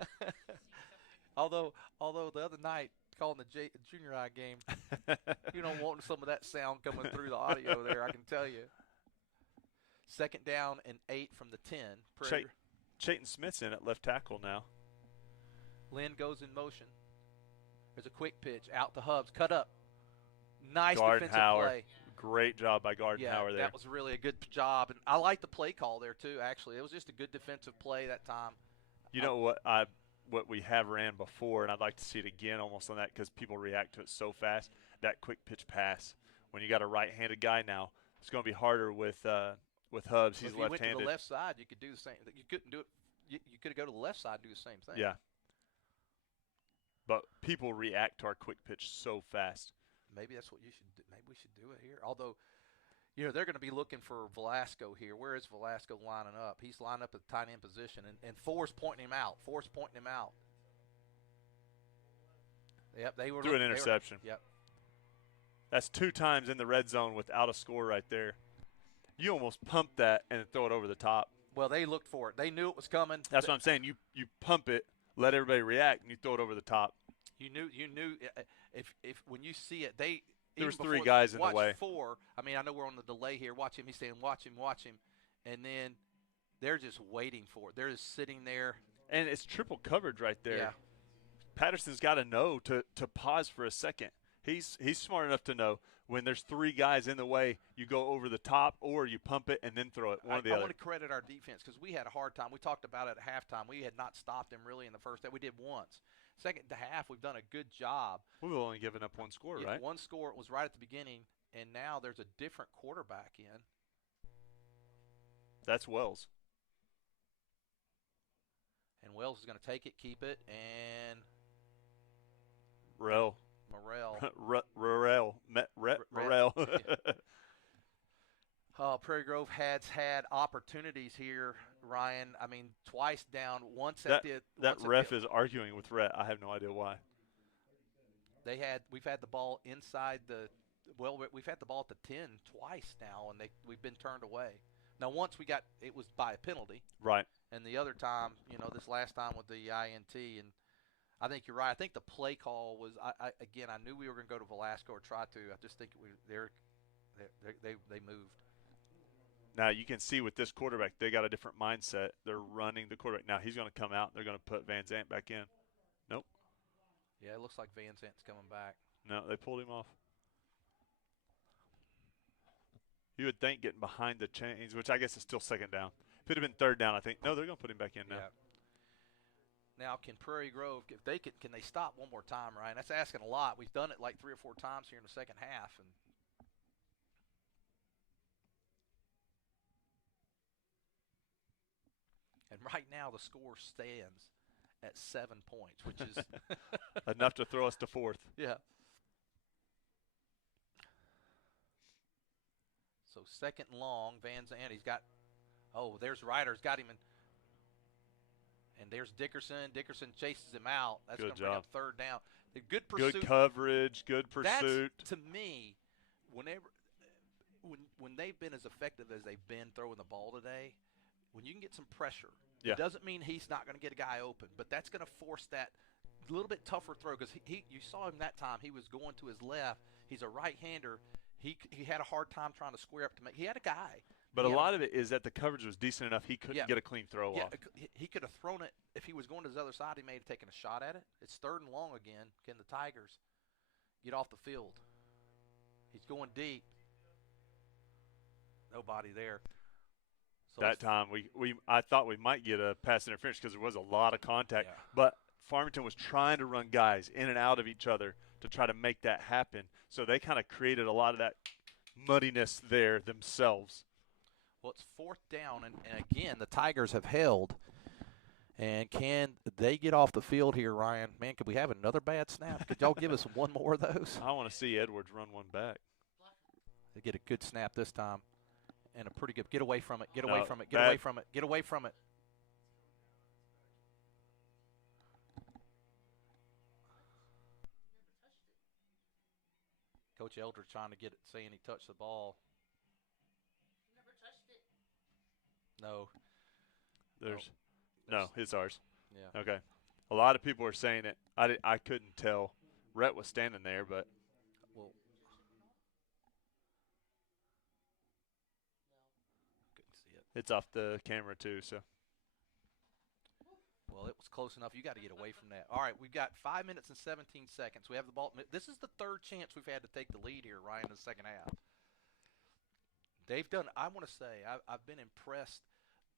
Although the other night, calling the junior high game, want some of that sound coming through the audio there, I can tell you. 2nd down and 8 from the 10. Chayton Smith's in at left tackle now. Lynn goes in motion. There's a quick pitch out to Hubs, cut up. Nice defensive play. Great job by Gardenhauer there. That was really a good job, and I like the play call there too. Actually, it was just a good defensive play that time. You know what we have ran before, and I'd like to see it again almost on that because people react to it so fast. That quick pitch pass. When you got a right-handed guy now, it's going to be harder with Hubs. He's left-handed. If you went to the left side, you could do the same. You couldn't do it. You could go to the left side and do the same thing. Yeah. But people react to our quick pitch so fast. Maybe that's what you should do. Maybe we should do it here. Although, they're going to be looking for Velasco here. Where is Velasco lining up? He's lining up at the tight end position, and Forrest pointing him out. Yep, they were threw an interception. Yep. That's 2 times in the red zone without a score right there. You almost pump that and throw it over the top. Well, they looked for it. They knew it was coming. That's what I'm saying. You pump it, let everybody react, and you throw it over the top. You knew if when you see it, there was 3 guys in the way. 4. I mean, I know we're on the delay here. Watch him. He's saying, watch him. And then they're just waiting for it. They're just sitting there. And it's triple coverage right there. Yeah. Patterson's got to know to pause for a second. He's smart enough to know when there's 3 guys in the way, you go over the top or you pump it and then throw it. One or the I other. want to credit our defense because we had a hard time. We talked about it at halftime. We had not stopped them really in the first half. We did once. Second half, we've done a good job. We've only given up 1 score, Yeah, right? 1 score was right at the beginning, and now there's a different quarterback in. That's Wells. And Wells is going to take it, keep it, and Morrell. Morrell. Prairie Grove has had opportunities here, Ryan. I mean, twice down, once that at the that ref is arguing with Rhett. I have no idea why. We've had the ball inside the. Well, we've had the ball at the 10 twice now, and we've been turned away. Now, once it was by a penalty. Right. And the other time, this last time with the INT, and I think you're right. I think the play call was, I knew we were going to go to Velasco or try to. I just think they moved. Now, you can see with this quarterback, they got a different mindset. They're running the quarterback. Now, he's going to come out. They're going to put Van Zant back in. Nope. Yeah, it looks like Van Zant's coming back. No, they pulled him off. You would think getting behind the chains, which I guess is still second down. If it had been third down, I think. No, they're going to put him back in now. Yeah. Now, can Prairie Grove, if they can they stop one more time, Ryan? That's asking a lot. We've done it like 3 or 4 times here in the second half. And right now the score stands at 7 points, which is enough to throw us to 4th. Yeah. So second and long, Van Zandt, there's Ryder's got him in. And there's Dickerson. Dickerson chases him out. That's going to bring up third down. The good pursuit. Good coverage, good pursuit. That's, to me, when they've been as effective as they've been throwing the ball today, when you can get some pressure, it doesn't mean he's not going to get a guy open, but that's going to force that little bit tougher throw because you saw him that time. He was going to his left. He's a right-hander. He had a hard time trying to square up to make. He had a guy. But a lot of it is that the coverage was decent enough he couldn't get a clean throw off. He could have thrown it. If he was going to his other side, he may have taken a shot at it. It's third and long again. Can the Tigers get off the field? He's going deep. Nobody there. So that time, I thought we might get a pass interference because there was a lot of contact. Yeah. But Farmington was trying to run guys in and out of each other to try to make that happen. So they kind of created a lot of that muddiness there themselves. Well, it's fourth down, and again, the Tigers have held. And can they get off the field here, Ryan? Man, could we have another bad snap? Could y'all give us one more of those? I want to see Edwards run one back. They get a good snap this time. And a pretty good – get away from it, get No, away from it, get away from it, get away from it. Coach Eldridge trying to get it, saying he touched the ball. Never touched it. No. No, it's ours. Yeah. Okay. A lot of people are saying it. I couldn't tell. Rhett was standing there, but Well, couldn't see it. it's off the camera too. So Well, it was close enough. You got to get away from that. All right, we've got 5 minutes and 17 seconds. We have the ball. This is the third chance we've had to take the lead here, Ryan, in the second half. They've done – I want to say I've been impressed.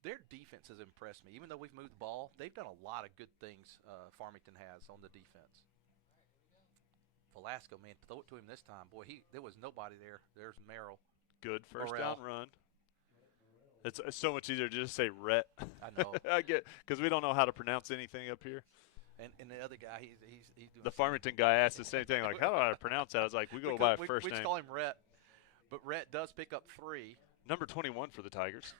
Their defense has impressed me. Even though we've moved the ball, they've done a lot of good things Farmington has on the defense. Velasco, man, throw it to him this time. Boy, there was nobody there. There's Merrill. good first Morrell. down run. It's so much easier to just say Rhett. I know. I get because we don't know how to pronounce anything up here. And the other guy, he's doing The Farmington guy asked the same thing, like, how do I pronounce that? I was like, we go by first we name. just call him Rhett. But Rhett does pick up 3. Number 21 for the Tigers.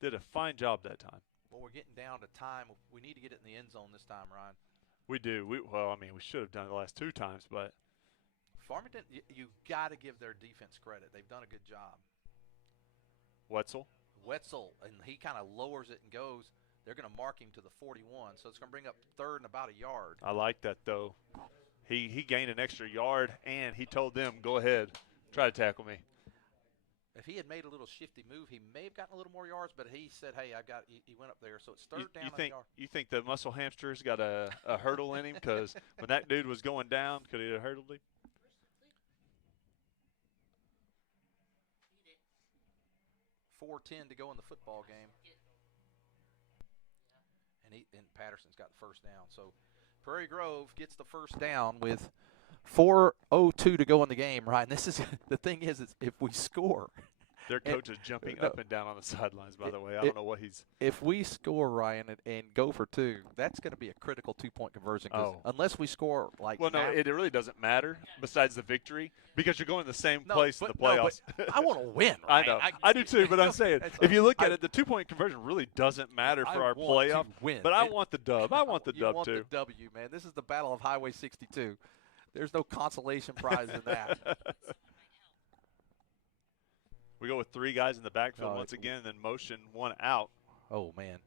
Did a fine job that time. Well, we're getting down to time. We need to get it in the end zone this time, Ryan. We do. We should have done it the last 2 times, but Farmington, you got to give their defense credit. They've done a good job. Wetzel. And he kind of lowers it and goes. They're going to mark him to the 41, so it's going to bring up third and about a yard. I like that, though. He gained an extra yard, and he told them, go ahead, try to tackle me. If he had made a little shifty move, he may have gotten a little more yards, but he said, hey, he went up there. So it's third down. You think the muscle hamster's got a hurdle in him? Because when that dude was going down, could he have hurdled him? 4:10 to go in the football game. And Patterson's got the first down. So Prairie Grove gets the first down with 4:02 to go in the game, right? And this is the thing is if we score. Their coach is jumping up and down on the sidelines, by the way. I don't know what he's – If we score, Ryan, and go for 2, that's going to be a critical 2-point conversion. Unless we score like Well, no, it really doesn't matter besides the victory because you're going to the same place in the No, playoffs. but I want to win, I right? know. I do too, but I'm saying if you look at it, the 2-point conversion really doesn't matter for our playoff. Win. But I want the dub. I want the dub want too. The W, man. This is the Battle of Highway 62. There's no consolation prize in that. We go with 3 guys in the backfield once again, and then motion 1 out. Oh, man.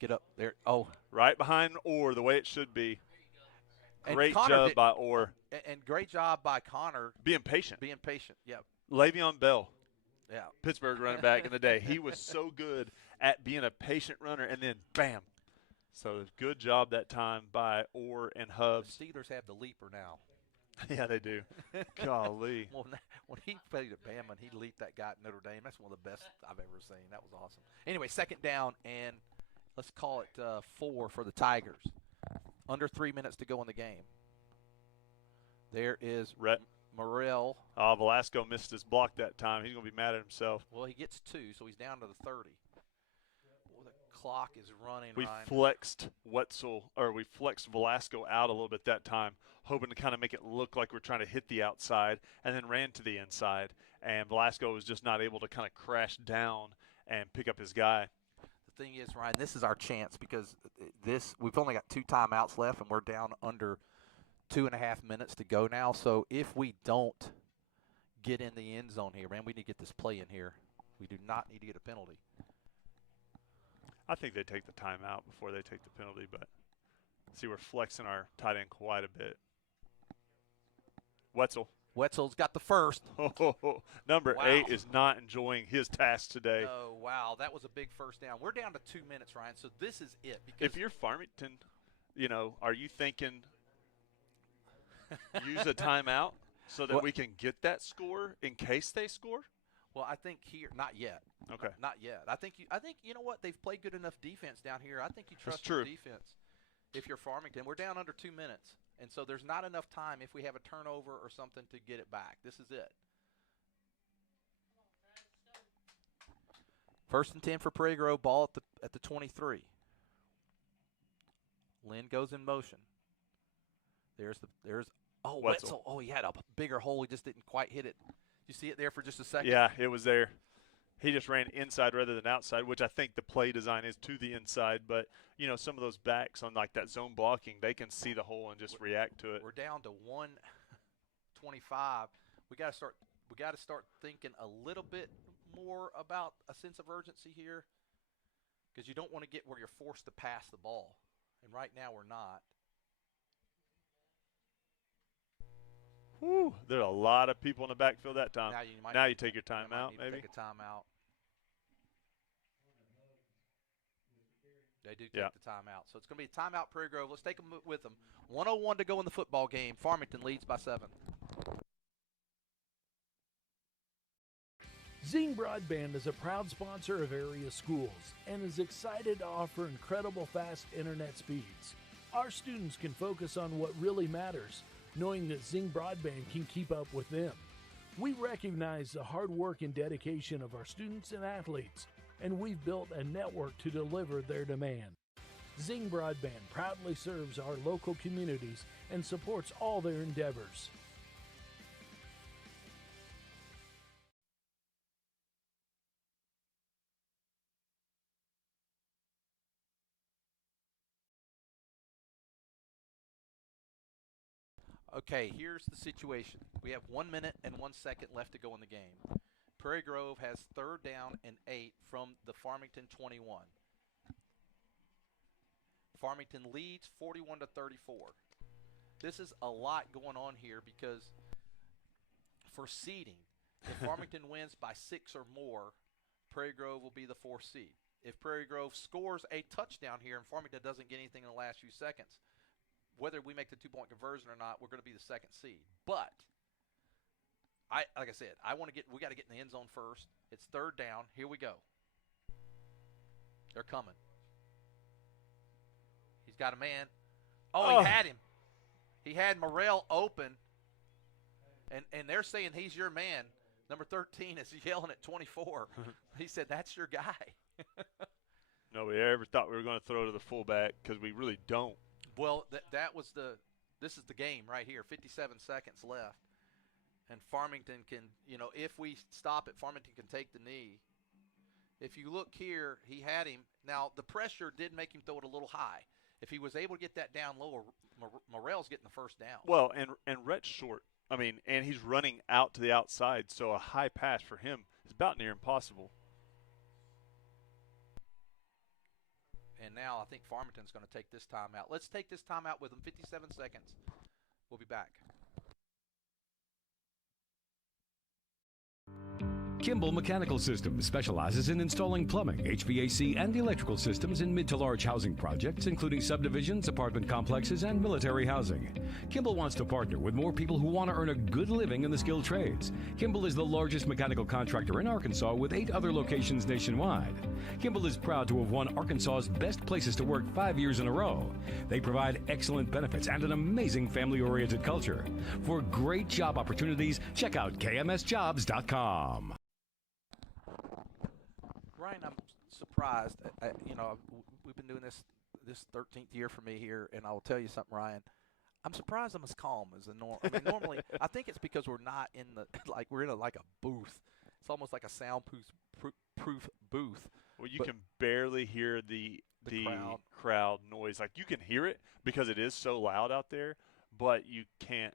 Get up there. Oh. Right behind Orr, the way it should be. Great Connor job by Orr. And great job by Connor. Being patient. Yep. Le'Veon Bell. Yeah. Pittsburgh running back in the day. He was so good at being a patient runner, and then bam. So good job that time by Orr and Hubbs. The Steelers have the leaper now. Yeah, they do. Golly. Well, when he played at Bama and he leaped that guy at Notre Dame, that's one of the best I've ever seen. That was awesome. Anyway, second down, and let's call it 4 for the Tigers. Under 3 minutes to go in the game. There is Morrell. Oh, Velasco missed his block that time. He's going to be mad at himself. Well, he gets 2, so he's down to the 30. Well, the clock is running. We Ryan. flexed we flexed Velasco out a little bit that time, hoping to kind of make it look like we're trying to hit the outside, and then ran to the inside. And Velasco was just not able to kind of crash down and pick up his guy. The thing is, Ryan, this is our chance because we've only got 2 timeouts left, and we're down under 2.5 minutes to go now. So if we don't get in the end zone here, man, we need to get this play in here. We do not need to get a penalty. I think they take the timeout before they take the penalty, but see, we're flexing our tight end quite a bit. Wetzel's got the first. Number 8 is not enjoying his task today. Oh, wow. That was a big first down. We're down to 2 minutes, Ryan, so this is it. Because if you're Farmington, are you thinking use a timeout so that we can get that score in case they score? Well, I think here, not yet. Okay. Not yet. I think you know what? They've played good enough defense down here. I think you trust your defense. If you're Farmington, we're down under 2 minutes, and so there's not enough time if we have a turnover or something to get it back. This is it. First and 10 for Prairie Grove. Ball at the 23. Lynn goes in motion. There's Wetzel. Oh, he had a bigger hole. He just didn't quite hit it. You see it there for just a second? Yeah, it was there. He just ran inside rather than outside, which I think the play design is to the inside. But, some of those backs on like that zone blocking, they can see the hole and just react to it. We're down to 1:25. We got to start thinking a little bit more about a sense of urgency here because you don't want to get where you're forced to pass the ball. And right now we're not. Whew, there's a lot of people in the backfield that time. Now you take your time out, maybe? Take a timeout. They do take the timeout. So it's going to be a timeout, Prairie Grove. Let's take them with them. 1:01 to go in the football game. Farmington leads by 7. Zing Broadband is a proud sponsor of area schools and is excited to offer incredible fast internet speeds. Our students can focus on what really matters, knowing that Zing Broadband can keep up with them. We recognize the hard work and dedication of our students and athletes, and we've built a network to deliver their demand. Zing Broadband proudly serves our local communities and supports all their endeavors. Okay, here's the situation. We have 1 minute and 1 second left to go in the game. Prairie Grove has third down and 8 from the Farmington 21. Farmington leads 41-34. This is a lot going on here because for seeding, If Farmington wins by 6 or more, Prairie Grove will be the 4th seed. If Prairie Grove scores a touchdown here and Farmington doesn't get anything in the last few seconds, whether we make the 2-point conversion or not, we're going to be the 2nd seed. But like I said, we got to get in the end zone first. It's 3rd down. Here we go. They're coming. He's got a man. Oh, he had him. He had Morrell open, and they're saying he's your man. Number 13 is yelling at 24. He said, "That's your guy." Nobody ever thought we were going to throw to the fullback because we really don't. Well, this is the game right here. 57 seconds left. And Farmington can, if we stop it, Farmington can take the knee. If you look here, he had him. Now, the pressure did make him throw it a little high. If he was able to get that down lower, Morrell's getting the first down. Well, and Rhett's short. I mean, and he's running out to the outside, so a high pass for him is about near impossible. And now I think Farmington's going to take this timeout. Let's take this timeout with them. 57 seconds. We'll be back. Kimball Mechanical Systems specializes in installing plumbing, HVAC, and electrical systems in mid to large housing projects, including subdivisions, apartment complexes, and military housing. Kimball wants to partner with more people who want to earn a good living in the skilled trades. Kimball is the largest mechanical contractor in Arkansas with 8 other locations nationwide. Kimball is proud to have won Arkansas's Best Places to Work 5 years in a row. They provide excellent benefits and an amazing family-oriented culture. For great job opportunities, check out kmsjobs.com. Ryan, I'm surprised. We've been doing this 13th year for me here, and I'll tell you something, Ryan. I'm surprised I'm as calm as a normal. I mean, normally, I think it's because we're not in we're in a booth. It's almost like a soundproof booth. Well, you can barely hear the crowd noise. Like, you can hear it because it is so loud out there, but you can't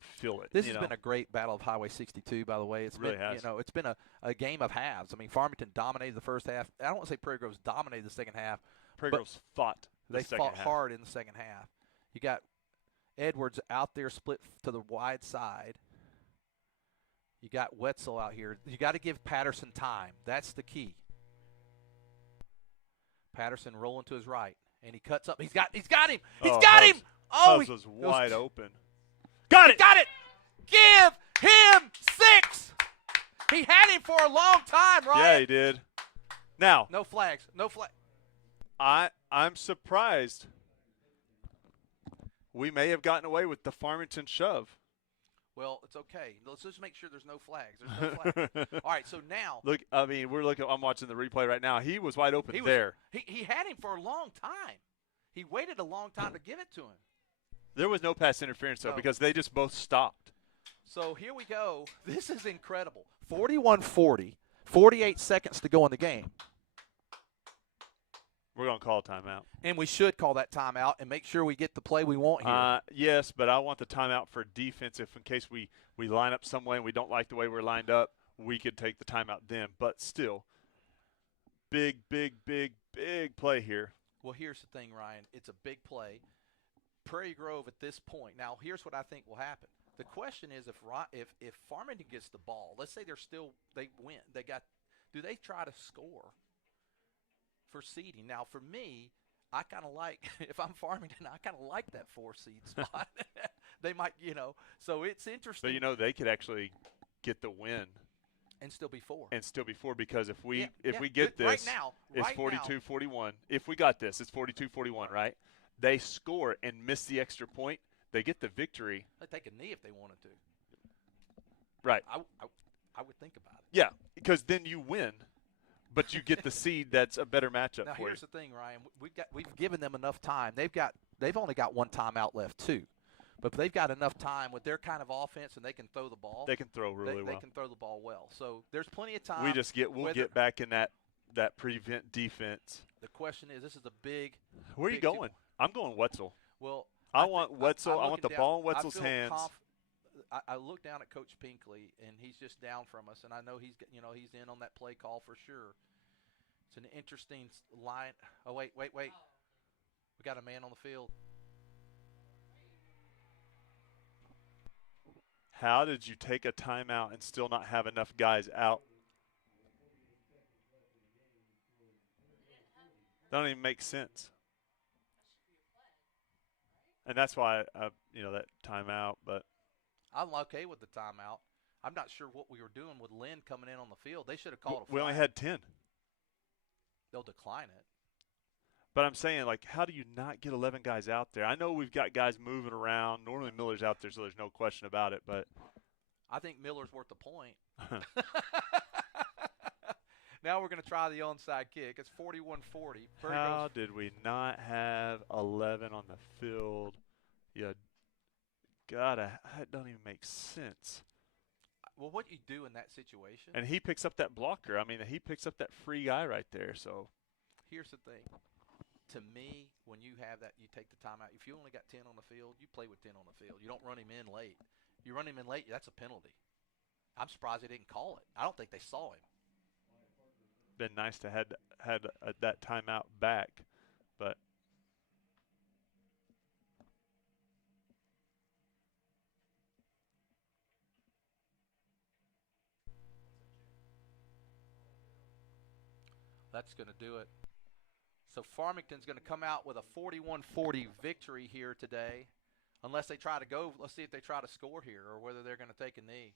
feel it. This has been a great battle of Highway 62, by the way. It's really been, has. it's been a game of halves. I mean, Farmington dominated the first half. I don't want to say Prairie Grove's dominated the second half. Prairie Grove's fought They fought hard in the second half. You got Edwards out there split to the wide side. You got Wetzel out here. You got to give Patterson time. That's the key. Patterson rolling to his right, and he cuts up. He's got him. He's got him. Oh, Hubs was wide open. Got it. Give him 6. He had him for a long time, right? Yeah, he did. Now, no flags. I'm surprised. We may have gotten away with the Farmington shove. Well, it's okay. Let's just make sure there's no flags. There's no flags. All right, so now. Look, I mean, I'm watching the replay right now. He was wide open there. He had him for a long time. He waited a long time to give it to him. There was no pass interference, though, because they just both stopped. So here we go. This is incredible. 41-40, 48 seconds to go in the game. We're going to call a timeout. And we should call that timeout and make sure we get the play we want here. Yes, but I want the timeout for defense if in case we line up some way and we don't like the way we're lined up, we could take the timeout then. But still, big play here. Well, here's the thing, Ryan. It's a big play. Prairie Grove at this point. Now, here's what I think will happen. The question is if Farmington gets the ball, let's say they win. Do they try to score for seeding? Now, for me, I kind of like, if I'm Farmington, I kind of like that 4 seed spot. They might, so it's interesting. But, they could actually get the win. And still be 4. Because if we get this, right now, it's 42-41. If we got this, it's 42-41, right? They score and miss the extra point, they get the victory. They'd take a knee if they wanted to. Right. I would think about it. Yeah, because then you win, but you get the seed that's a better matchup now, for you. Here's the thing, Ryan. We've given them enough time. They've only got 1 timeout left too. But they've got enough time with their kind of offense, and they can throw the ball. They can throw really well. They can throw the ball well. So there's plenty of time. We'll get back in that prevent defense. The question is, this is a big. Where are you going? I'm going Wetzel. Well, I want Wetzel. I want the ball in Wetzel's hands. I look down at Coach Pinkley, and he's just down from us, and I know he's in on that play call for sure. It's an interesting line. Oh wait. We got a man on the field. How did you take a timeout and still not have enough guys out? That don't even make sense. And that's why, that timeout. But I'm okay with the timeout. I'm not sure what we were doing with Lynn coming in on the field. They should have called a flag. we only had 10. They'll decline it. But I'm saying, like, how do you not get 11 guys out there? I know we've got guys moving around. Normally Miller's out there, so there's no question about it. But I think Miller's worth the point. Now we're going to try the onside kick. It's 41-40. How did we not have 11 on the field? That doesn't even make sense. Well, what you do in that situation? And he picks up that blocker. I mean, he picks up that free guy right there. So here's the thing. To me, when you have that, you take the timeout. If you only got 10 on the field, you play with 10 on the field. You don't run him in late. You run him in late, that's a penalty. I'm surprised they didn't call it. I don't think they saw him. Been nice to had that timeout back, but that's going to do it. So Farmington's going to come out with a 41-40 victory here today, unless they try to go. Let's see if they try to score here or whether they're going to take a knee.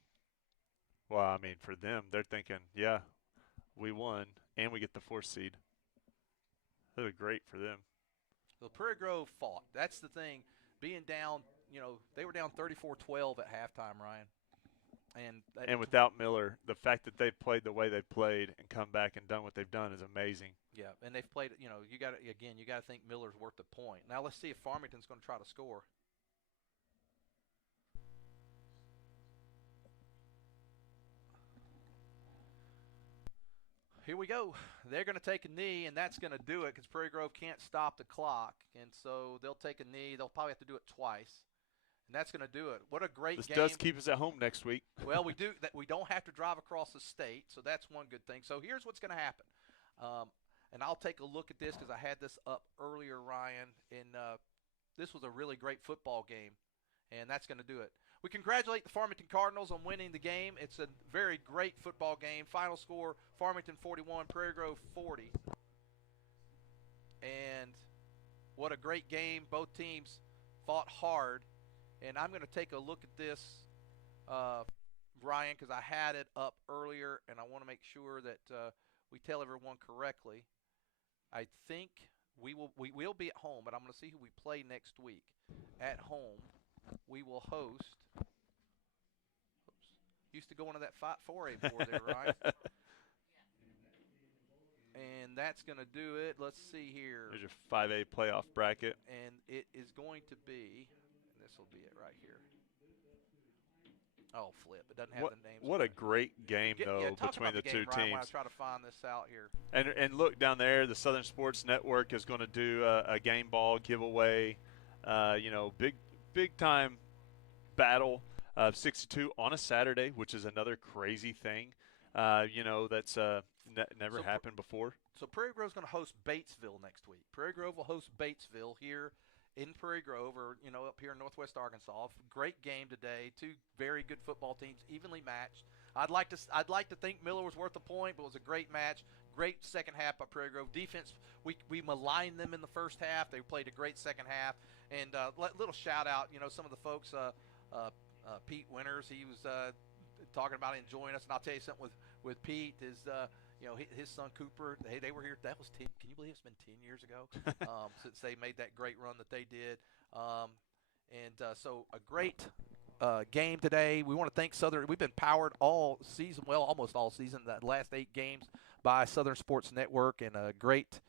Well, I mean, for them, they're thinking, yeah, we won and we get the 4th seed. That was great for them. So Prairie Grove fought. That's the thing. Being down, they were down 34-12 at halftime, Ryan. And without Miller, the fact that they've played the way they've played and come back and done what they've done is amazing. Yeah, and they've played. You got to think Miller's worth the point. Now let's see if Farmington's going to try to score. Here we go. They're going to take a knee, and that's going to do it because Prairie Grove can't stop the clock, and so they'll take a knee. They'll probably have to do it twice. And that's going to do it. What a great game. This does keep us at home next week. Well, we don't have to drive across the state, so that's one good thing. So here's what's going to happen. And I'll take a look at this because I had this up earlier, Ryan, and this was a really great football game, and that's going to do it. We congratulate the Farmington Cardinals on winning the game. It's a very great football game. Final score, Farmington 41, Prairie Grove 40. And what a great game. Both teams fought hard. And I'm going to take a look at this, Ryan, because I had it up earlier, and I want to make sure that we tell everyone correctly. I think we will be at home, but I'm going to see who we play next week. At home, we will host. Used to go into that 4A board there, Ryan. And that's going to do it. Let's see here. There's your 5A playoff bracket. And it is going to be. This will be it right here. Oh, flip. It doesn't have the names. What a great game, though, between the two teams. While I try to find this out here. And look down there, the Southern Sports Network is going to do a game ball giveaway. Big time battle of 62 on a Saturday, which is another crazy thing. That's never happened before. So Prairie Grove's going to host Batesville next week. Prairie Grove will host Batesville here in Prairie Grove, or up here in Northwest Arkansas. Great game today. Two very good football teams, evenly matched. I'd like to think Miller was worth a point, but it was a great match. Great second half by Prairie Grove. Defense, we maligned them in the first half. They played a great second half. And little shout out, some of the folks. Pete Winters, he was talking about enjoying us, and I'll tell you something with Pete is. His son Cooper, they were here. That was 10. Can you believe it's been 10 years ago since they made that great run that they did? So a great game today. We want to thank Southern. We've been powered all season, well, almost all season, that last 8 games by Southern Sports Network, and a great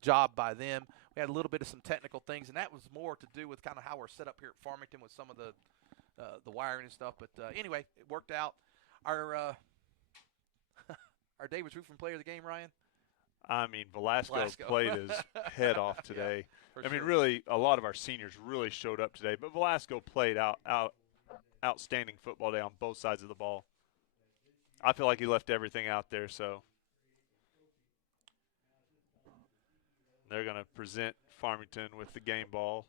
job by them. We had a little bit of some technical things, and that was more to do with kind of how we're set up here at Farmington with some of the wiring and stuff. But anyway, it worked out. Our David's Roofing player of the game, Ryan? I mean, Velasco played his head off today. Yeah, mean, really, a lot of our seniors really showed up today. But Velasco played outstanding football day on both sides of the ball. I feel like he left everything out there. So they're going to present Farmington with the game ball.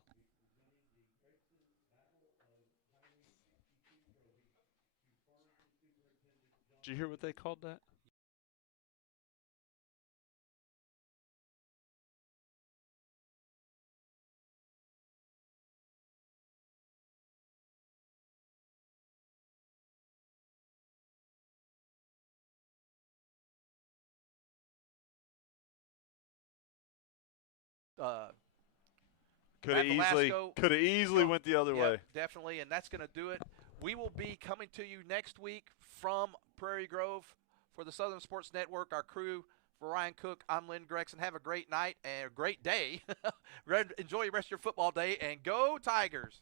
Did you hear what they called that? Could have Velasco. easily went the other Yep, way. definitely, and that's going to do it. We will be coming to you next week from Prairie Grove for the Southern Sports Network. Our crew, for Ryan Cook, I'm Lynn Gregson. Have a great night and a great day. Enjoy the rest of your football day, and go Tigers.